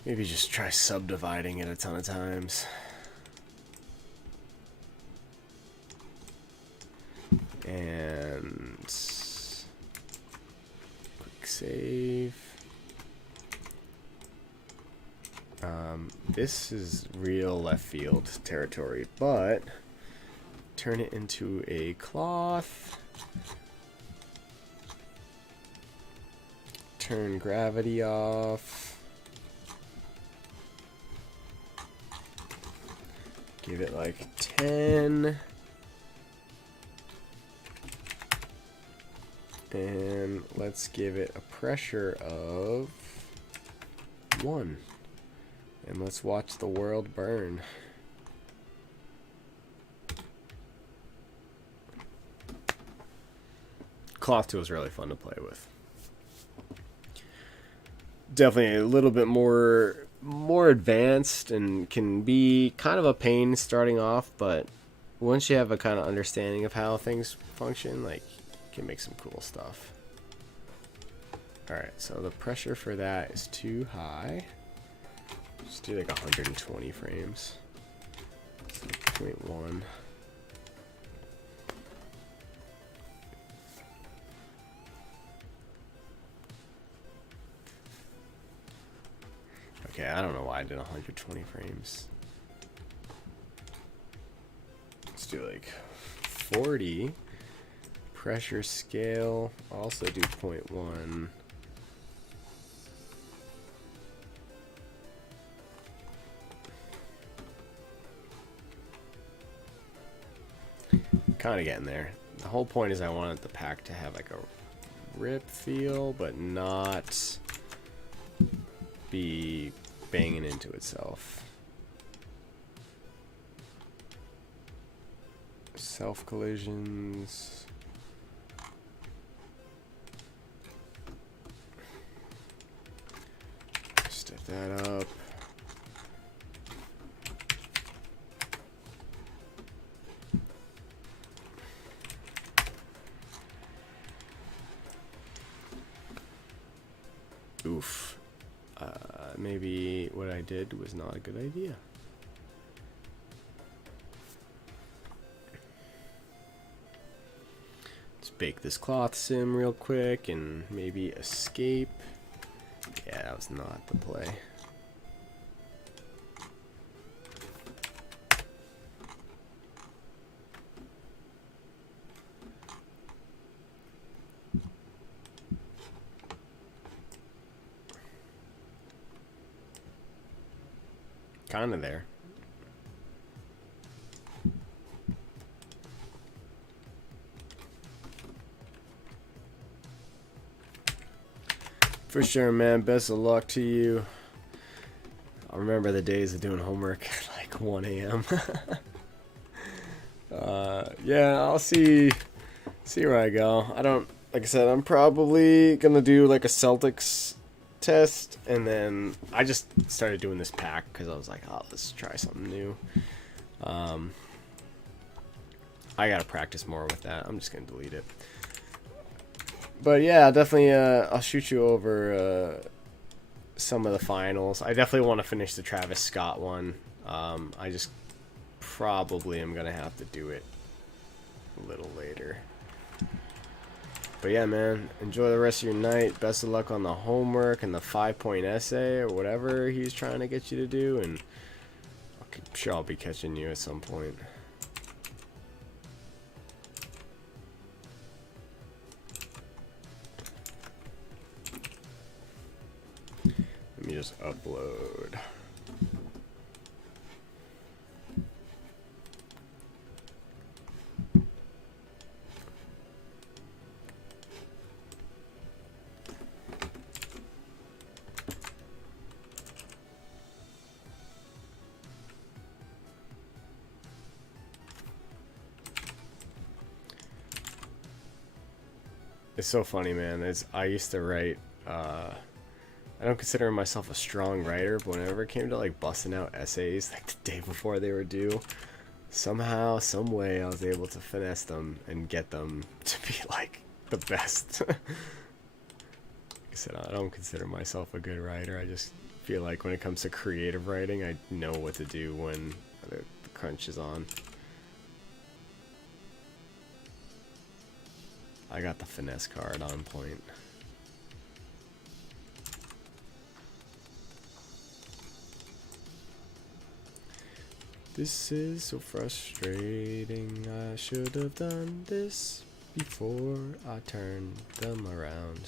Maybe just try subdividing it a ton of times. And quick save. This is real left field territory, but turn it into a cloth. Turn gravity off. Give it like 10. And let's give it a pressure of 1. And let's watch the world burn. Cloth tool is really fun to play with. Definitely a little bit more advanced and can be kind of a pain starting off, but once you have a kind of understanding of how things function, like, you can make some cool stuff. Alright, so the pressure for that is too high. Just do like 120 frames. It's like 0.1. Okay, I don't know why I did 120 frames. Let's do like 40. Pressure scale, also do 0.1. Kind of getting there. The whole point is I wanted the pack to have like a rip feel, but not be banging into itself. Self collisions. Step that up. Oof. Maybe what I did was not a good idea. Let's bake this cloth sim real quick and maybe escape. Yeah, that was not the play. Kind of there. For sure, man. Best of luck to you. I remember the days of doing homework at like 1 a.m. Yeah, I'll see where I go. I don't, like I said, I'm probably gonna do like a Celtics test, and then I just started doing this pack because I was like, oh, let's try something new. I gotta practice more with that. I'm just gonna delete it. But yeah, definitely I'll shoot you over some of the finals. I definitely want to finish the Travis Scott one. I just probably am gonna have to do it a little later. But yeah, man, enjoy the rest of your night. Best of luck on the homework and the 5-point essay or whatever he's trying to get you to do, and I'm sure I'll be catching you at some point. Let me just upload. It's so funny, man. I used to write, I don't consider myself a strong writer, but whenever it came to like busting out essays like the day before they were due, somehow, some way I was able to finesse them and get them to be like the best. Like I said, I don't consider myself a good writer. I just feel like when it comes to creative writing, I know what to do when the crunch is on. I got the finesse card on point. This is so frustrating. I should have done this before I turned them around.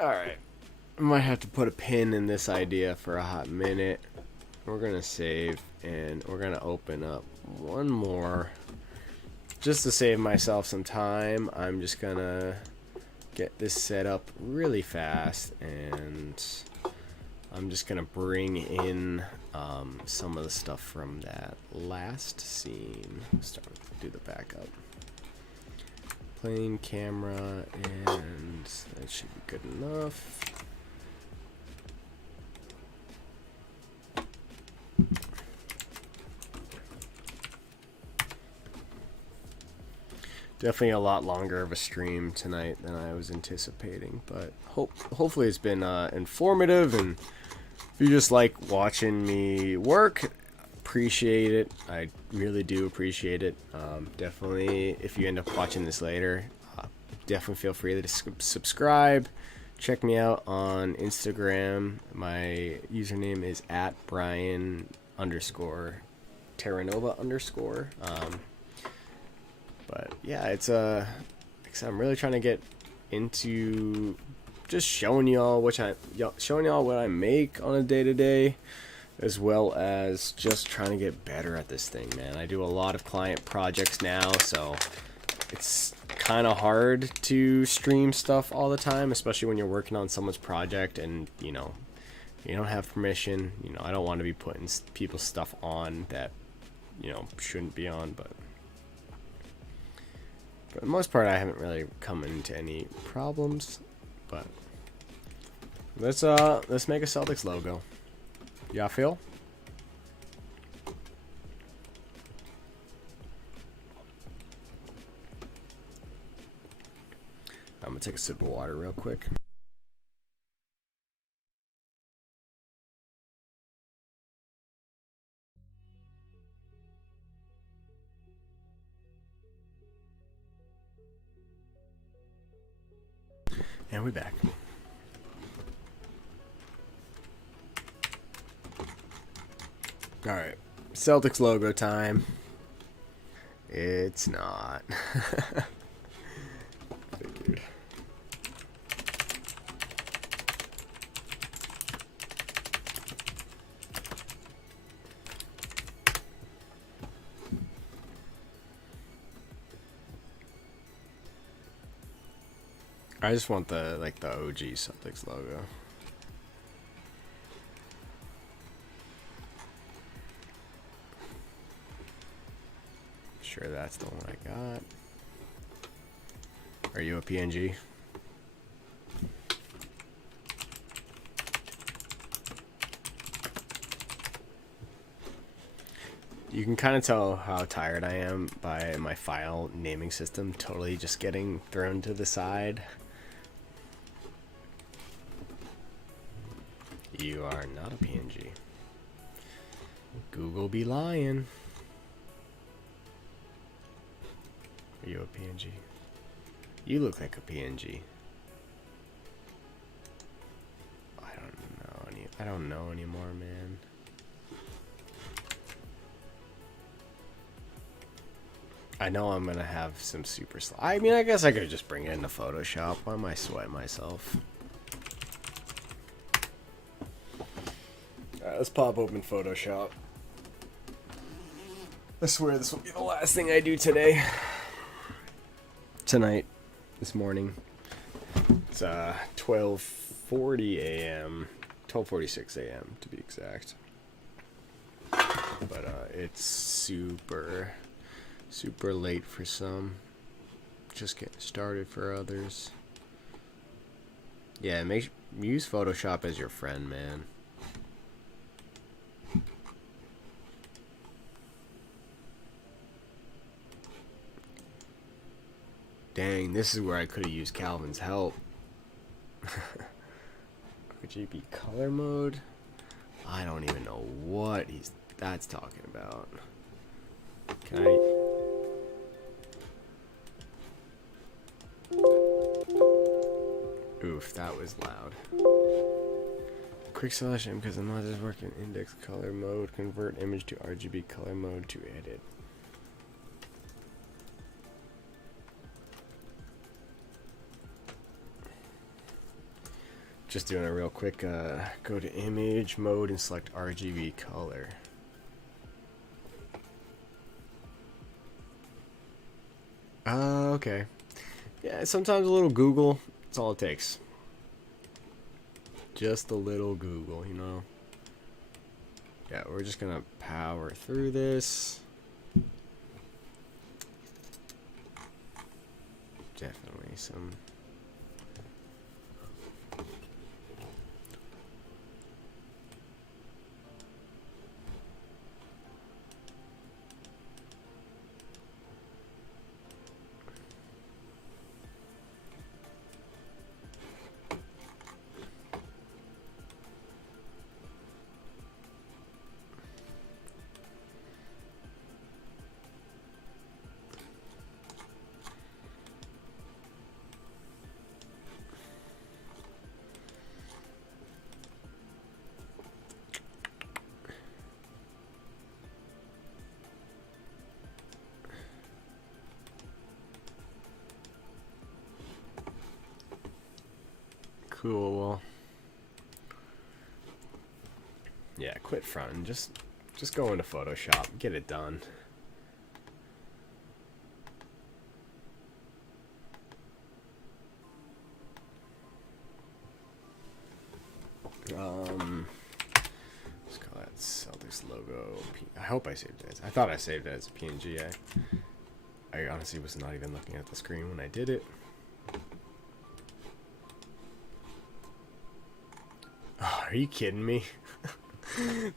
Alright. I might have to put a pin in this idea for a hot minute. We're gonna save and we're gonna open up one more. Just to save myself some time, I'm just gonna get this set up really fast, and I'm just gonna bring in some of the stuff from that last scene. Do the backup. Plane, camera, and that should be good enough. Definitely a lot longer of a stream tonight than I was anticipating, but hopefully it's been informative, and if you just like watching me work, appreciate it. I really do appreciate it. Definitely, if you end up watching this later, definitely feel free to subscribe. Check me out on Instagram. My username is @Brian_Terranova_. But yeah, it's I'm really trying to get into just showing y'all what I make on a day-to-day, as well as just trying to get better at this thing, man. I do a lot of client projects now, so it's kind of hard to stream stuff all the time, especially when you're working on someone's project and you don't have permission. I don't want to be putting people's stuff on that shouldn't be on, but for the most part, I haven't really come into any problems. But let's make a Celtics logo. Y'all feel? I'm gonna take a sip of water real quick. And we're back. Alright. Celtics logo time. It's not. Figured. I just want the OG Celtics logo. Sure, that's the one I got. Are you a PNG? You can kind of tell how tired I am by my file naming system totally just getting thrown to the side. You are not a PNG. Google be lying. Are you a PNG? You look like a PNG. I don't know anymore, man. I know I'm gonna have some super I mean, I guess I could just bring it into Photoshop. Why am I sweating myself? Alright, let's pop open Photoshop. I swear this will be the last thing I do today. Tonight. This morning. It's 12:40 a.m. 12:46 a.m. to be exact. But it's super late for some. Just getting started for others. Yeah, use Photoshop as your friend, man. Dang, this is where I could have used Calvin's help. RGB color mode? I don't even know what that's talking about. Can I... Oof, that was loud. Quick selection, because I'm not just working index color mode. Convert image to RGB color mode to edit. Just doing a real quick, go to image mode and select RGB color. Okay. Yeah, sometimes a little Google, that's all it takes. Just a little Google, you know. Yeah, we're just gonna power through this. Definitely some. Cool. Well, yeah, quit fronting. Just go into Photoshop, get it done. Let's call that Celtics Logo. I hope I saved it. I thought I saved it as a PNG. I honestly was not even looking at the screen when I did it. Oh, are you kidding me?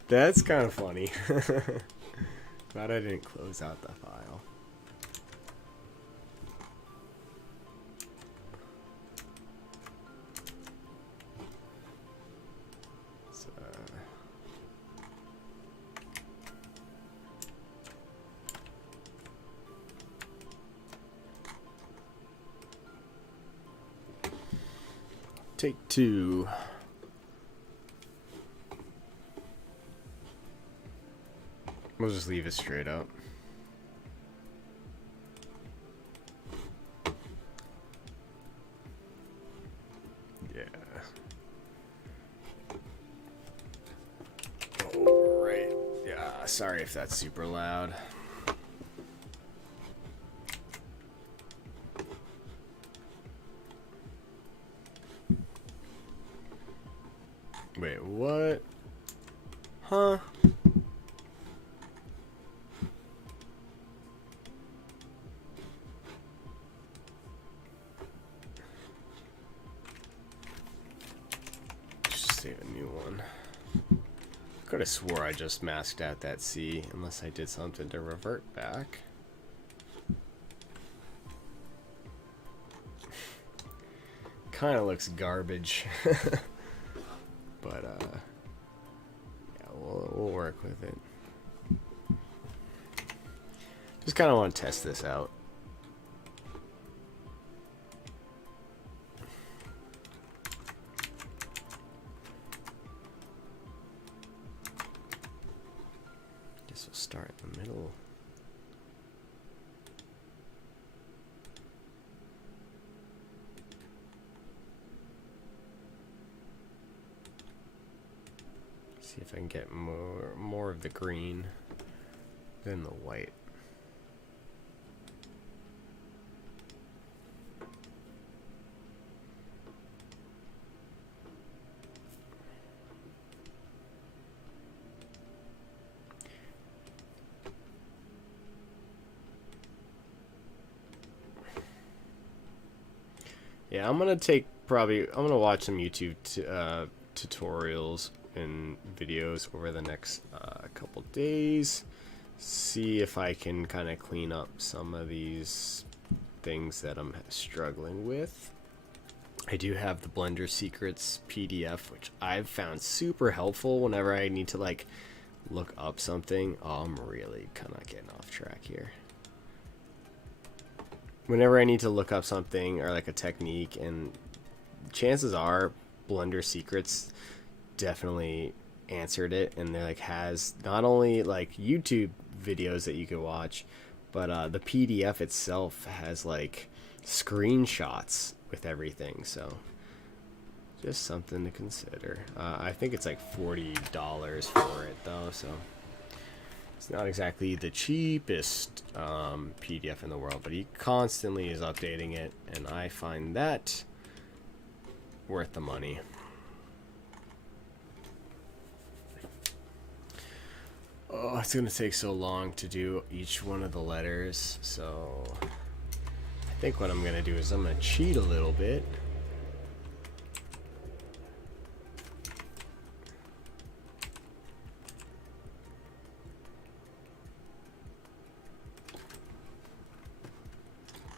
That's kind of funny. Glad I didn't close out the file. Take two. We'll just leave it straight up. Yeah. Oh, right. Yeah, sorry if that's super loud. Wait, what? Huh? Save a new one. Could have swore I just masked out that C, unless I did something to revert back. Kind of looks garbage. But yeah, we'll work with it. Just kind of want to test this out. Guess we'll start in the middle. See if I can get more of the green than the white. Yeah, I'm gonna watch some YouTube tutorials and videos over the next couple days. See if I can kind of clean up some of these things that I'm struggling with. I do have the Blender Secrets PDF, which I've found super helpful whenever I need to like look up something. Oh, I'm really kind of getting off track here. Whenever I need to look up something or like a technique, and chances are Blender Secrets definitely answered it, and they like has not only like YouTube videos that you can watch, but the PDF itself has like screenshots with everything. So Just something to consider. I think it's like $40 for it though, so it's not exactly the cheapest PDF in the world, but he constantly is updating it, and I find that worth the money. Oh, it's gonna take so long to do each one of the letters, so I think what I'm gonna do is I'm gonna cheat a little bit.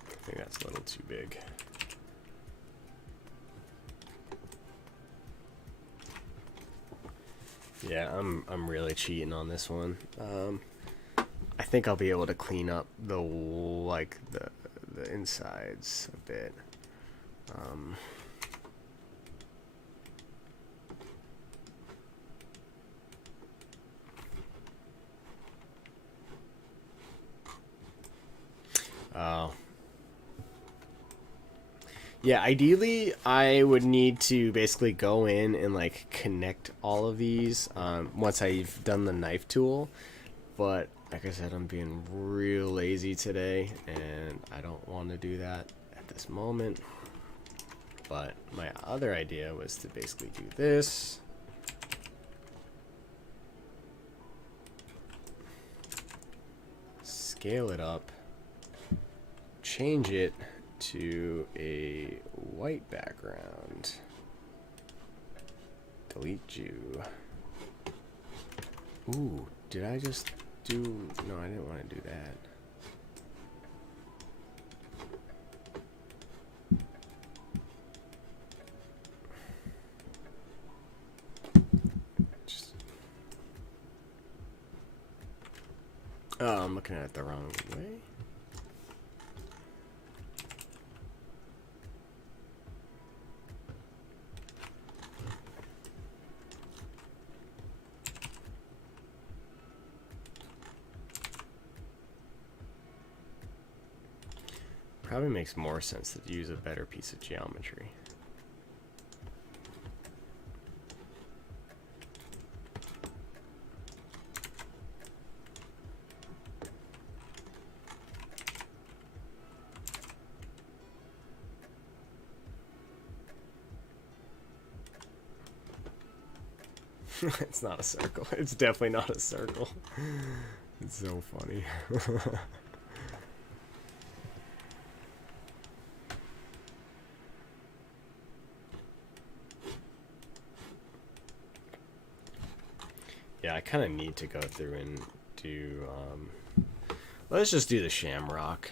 I think that's a little too big. Yeah, I'm really cheating on this one. I think I'll be able to clean up the insides a bit. Oh. Yeah, ideally, I would need to basically go in and like connect all of these once I've done the knife tool. But like I said, I'm being real lazy today, and I don't want to do that at this moment. But my other idea was to basically do this. Scale it up. Change it to a white background. Delete you. Ooh, did I just do... No, I didn't want to do that. Oh, I'm looking at it the wrong way. Probably makes more sense to use a better piece of geometry. It's not a circle. It's definitely not a circle. It's so funny. Yeah, I kind of need to go through and do, let's just do the shamrock.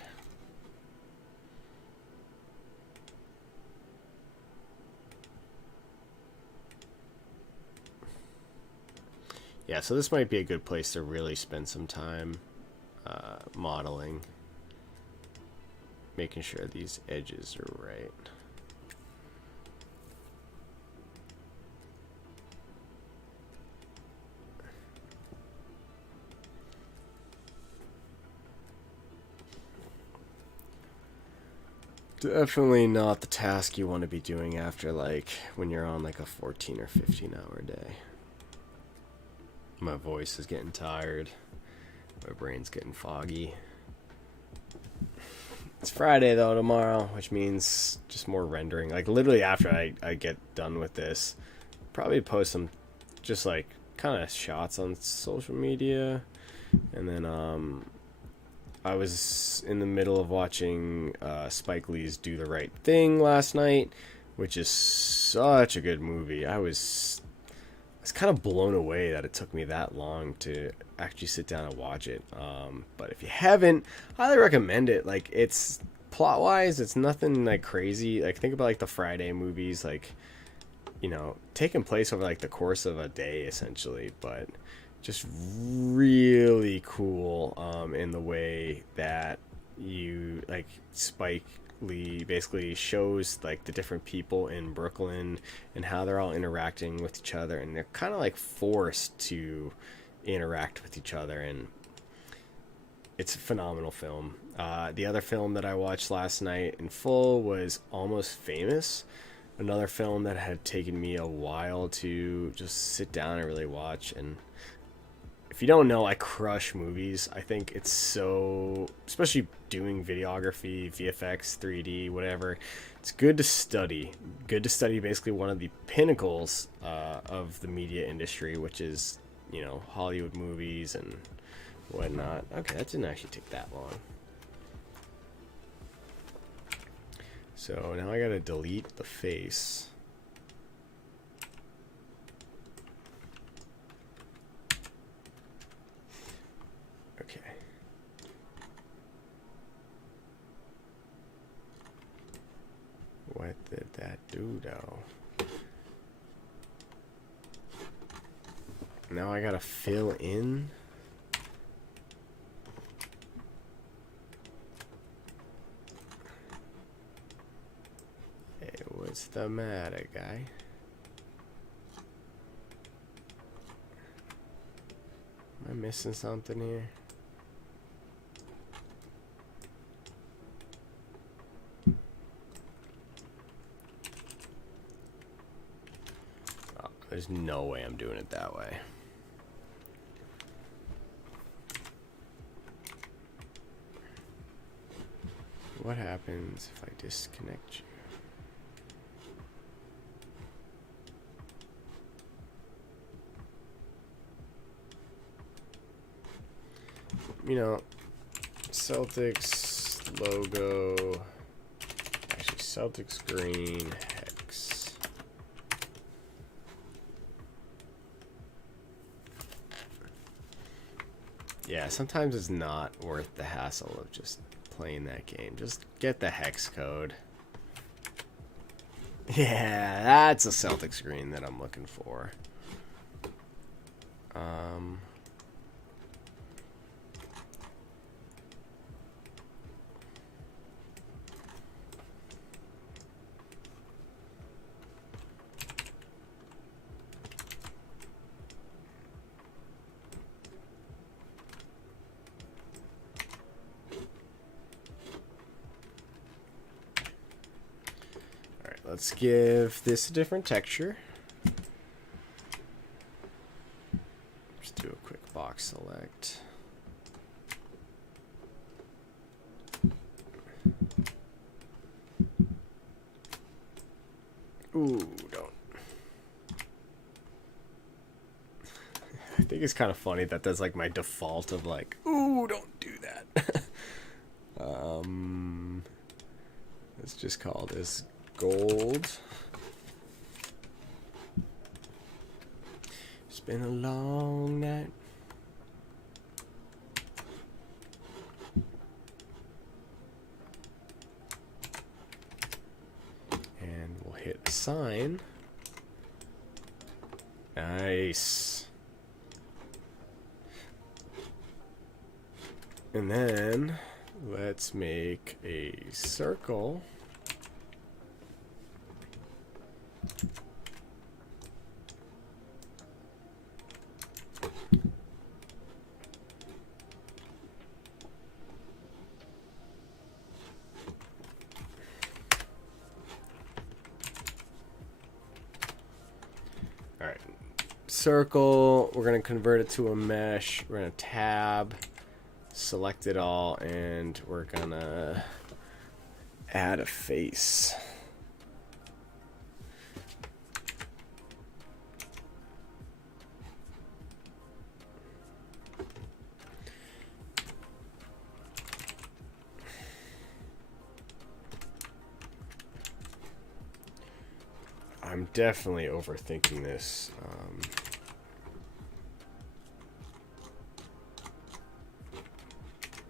Yeah, so this might be a good place to really spend some time modeling, making sure these edges are right. Definitely not the task you want to be doing after, like, when you're on like a 14 or 15 hour day. My voice is getting tired. My brain's getting foggy. It's Friday though tomorrow, which means just more rendering. Like literally after I get done with this, probably post some just like kind of shots on social media. And then I was in the middle of watching Spike Lee's Do the Right Thing last night, which is such a good movie. I was kind of blown away that it took me that long to actually sit down and watch it. But if you haven't, I highly recommend it. Like, it's plot-wise, it's nothing like crazy. Like, think about like the Friday movies, like, you know, taking place over like the course of a day essentially, but just really cool in the way that you like Spike Lee basically shows like the different people in Brooklyn and how they're all interacting with each other, and they're kind of like forced to interact with each other, and it's a phenomenal film. The other film that I watched last night in full was Almost Famous, another film that had taken me a while to just sit down and really watch. And if you don't know, I crush movies. I think it's so, especially doing videography, VFX, 3D, whatever, it's good to study. Good to study basically one of the pinnacles of the media industry, which is, you know, Hollywood movies and whatnot. Okay, that didn't actually take that long. So now I gotta delete the face. Okay. What did that do though? Now I gotta fill in. What's the matter, guy? Am I missing something here? Oh, there's no way I'm doing it that way. What happens if I disconnect you? You know, Celtics logo, actually Celtics green hex. Yeah, sometimes it's not worth the hassle of just playing that game. Just get the hex code. Yeah, that's a Celtics green that I'm looking for. Let's give this a different texture. Just do a quick box select. Ooh, don't. I think it's kind of funny that that's like my default of like, ooh, don't do that. Let's just call this gold. It's been a long night. And we'll hit assign. Nice. And then let's make a circle. All right, circle, we're going to convert it to a mesh. We're going to tab, select it all, and we're going to add a face. I'm definitely overthinking this.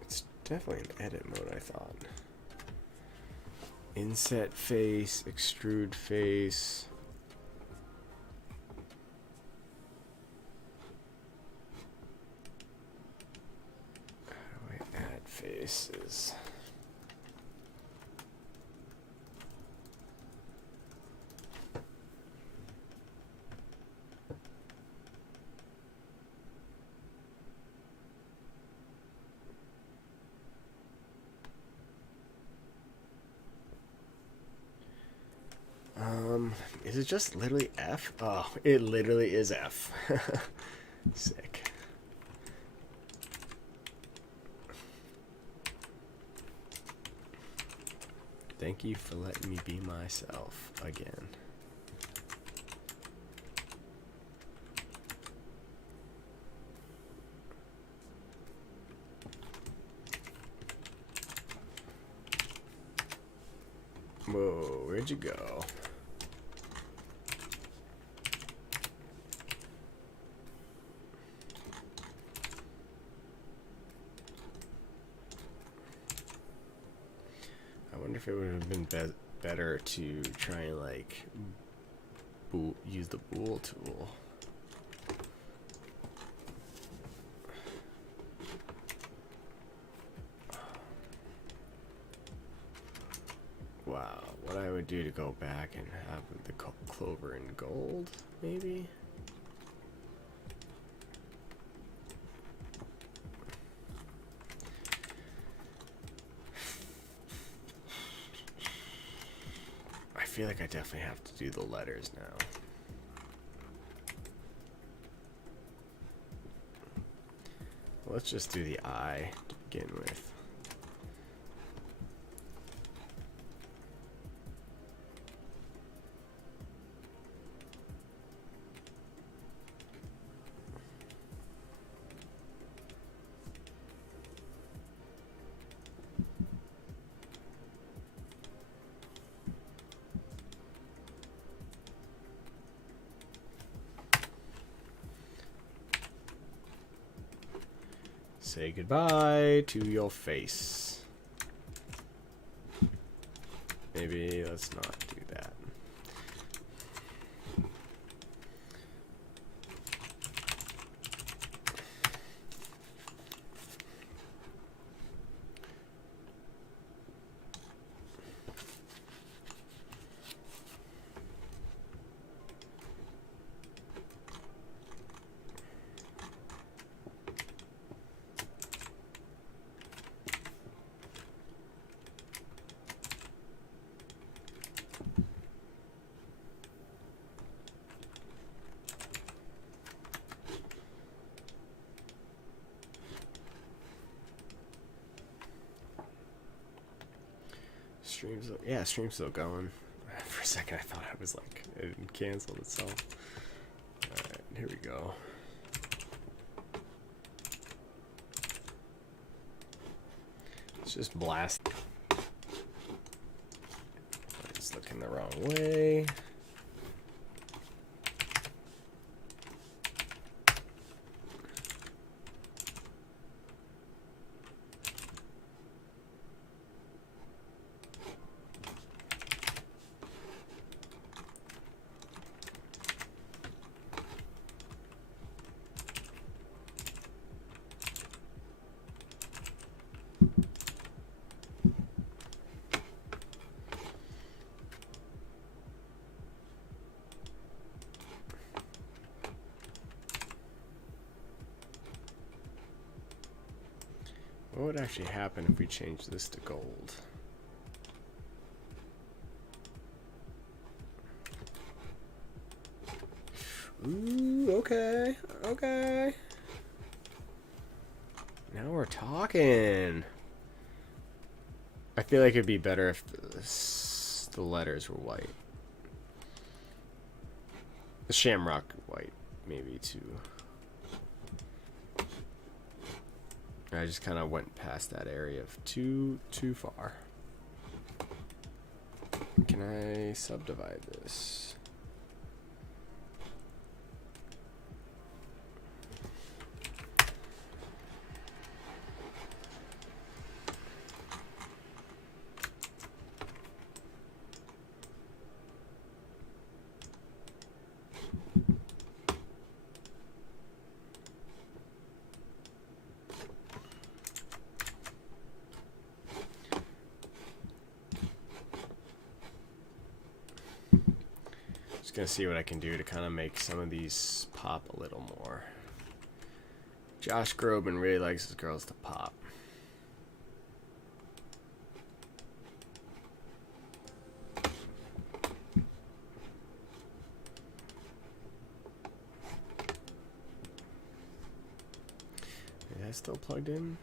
It's definitely an edit mode, I thought. Inset face, extrude face. How do I add faces? Is it just literally F? Oh, it literally is F. Sick. Thank you for letting me be myself again. Whoa, where'd you go? I wonder if it would have been better to try and like use the bool tool. Wow, what I would do to go back and have the clover in gold, maybe? I feel like I definitely have to do the letters now. Let's just do the I to begin with. Say goodbye to your face. Maybe let's not do that. Stream's still going. For a second I thought I was like, it canceled itself. Alright, here we go. Let's just blast. It's looking the wrong way. What would actually happen if we change this to gold? Ooh, okay, okay. Now we're talking. I feel like it'd be better if the letters were white. The shamrock white, maybe too. I just kind of went past that area of too far. Can I subdivide this? Just gonna see what I can do to kind of make some of these pop a little more. Josh Groban really likes his girls to pop. still plugged in?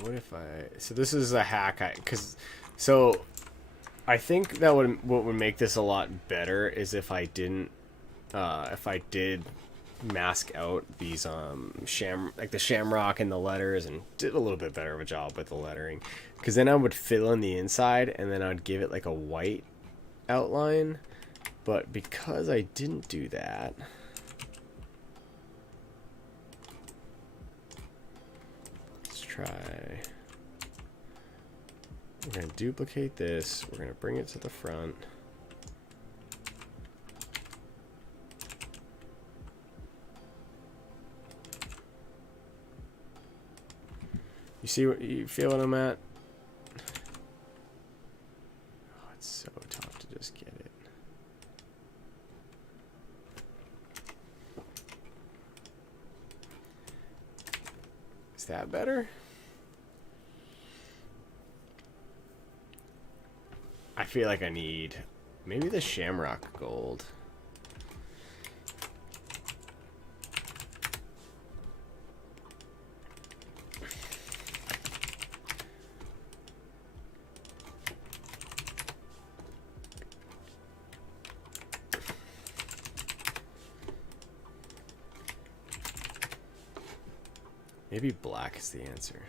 What if so this is a hack, I think that what would make this a lot better is if I did mask out these like the shamrock and the letters, and did a little bit better of a job with the lettering, because then I would fill in the inside and then I'd give it like a white outline. But because I didn't do that, try. We're going to duplicate this. We're going to bring it to the front. You see what you feel what I'm at? Oh, it's so tough to just get it. Is that better? I feel like I need maybe the shamrock gold. Maybe black is the answer.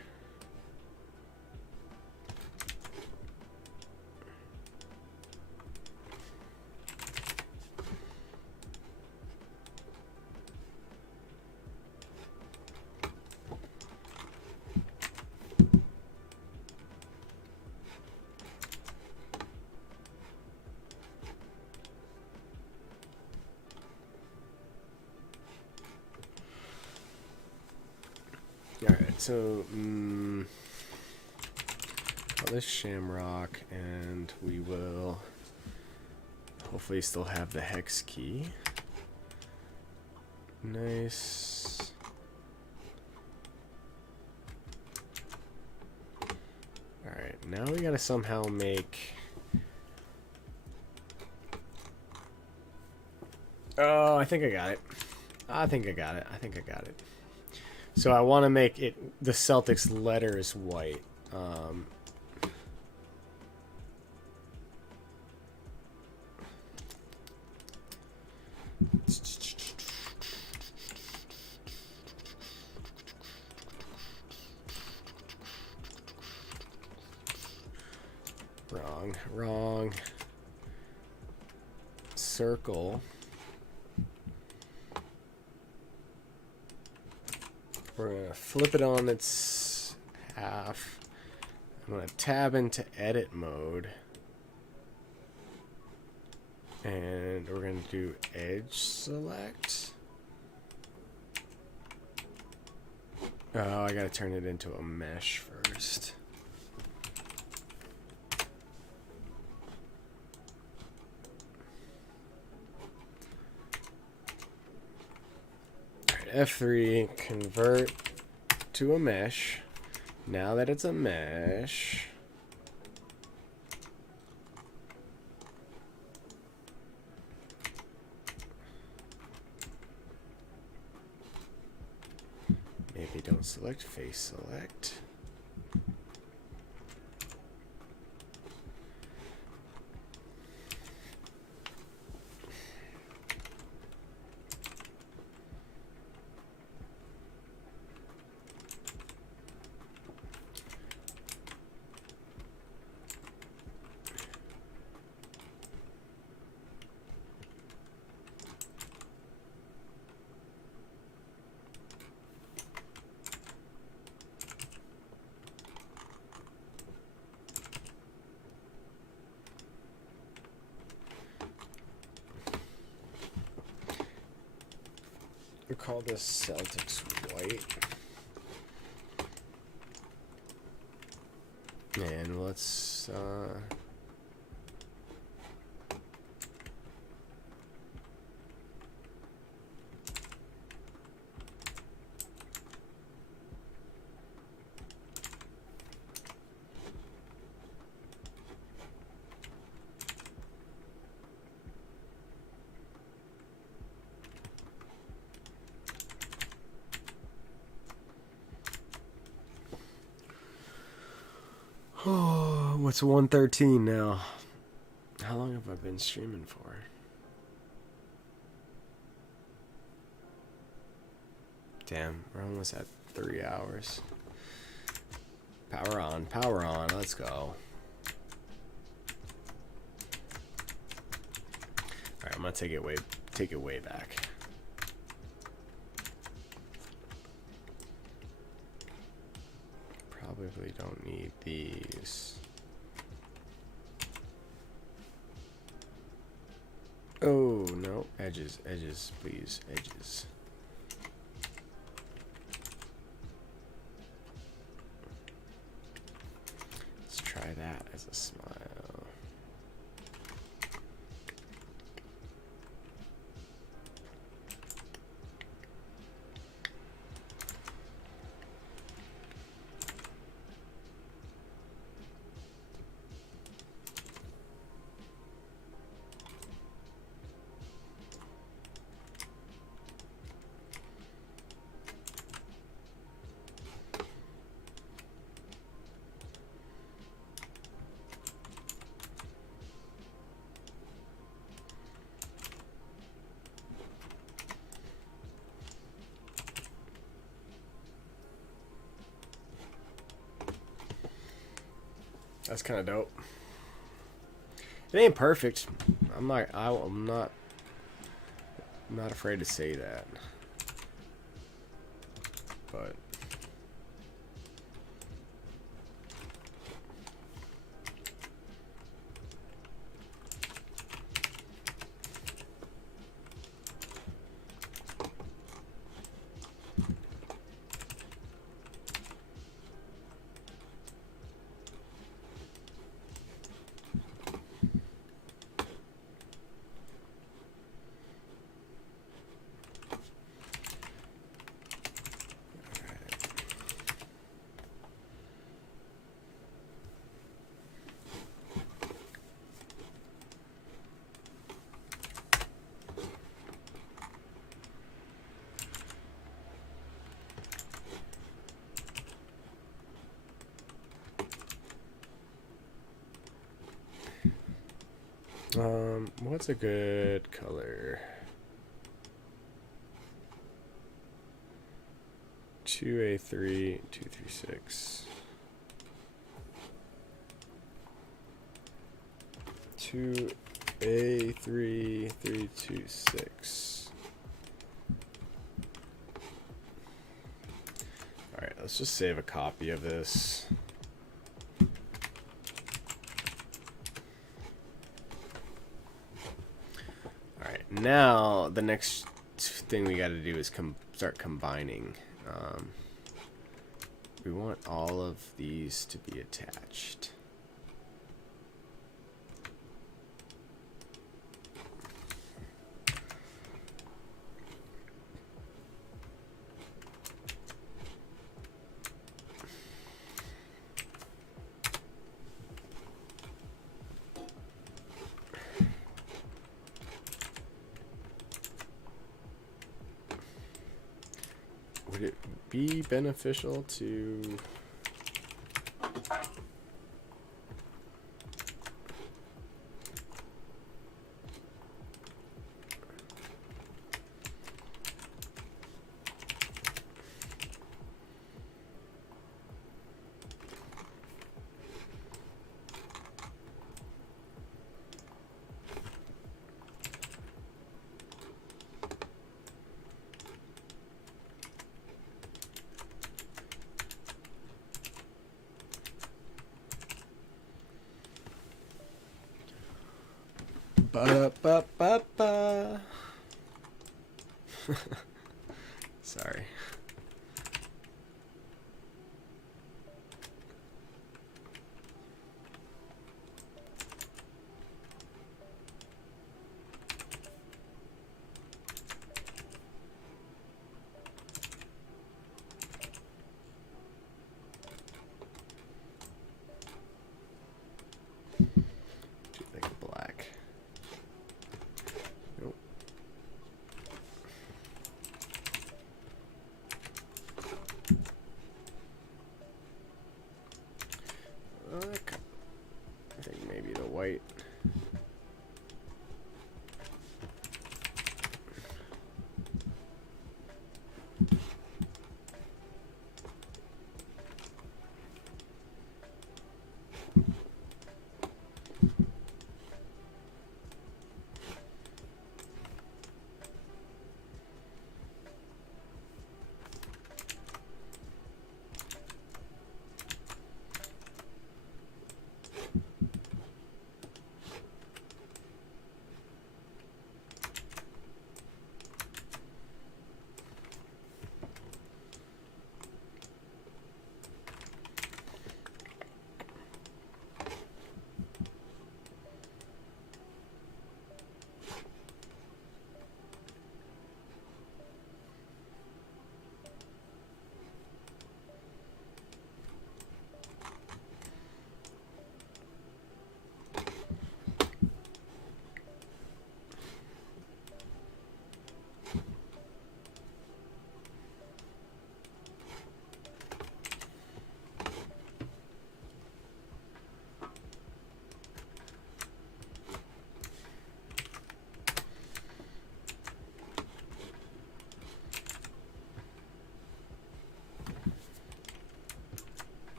Alright, so call this shamrock, and we will hopefully still have the hex key. Nice. Alright, now we gotta somehow make... Oh, I think I got it. I think I got it. So I want to make it the Celtics letters white. Wrong. Circle. We're going to flip it on its half. I'm going to tab into edit mode. And we're going to do edge select. Oh, I got to turn it into a mesh first. F3, convert to a mesh. Now that it's a mesh, maybe don't select face select. We call this Celtics white. And let's oh, what's 113 now? How long have I been streaming for? Damn, we're almost at 3 hours. Power on, let's go. Alright, I'm gonna take it way back. Probably don't need these. Oh, no. Edges, please. Edges. Let's try that as a smile. That's kind of dope. It ain't perfect. I'm not afraid to say that. But what's a good color? 2A3 236. 2A3 326. All right, let's just save a copy of this. Now the next thing we got to do is start combining. We want all of these to be attached. Would it be beneficial to ba-da-ba-ba-ba. white.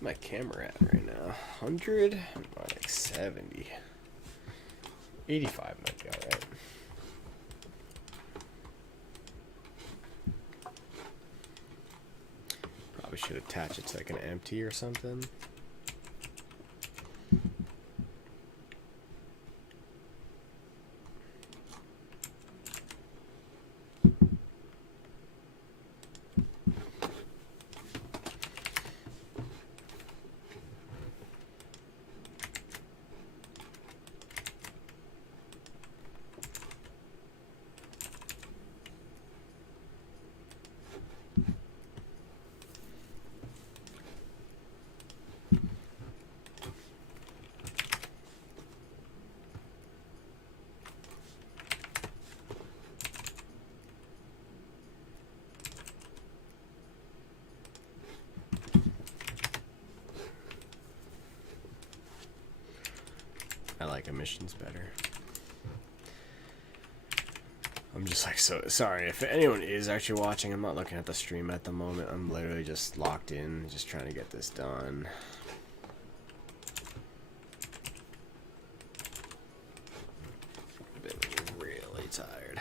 My camera at right now? 100? Like 70. 85 might be alright. Probably should attach it to like an empty or something. I like emissions better. I'm just like, so sorry if anyone is actually watching. I'm not looking at the stream at the moment. I'm literally just locked in, just trying to get this done. I've been really tired.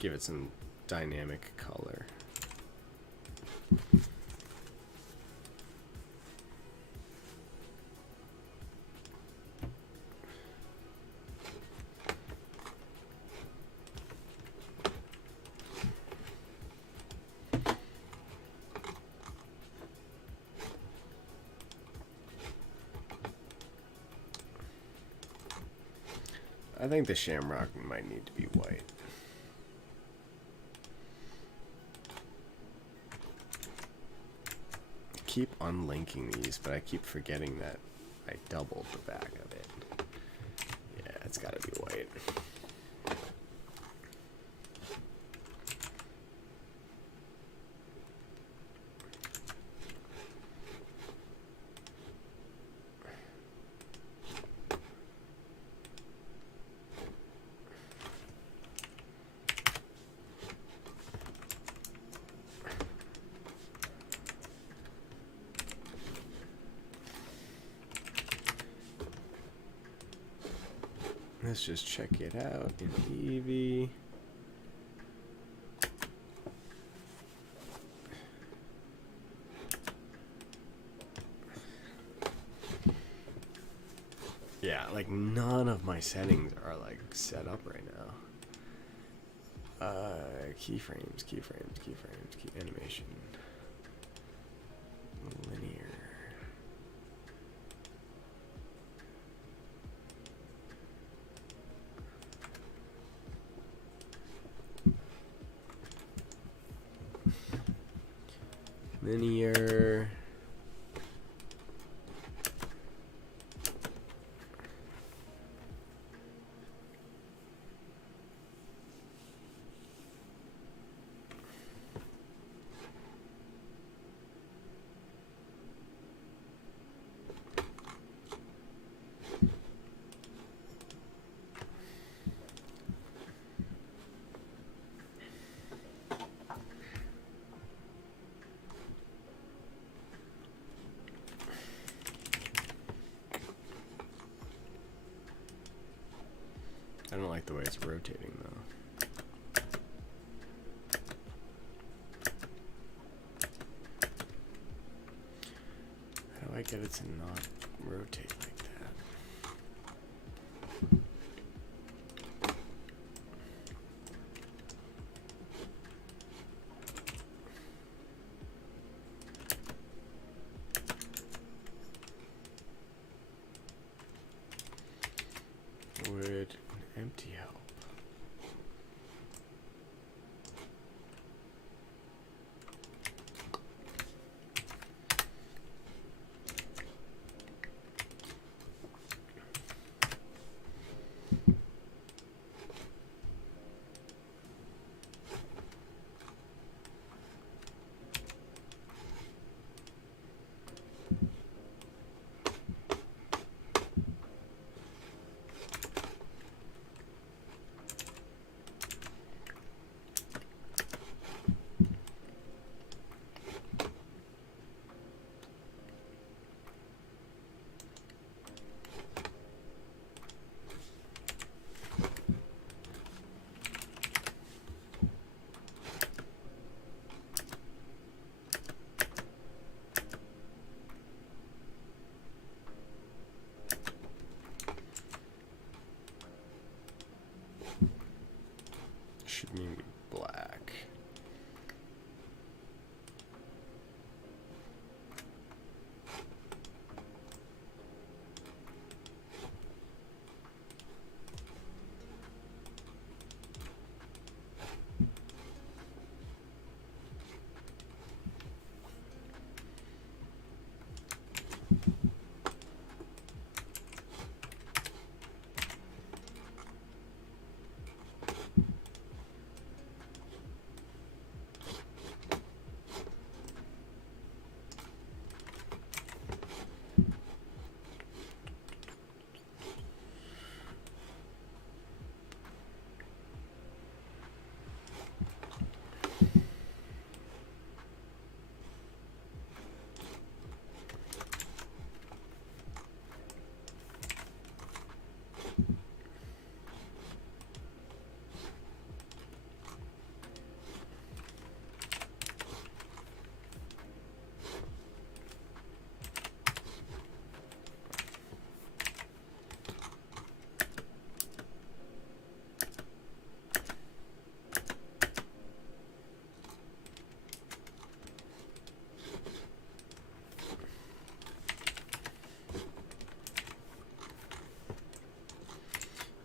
Give it some dynamic color. I think the shamrock might need to be white. Keep unlinking these, but I keep forgetting that I doubled the back of it. Yeah, it's gotta be white. Let's just check it out in Eevee. Yeah, like none of my settings are like set up right now. Keyframes, key animation. Linear. Linear. don't like the way it's rotating though. How do I get it to not rotate like that? Would an empty help? Should mean black.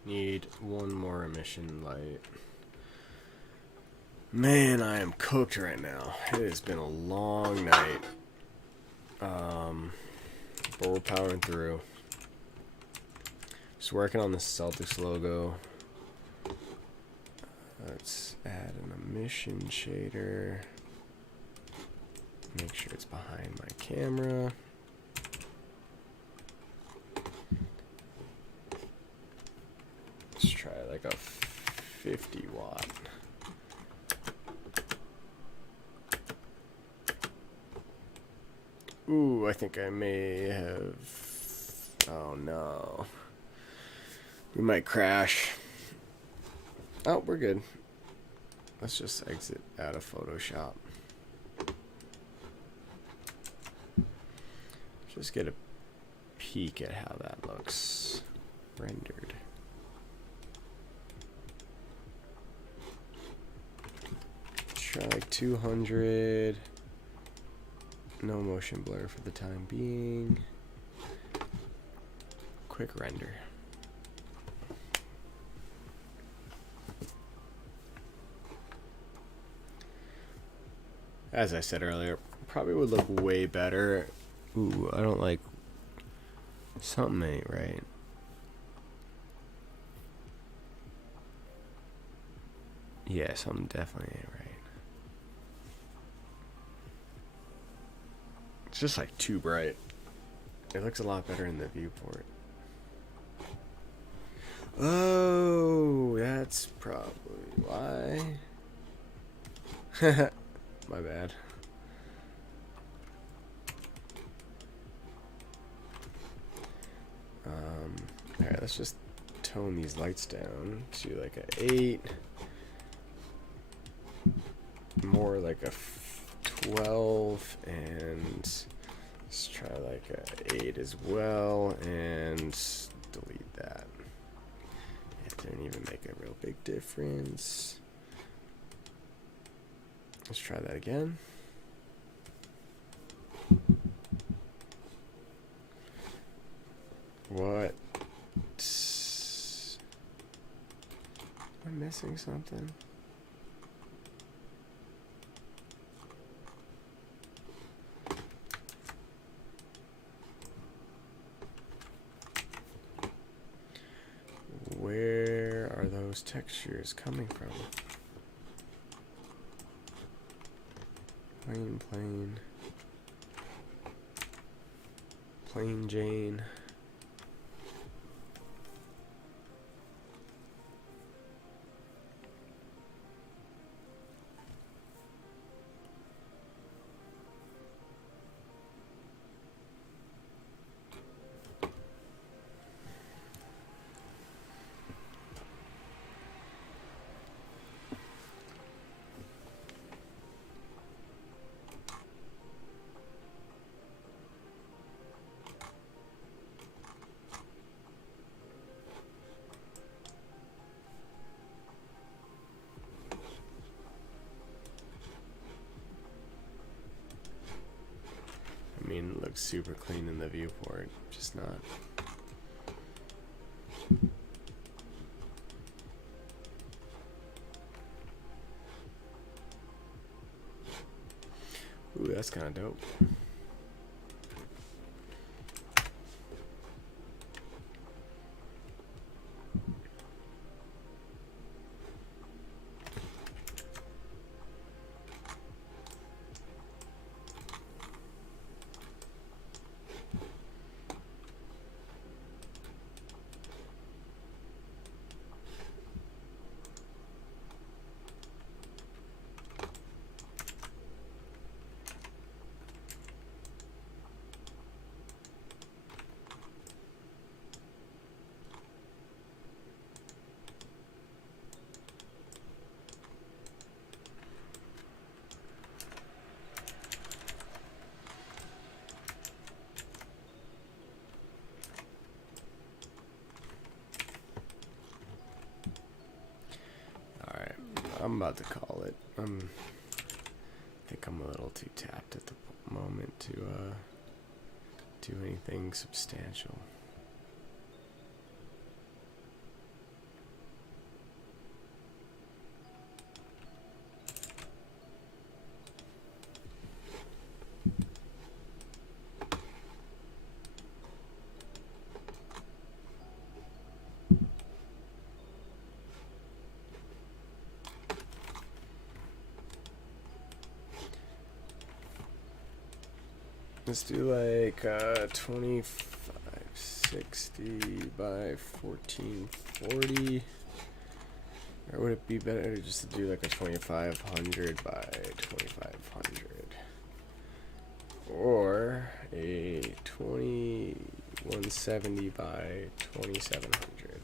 Need one more emission light. Man, I am cooked right now. It has been a long night. But we're powering through. Just working on the Celtics logo. Let's add an emission shader. Make sure it's behind my camera. Let's try like a 50 watt. Ooh, I think I may have... Oh no. We might crash. Oh, we're good. Let's just exit out of Photoshop. Just get a peek at how that looks rendered. Try like 200. No motion blur for the time being. Quick render. As I said earlier, probably would look way better. Ooh, I don't like... Something ain't right. Yeah, something definitely ain't right. It's just like too bright. It looks a lot better in the viewport. Oh, that's probably why. My bad. Alright, let's just tone these lights down to like a 8, more like a 12, and let's try like a 8 as well, and delete that. It didn't even make a real big difference. Let's try that again. What? Am I missing something? Where are those textures coming from? Plain Jane. I mean, it looks super clean in the viewport, just not. Ooh, that's kind of dope. I'm about to call it. I think I'm a little too tapped at the moment to do anything substantial. Let's do like 2560 by 1440. Or would it be better just to do like a 2500 by 2500? Or a 2170 by 2700?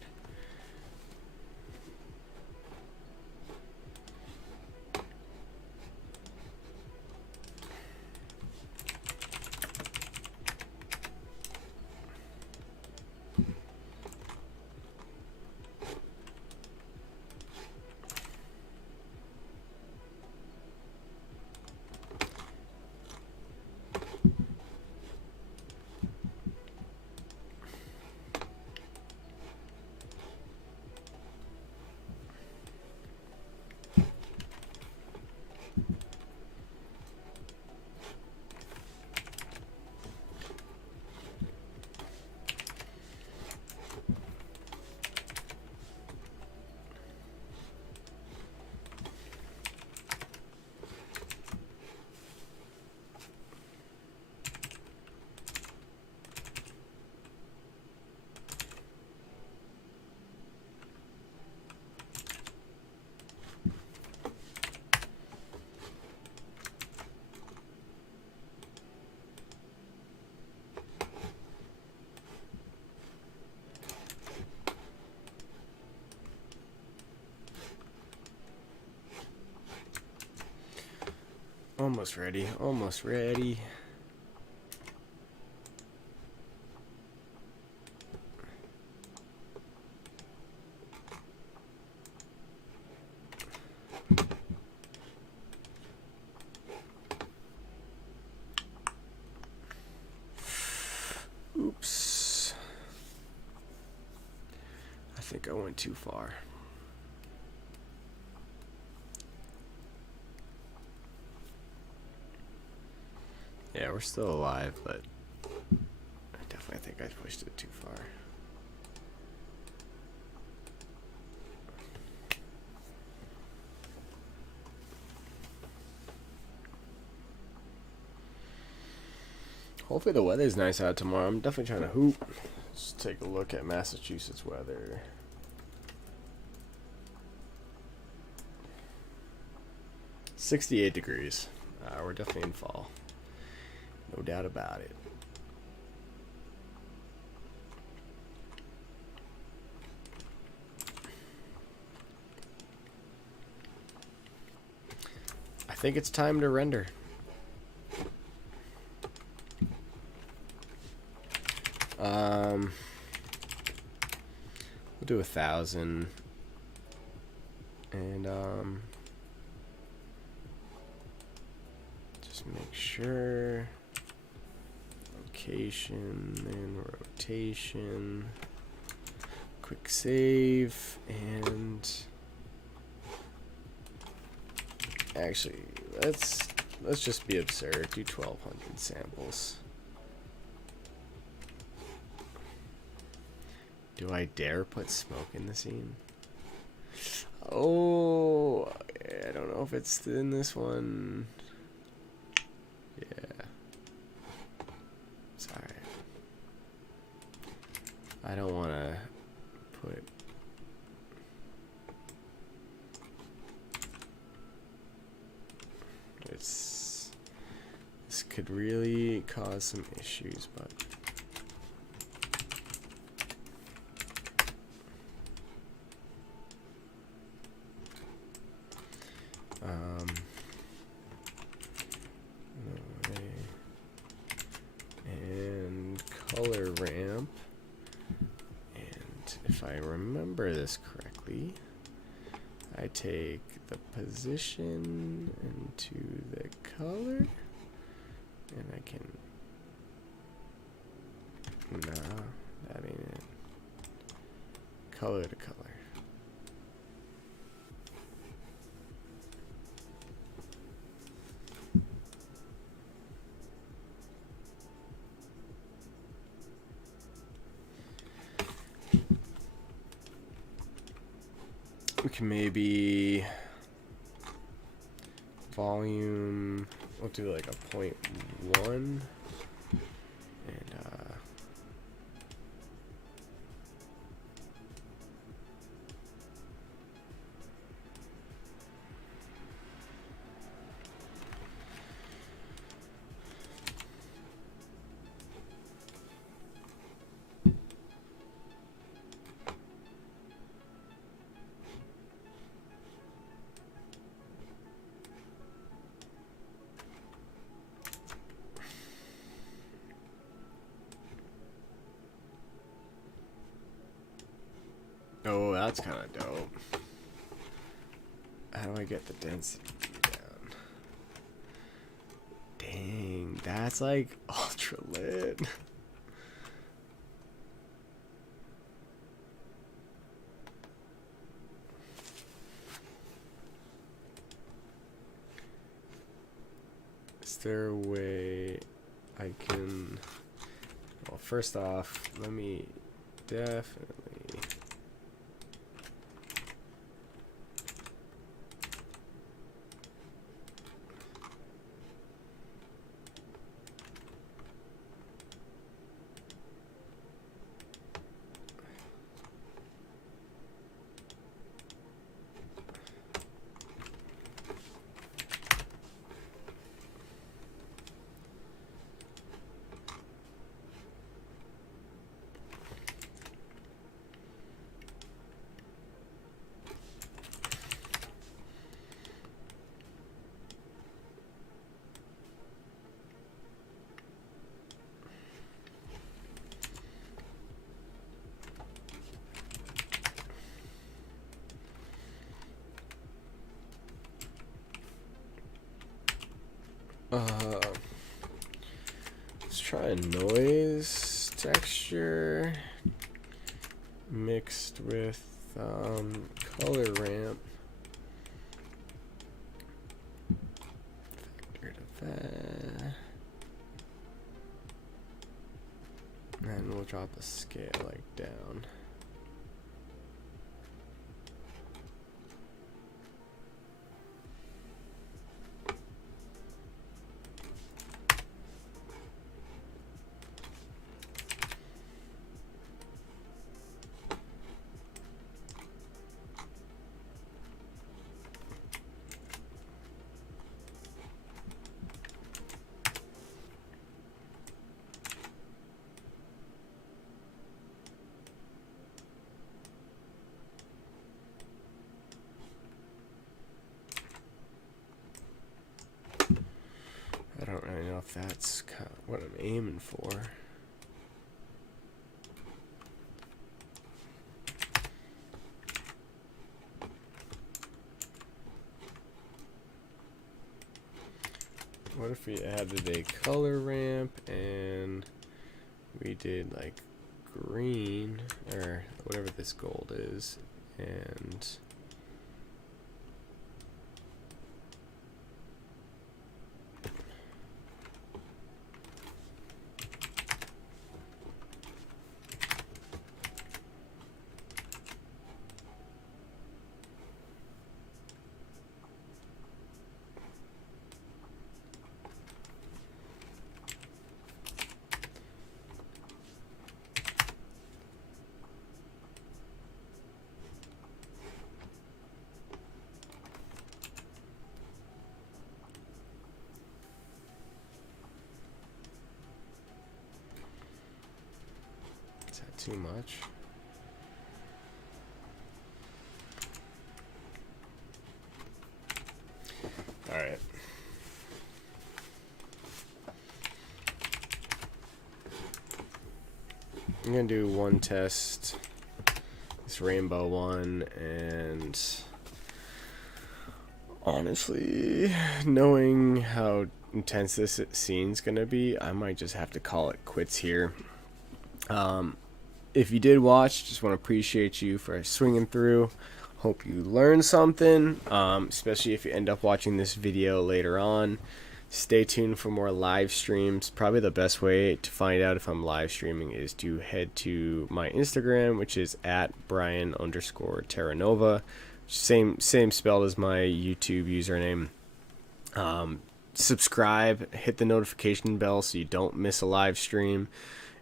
Almost ready. Almost ready. Oops. I think I went too far. Yeah, we're still alive, but I definitely think I pushed it too far. Hopefully the weather's nice out tomorrow. I'm definitely trying to hoop. Let's take a look at Massachusetts weather. .68 degrees. We're definitely in fall. No doubt about it. I think it's time to render. We'll do 1,000. And just make sure. Location and rotation. Quick save, and actually let's just be absurd. Do 1,200 samples. Do I dare put smoke in the scene? Oh, I don't know if it's in this one. Yeah. Sorry. I don't want to put... This could really cause some issues, but... and color ramp, and if I remember this correctly, I take the position into the color, and I can... Nah, that ain't it. Color to color. We can maybe volume, we'll do like a 0.1, and oh, that's kind of dope. How do I get the density down? Dang, that's like ultra lit. Is there a way I can... Well, first off, let me definitely... Try a noise texture mixed with color ramp. Factor to that. And we'll drop the scale like down. I don't really know if that's kind of what I'm aiming for. What if we added a color ramp and we did like green or whatever this gold is, and too much. All right. I'm gonna do one test, this rainbow one, and honestly, knowing how intense this scene's gonna be, I might just have to call it quits here. If you did watch, just want to appreciate you for swinging through. Hope you learned something, especially if you end up watching this video later on. Stay tuned for more live streams. Probably the best way to find out if I'm live streaming is to head to my Instagram, which is at Brian_Terranova. Same spelled as my YouTube username. Subscribe, hit the notification bell so you don't miss a live stream.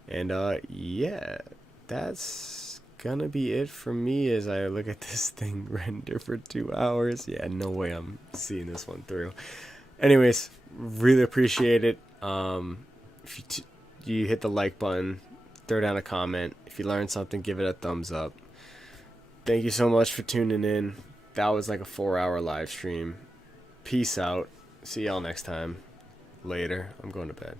And yeah, that's gonna be it for me as I look at this thing render for 2 hours. Yeah, no way I'm seeing this one through. Anyways, really appreciate it. If you hit the like button, throw down a comment. If you learned something, give it a thumbs up. Thank you so much for tuning in. That was like a 4-hour live stream. Peace out. See y'all next time. Later. I'm going to bed.